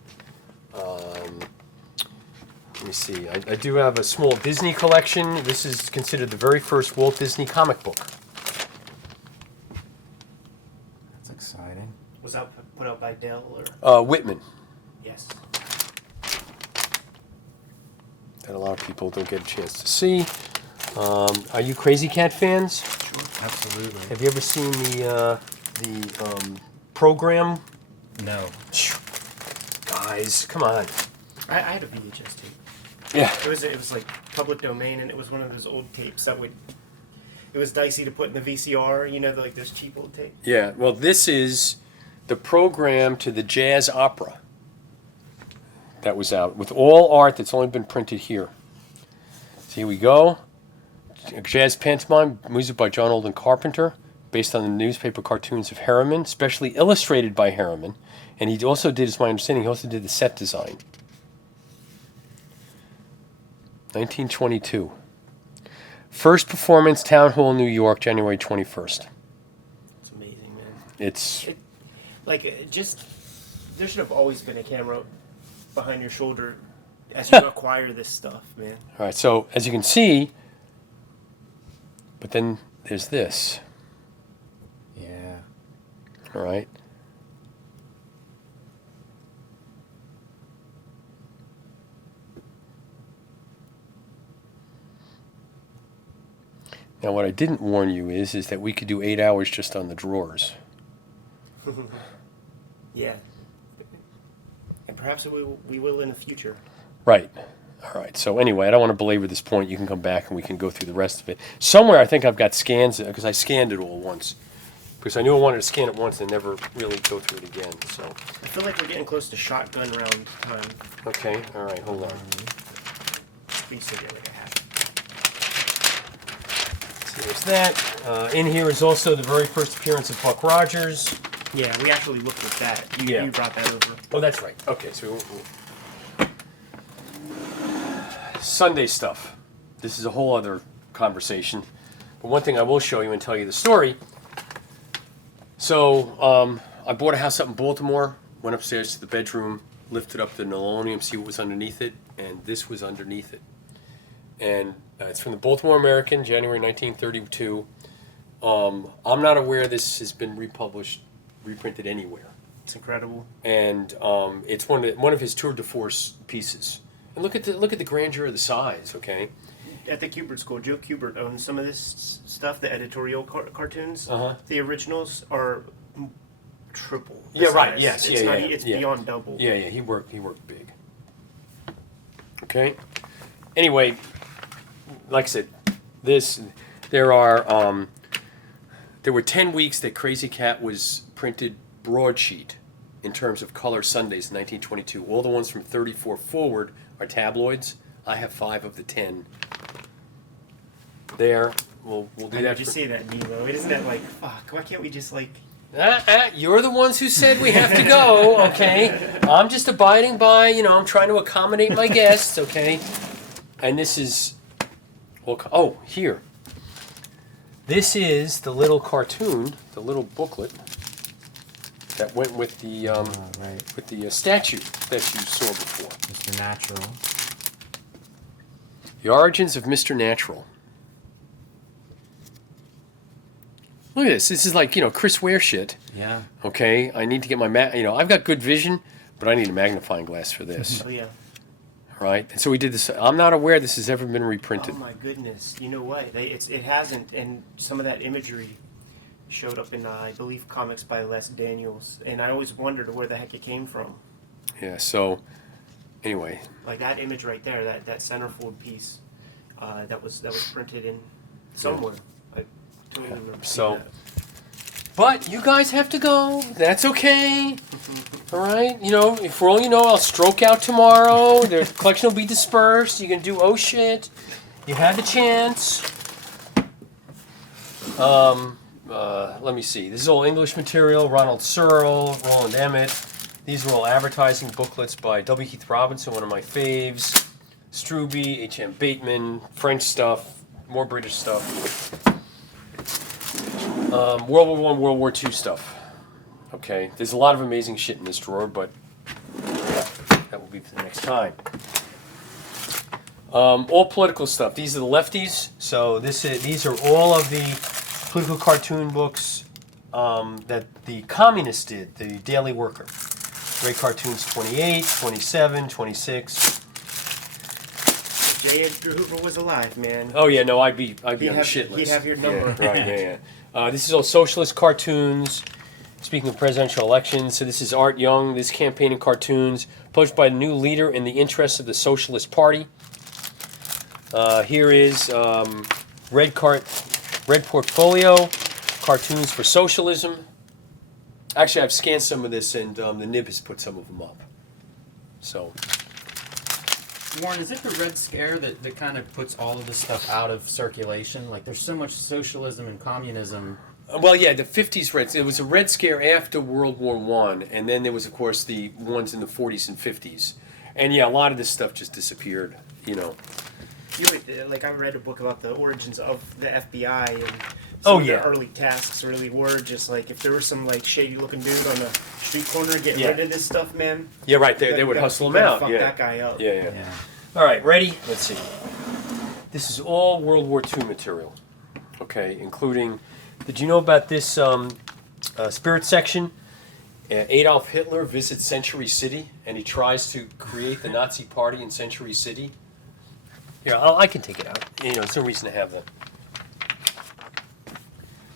Let me see. I do have a small Disney collection. This is considered the very first Walt Disney comic book. That's exciting. Was that put out by Dell or? Whitman. Yes. that a lot of people don't get a chance to see. Are you Crazy Cat fans? Sure, absolutely. Have you ever seen the program? No. Guys, come on. I had a VHS tape. Yeah. It was like public domain, and it was one of those old tapes that would. It was dicey to put in the VCR, you know, like those cheap old tapes. Yeah. Well, this is the program to the jazz opera that was out with all art that's only been printed here. So here we go. Jazz pantomime, music by John Alden Carpenter, based on the newspaper cartoons of Harriman, specially illustrated by Harriman, and he also did, as my understanding, he also did the set design. 1922. First performance, Town Hall, New York, January 21st. It's amazing, man. It's Just there should have always been a camera behind your shoulder as you acquire this stuff, man. all right. So as you can see, but then there's this. Yeah. All right. Now, what I didn't warn you is that we could do 8 hours just on the drawers. Yeah. And perhaps we will in the future. Right. All right. So anyway, I don't want to belabor this point. You can come back and we can go through the rest of it. Somewhere I think I've got scans because I scanned it all once. Because I knew I wanted to scan it once and never really go through it again. So. I feel like we're getting close to shotgun round time. Okay. All right. Hold on. We still get like a half. So there's that. In here is also the very first appearance of Buck Rogers. Yeah, we actually looked at that. You brought that over. Oh, that's right. Okay. So Sunday stuff. This is a whole other conversation. But one thing I will show you and tell you the story. So I bought a house up in Baltimore, went upstairs to the bedroom, lifted up the linoleum, see what was underneath it, and this was underneath it. And it's from the Baltimore American, January 1932. I'm not aware this has been reprinted anywhere. It's incredible. And it's one of his tour de force pieces. And look at the grandeur of the size. Okay. At the Kubert School, Joe Kubert owns some of this stuff, the editorial cartoons. Uh-huh. The originals are triple. the Yeah. Right. size. Yes. It's Yeah. not, Yeah. It's yeah. beyond double. Yeah. Yeah. He worked big. Okay. Anyway, like I said, there were 10 weeks that Crazy Cat was printed broadsheet in terms of color Sundays in 1922. All the ones from 34 forward are tabloids. I have 5 of the 10. There, we'll do I that. did you say that, Nemo? Isn't that like, fuck, why can't we just like... You're the ones who said we have to go, okay? I'm just abiding by, I'm trying to accommodate my guests, okay? And this is, here. This is the little cartoon, the little booklet that went with the Right. with the statue that you saw before. Mr. Natural. The Origins of Mr. Natural. Look at this. This is like, Chris Ware shit. Yeah. Okay, I need to get my I've got good vision, but I need a magnifying glass for this. Oh, yeah. Right? And so we did this. I'm not aware this has ever been reprinted. Oh, my goodness. You know what? It hasn't, and some of that imagery showed up in, I believe, comics by Les Daniels, and I always wondered where the heck it came from. Yeah, so, anyway. Like that image right there, that centerfold piece, that was printed in somewhere. I totally remember. So, seeing that. but you guys have to go. That's okay. All right? For all you know, I'll stroke out tomorrow. The collection will be dispersed. You can do, oh shit. You had the chance. Let me see. This is all English material. Ronald Searle, Roland Emmett. These are all advertising booklets by W. Heath Robinson, one of my faves. Struby, H.M. Bateman, French stuff, more British stuff. World War I, World War II stuff. Okay, there's a lot of amazing shit in this drawer, but that will be for the next time. All political stuff. These are the lefties. So these are all of the political cartoon books that the Communists did, the Daily Worker. Great cartoons 28, 27, 26. if J. Edgar Hoover was alive, man. Oh yeah, no, I'd be on the have, shit list. he'd have your number. Yeah, right, yeah. This is all socialist cartoons. Speaking of presidential elections, so this is Art Young. This campaign in cartoons published by the new leader in the interests of the Socialist Party. Here is Red Portfolio, cartoons for socialism. Actually, I've scanned some of this, and the Nib has put some of them up. So, Warren, is it the Red Scare that kind of puts all of this stuff out of circulation? Like, there's so much socialism and communism. well, yeah, the 50s Red. It was a Red Scare after World War I, and then there was, of course, the ones in the 40s and 50s. And yeah, a lot of this stuff just disappeared, you know. Like, I read a book about the origins of the FBI, and Oh, some of yeah. their early tasks really were just like, if there was some like shady looking dude on the street corner getting Yeah. rid of this stuff, man. Yeah, right. They you would gotta- hustle you them gotta out. Fuck Yeah. that guy up. Yeah. All right, ready? Let's see. This is all World War II material, okay, including. Did you know about this spirit section? Adolf Hitler visits Century City, and he tries to create the Nazi Party in Century City. Yeah, I can take it out. You know, there's no reason to have that.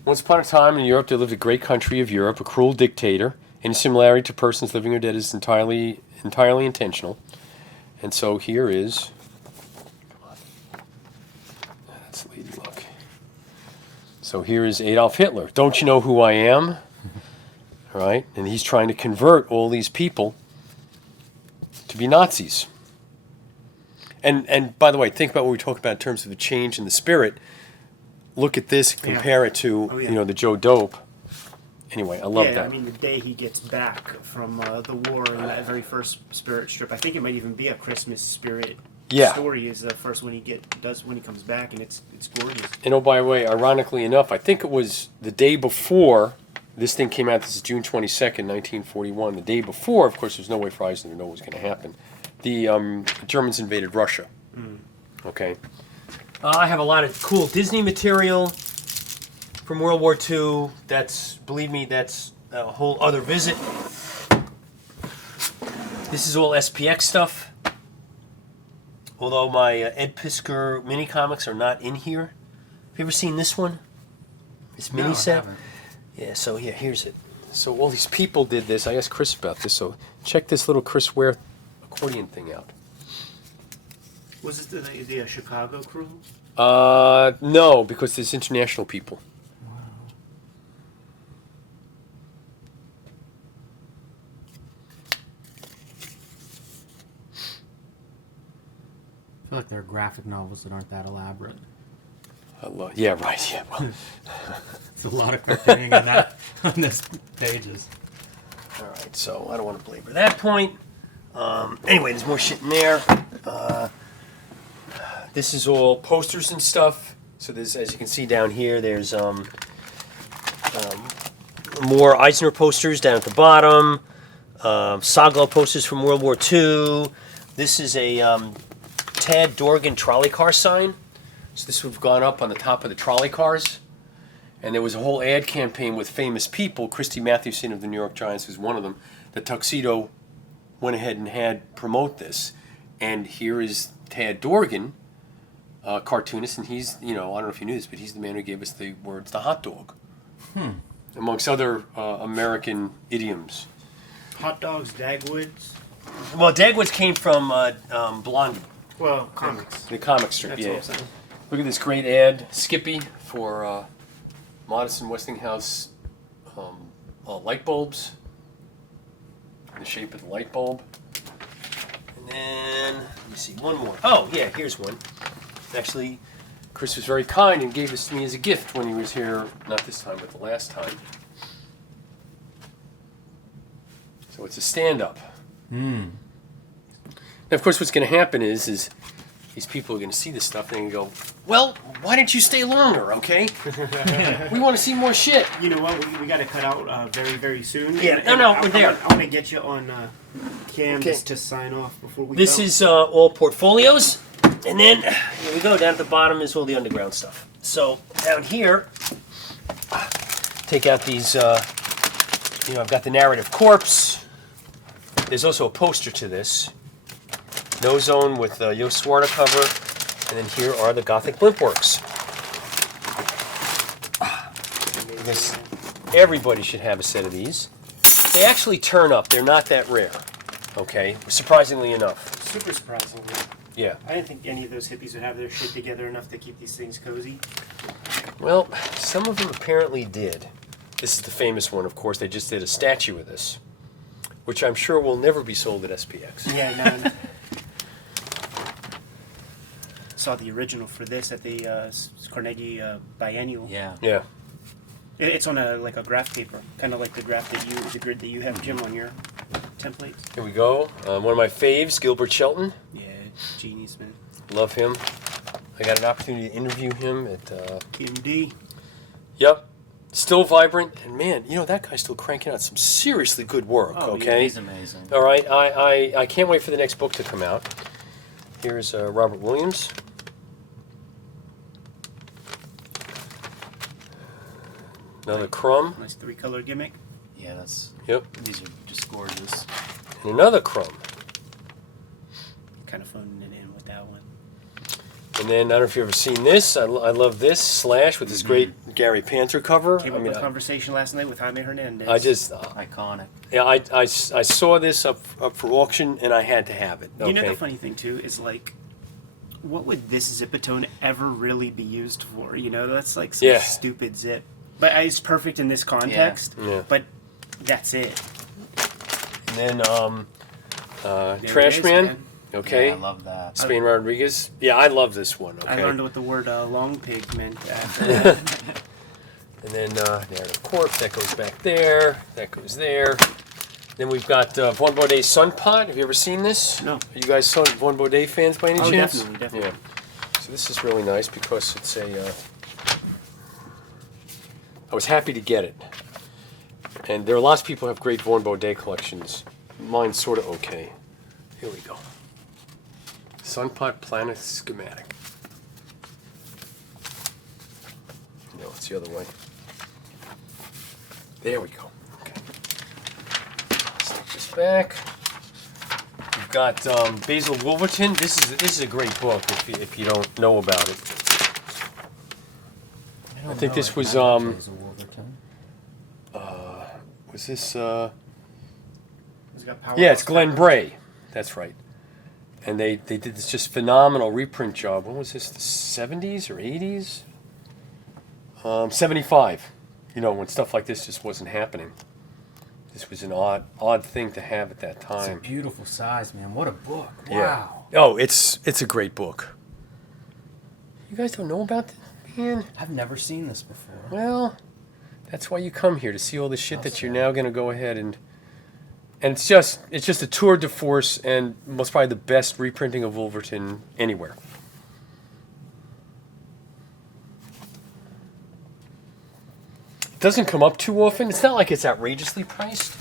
Once upon a time in Europe, there lived a great country of Europe, a cruel dictator. Any similarity to persons living or dead is entirely intentional. And so here is. That's Lady Luck. So here is Adolf Hitler. Don't you know who I am? All right, and he's trying to convert all these people to be Nazis. And by the way, think about what we talked about in terms of the change in the spirit. Look at this, compare it to the Joe Dope. Anyway, I love that. I mean, the day he gets back from the war in that very first spirit strip, I think it might even be a Christmas spirit story. Is the first one does when he comes back, and it's gorgeous. And oh, by the way, ironically enough, I think it was the day before this thing came out. This is June 22nd, 1941. The day before, of course, there's no way for Eisner to know what was going to happen. The Germans invaded Russia. Okay. I have a lot of cool Disney material from World War II. Believe me, that's a whole other visit. This is all SPX stuff. Although my Ed Pisker mini comics are not in here. Have you ever seen this one? This mini set? I haven't. Yeah, so here's it. So all these people did this. I asked Chris about this. So check this little Chris Ware accordion thing out. Was it the Chicago crew? No, because there's international people. I feel like there are graphic novels that aren't that elaborate. Yeah, right. Yeah. Well, It's a lot of cartooning on this pages. all right. So I don't want to belabor that point. Anyway, there's more shit in there. This is all posters and stuff. So there's, as you can see down here, there's more Eisner posters down at the bottom. Sagla posters from World War II. This is a Tad Dorgan trolley car sign. So this would have gone up on the top of the trolley cars. And there was a whole ad campaign with famous people. Christy Mathewson of the New York Giants was one of them. The Tuxedo went ahead and had promote this. And here is Tad Dorgan, cartoonist, and he's, I don't know if you knew this, but he's the man who gave us the words the hot dog. Amongst other American idioms. Hot dogs, Dagwoods. Well, Dagwoods came from Blondie. Well, comics. The comic strip, That's yeah. all I'm saying. Look at this great ad, Skippy, for Modest and Westinghouse light bulbs. In the shape of the light bulb. And then, let me see, one more. Oh, yeah, here's one. Actually, Chris was very kind and gave this to me as a gift when he was here, not this time, but the last time. So it's a stand-up. Now, of course, what's going to happen is these people are going to see this stuff and they're going to go, well, why didn't you stay longer, okay? We want to see more shit. You know what? We got to cut out very, very soon. Yeah, And we're there. I want to get you on cam Okay. just to sign off before we This go. is all portfolios. And then, here we go, down at the bottom is all the underground stuff. So, down here, take out these, I've got the narrative corpse. There's also a poster to this. No Zone with Yo Swarta cover. And then here are the Gothic blimp works. This, everybody should have a set of these. They actually turn up. They're not that rare. Okay, surprisingly enough. Super surprisingly. Yeah. I didn't think any of those hippies would have their shit together enough to keep these things cozy. Well, some of them apparently did. This is the famous one, of course. They just did a statue of this, which I'm sure will never be sold at SPX. Yeah, no. Saw the original for this at the Carnegie Biennial. Yeah. Yeah. It's on a graph paper, kind of like the graph that the grid that you have, Jim, on your templates. Here we go. One of my faves, Gilbert Shelton. Yeah, genius, man. Love him. I got an opportunity to interview him at... KMD. Yep. Still vibrant. And man, you know, that guy's still cranking out some seriously good work, Oh, okay? he's amazing. All right. I can't wait for the next book to come out. Here's Robert Williams. Another Crumb. Nice 3-color gimmick. Yeah, that's. Yep. These are just gorgeous. And another Crumb. Kind of phoning it in with that one. And then, I don't know if you've ever seen this. I love this. Slash with this great Gary Panther cover. Came up with a conversation last night with Jaime Hernandez. I just... Iconic. yeah, I saw this up for auction, and I had to have it. Okay? You know the funny thing, too, is like, what would this zipatone ever really be used for? You know, that's like some stupid zip. But it's perfect in this context. Yeah. But that's it. And then, There it Trash is, Man. Okay. Yeah, I love that. Spain Rodriguez. Yeah, I love this one. Okay. I learned what the word long pig meant after that. And then Narrative Corpse, that goes back there. That goes there. Then we've got Von Baudet Sun Pot. Have you ever seen this? No. Are you guys Von Baudet fans by any Oh, chance? definitely. Yeah. So this is really nice because it's a... I was happy to get it. And there are lots of people who have great Von Baudet collections. Mine's sort of okay. Here we go. Sunpot Planet Schematic. No, it's the other way. There we go. Okay. Stick this back. We've got Basil Wolverton. This is a great book if you don't know about it. I think this was was this yeah, it's Glenn Bray. That's right. And they did this just phenomenal reprint job. When was this? The 70s or 80s? 75. You know, when stuff like this just wasn't happening. This was an odd thing to have at that It's a time. beautiful size, man. What a book. Yeah. Wow. Oh, it's a great book. You guys don't know about this, man? I've never seen this before. Well, that's why you come here, to see all the shit that you're now going to go ahead and it's just a tour de force and most probably the best reprinting of Wolverton anywhere. It doesn't come up too often. It's not like it's outrageously priced,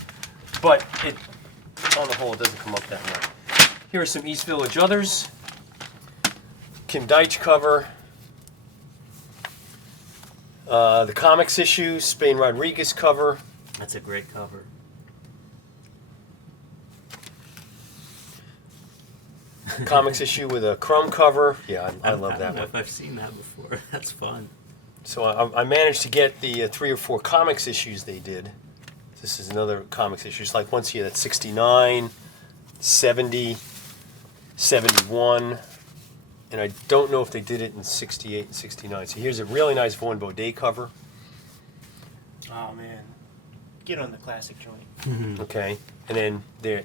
but it on the whole it doesn't come up that much. Here are some East Village others. Kim Deitch cover. The comics issue, Spain Rodriguez cover. That's a great cover. Comics issue with a Crumb cover. Yeah, I love that I don't know one. if I've seen that before. That's fun. So I managed to get the 3 or 4 comics issues they did. This is another comics issue. It's like once you that's 69, 70, 71. And I don't know if they did it in 68 and 69. So here's a really nice Von Baudet cover. Oh, man. Get on the classic joint. Okay. And then they're,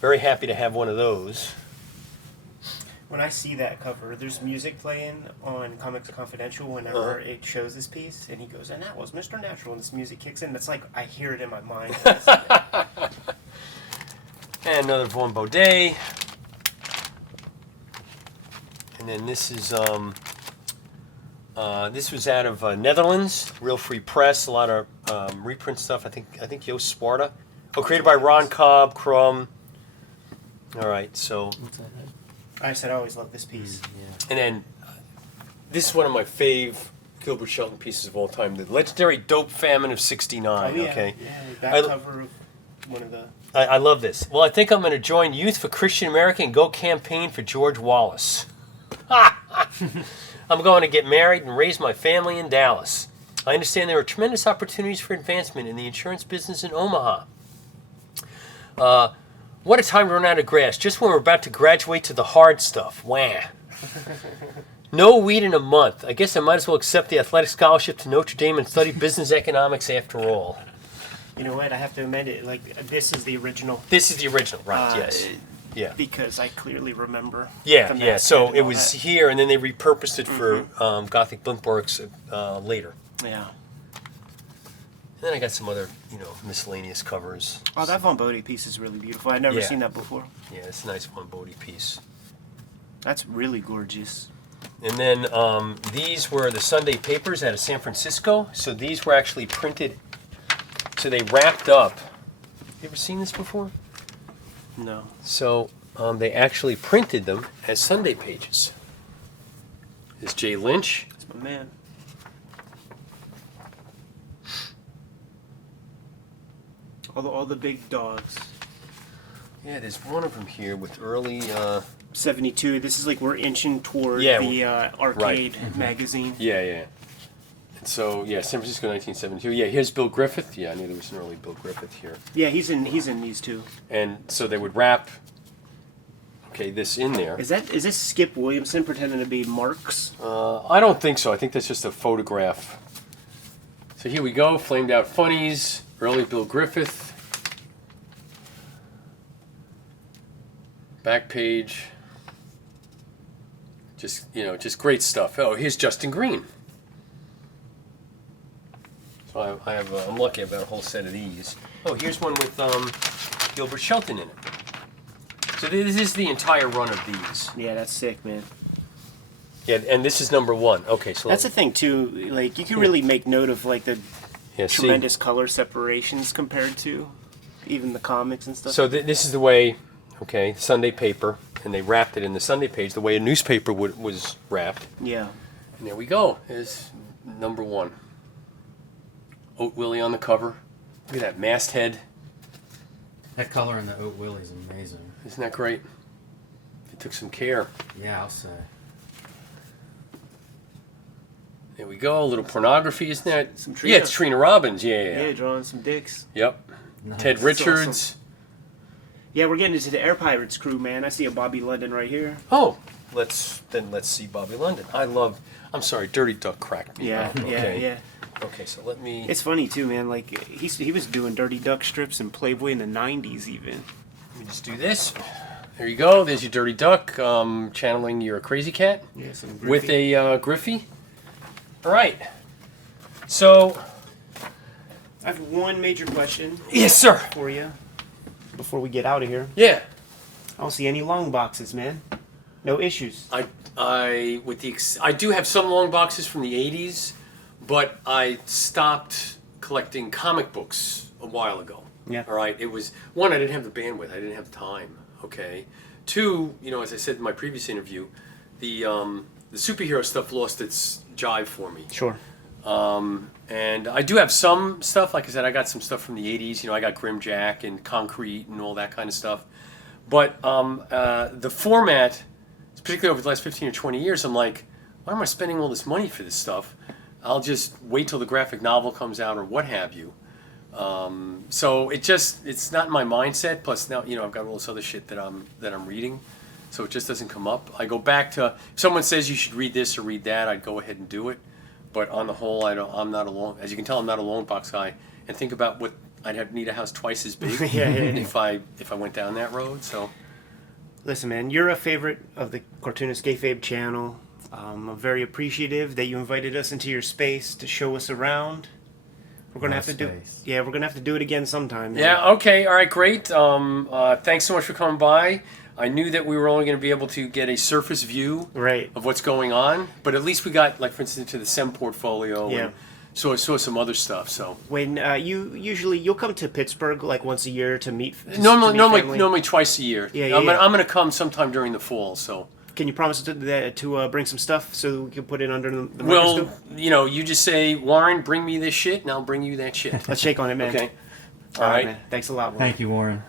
very happy to have one of those. When I see that cover, there's music playing on Comics Confidential whenever it shows this piece, and he goes, and that was Mr. Natural, and this music kicks in. It's like I hear it in my mind. And another Von Baudet. And then this is this was out of Netherlands, Real Free Press, a lot of reprint stuff. I think Joost Sparta. Oh, created by Ron Cobb, Crumb. All right, so I said I always love this piece. and then this is one of my fave Gilbert Shelton pieces of all time, the legendary Dope Famine of '69. Oh, yeah. Okay, Yeah, back cover of one of the... I love this. Well, I think I'm going to join Youth for Christian America and go campaign for George Wallace. I'm going to get married and raise my family in Dallas. I understand there are tremendous opportunities for advancement in the insurance business in Omaha. What a time to run out of grass, just when we're about to graduate to the hard stuff. Wah. No weed in a month. I guess I might as well accept the athletic scholarship to Notre Dame and study business economics after all. You know what? I have to amend it. Like, this is the original. This is the original, right, yes. Yeah. Because I clearly remember. Yeah, the yeah. masthead So and it all was that. here, and then they repurposed it for Gothic Blinkworks later. Yeah. And then I got some other, miscellaneous covers. Oh, that Von Bodie piece is really beautiful. I've never Yeah. seen that before. Yeah, it's a nice Von Bodie piece. That's really gorgeous. And then these were the Sunday papers out of San Francisco. So these were actually printed. So they wrapped up. You ever seen this before? No. So they actually printed them as Sunday pages. This is Jay Lynch. That's my man. All the big dogs. Yeah, there's one of them here with early. 72. This is like we're inching toward Yeah, the arcade magazine. Yeah, yeah. And so yeah, San Francisco, 1972. Yeah, here's Bill Griffith. Yeah, I knew there was an early Bill Griffith here. Yeah, he's in these two. And so they would wrap. Okay, this in there. Is this Skip Williamson pretending to be Marx? I don't think so. I think that's just a photograph. So here we go. Flamed Out Funnies. Early Bill Griffith. Back page. Just great stuff. Oh, here's Justin Green. So I'm lucky. I've got a whole set of these. Oh, here's one with Gilbert Shelton in it. So this is the entire run of these. Yeah, that's sick, man. Yeah, and this is number 1. Okay, so That's the thing too. Like you can really make note of like the yeah, see. tremendous color separations compared to even the comics and stuff. So this is the way, okay, Sunday paper, and they wrapped it in the Sunday page the way a newspaper was wrapped. yeah. And there we go. There's number 1. Oat Willie on the cover. Look at that masthead. That color in the Oat Willie is amazing. Isn't that great? They took some care. Yeah, I'll say. There we go. A little pornography, isn't that? Some Trina. Yeah, it's Trina Robbins. Yeah. Yeah, drawing some dicks. Yep. Nice. Ted That's Richards. awesome. Yeah, we're getting into the Air Pirates crew, man. I see a Bobby London right here. Oh, let's see Bobby London. I'm sorry, Dirty Duck cracked me. Yeah, up. Okay. yeah. Okay, so let me. It's funny too, man. Like he was doing Dirty Duck strips in Playboy in the '90s, even. Let me just do this. There you go. There's your Dirty Duck, channeling your crazy cat Yeah, some with Griffey. a Griffey. All right. So. I have one major question Yes, sir. for you before we get out of here. Yeah. I don't see any long boxes, man. No issues. I do have some long boxes from the '80s, but I stopped collecting comic books a while ago. Yeah. All right. It was one, I didn't have the bandwidth. I didn't have the time. Okay. 2, as I said in my previous interview, the superhero stuff lost its jive for me. Sure. And I do have some stuff. Like I said, I got some stuff from the '80s. I got Grim Jack and Concrete and all that kind of stuff. But the format, particularly over the last 15 or 20 years, I'm like, why am I spending all this money for this stuff? I'll just wait till the graphic novel comes out or what have you. So it's not in my mindset. Plus now, I've got all this other shit that I'm reading. So it just doesn't come up. I go back to, if someone says you should read this or read that, I'd go ahead and do it. But on the whole, I'm not alone. As you can tell, I'm not a lone box guy. And think about what need a house twice as big Yeah. if I went down that road. So Listen, man, you're a favorite of the Cartoonist Kayfabe channel. I'm very appreciative that you invited us into your space to show us around. We're gonna have to do. space. Yeah, we're gonna have to do it again sometime. man. yeah, okay, all right, great. Thanks so much for coming by. I knew that we were only going to be able to get a surface view Right. of what's going on, but at least we got, like, for instance, to the SEM portfolio. Yeah. And saw some other stuff. So When you'll come to Pittsburgh like once a year to meet. to meet family. normally twice a year. Yeah, I'm yeah. going to come sometime during the fall. So Can you promise to bring some stuff so we can put it under the well, microscope? you just say, Warren, bring me this shit, and I'll bring you that shit. Let's shake on it, man. Okay. All right, man. Thanks a lot, Warren. Thank you, Warren.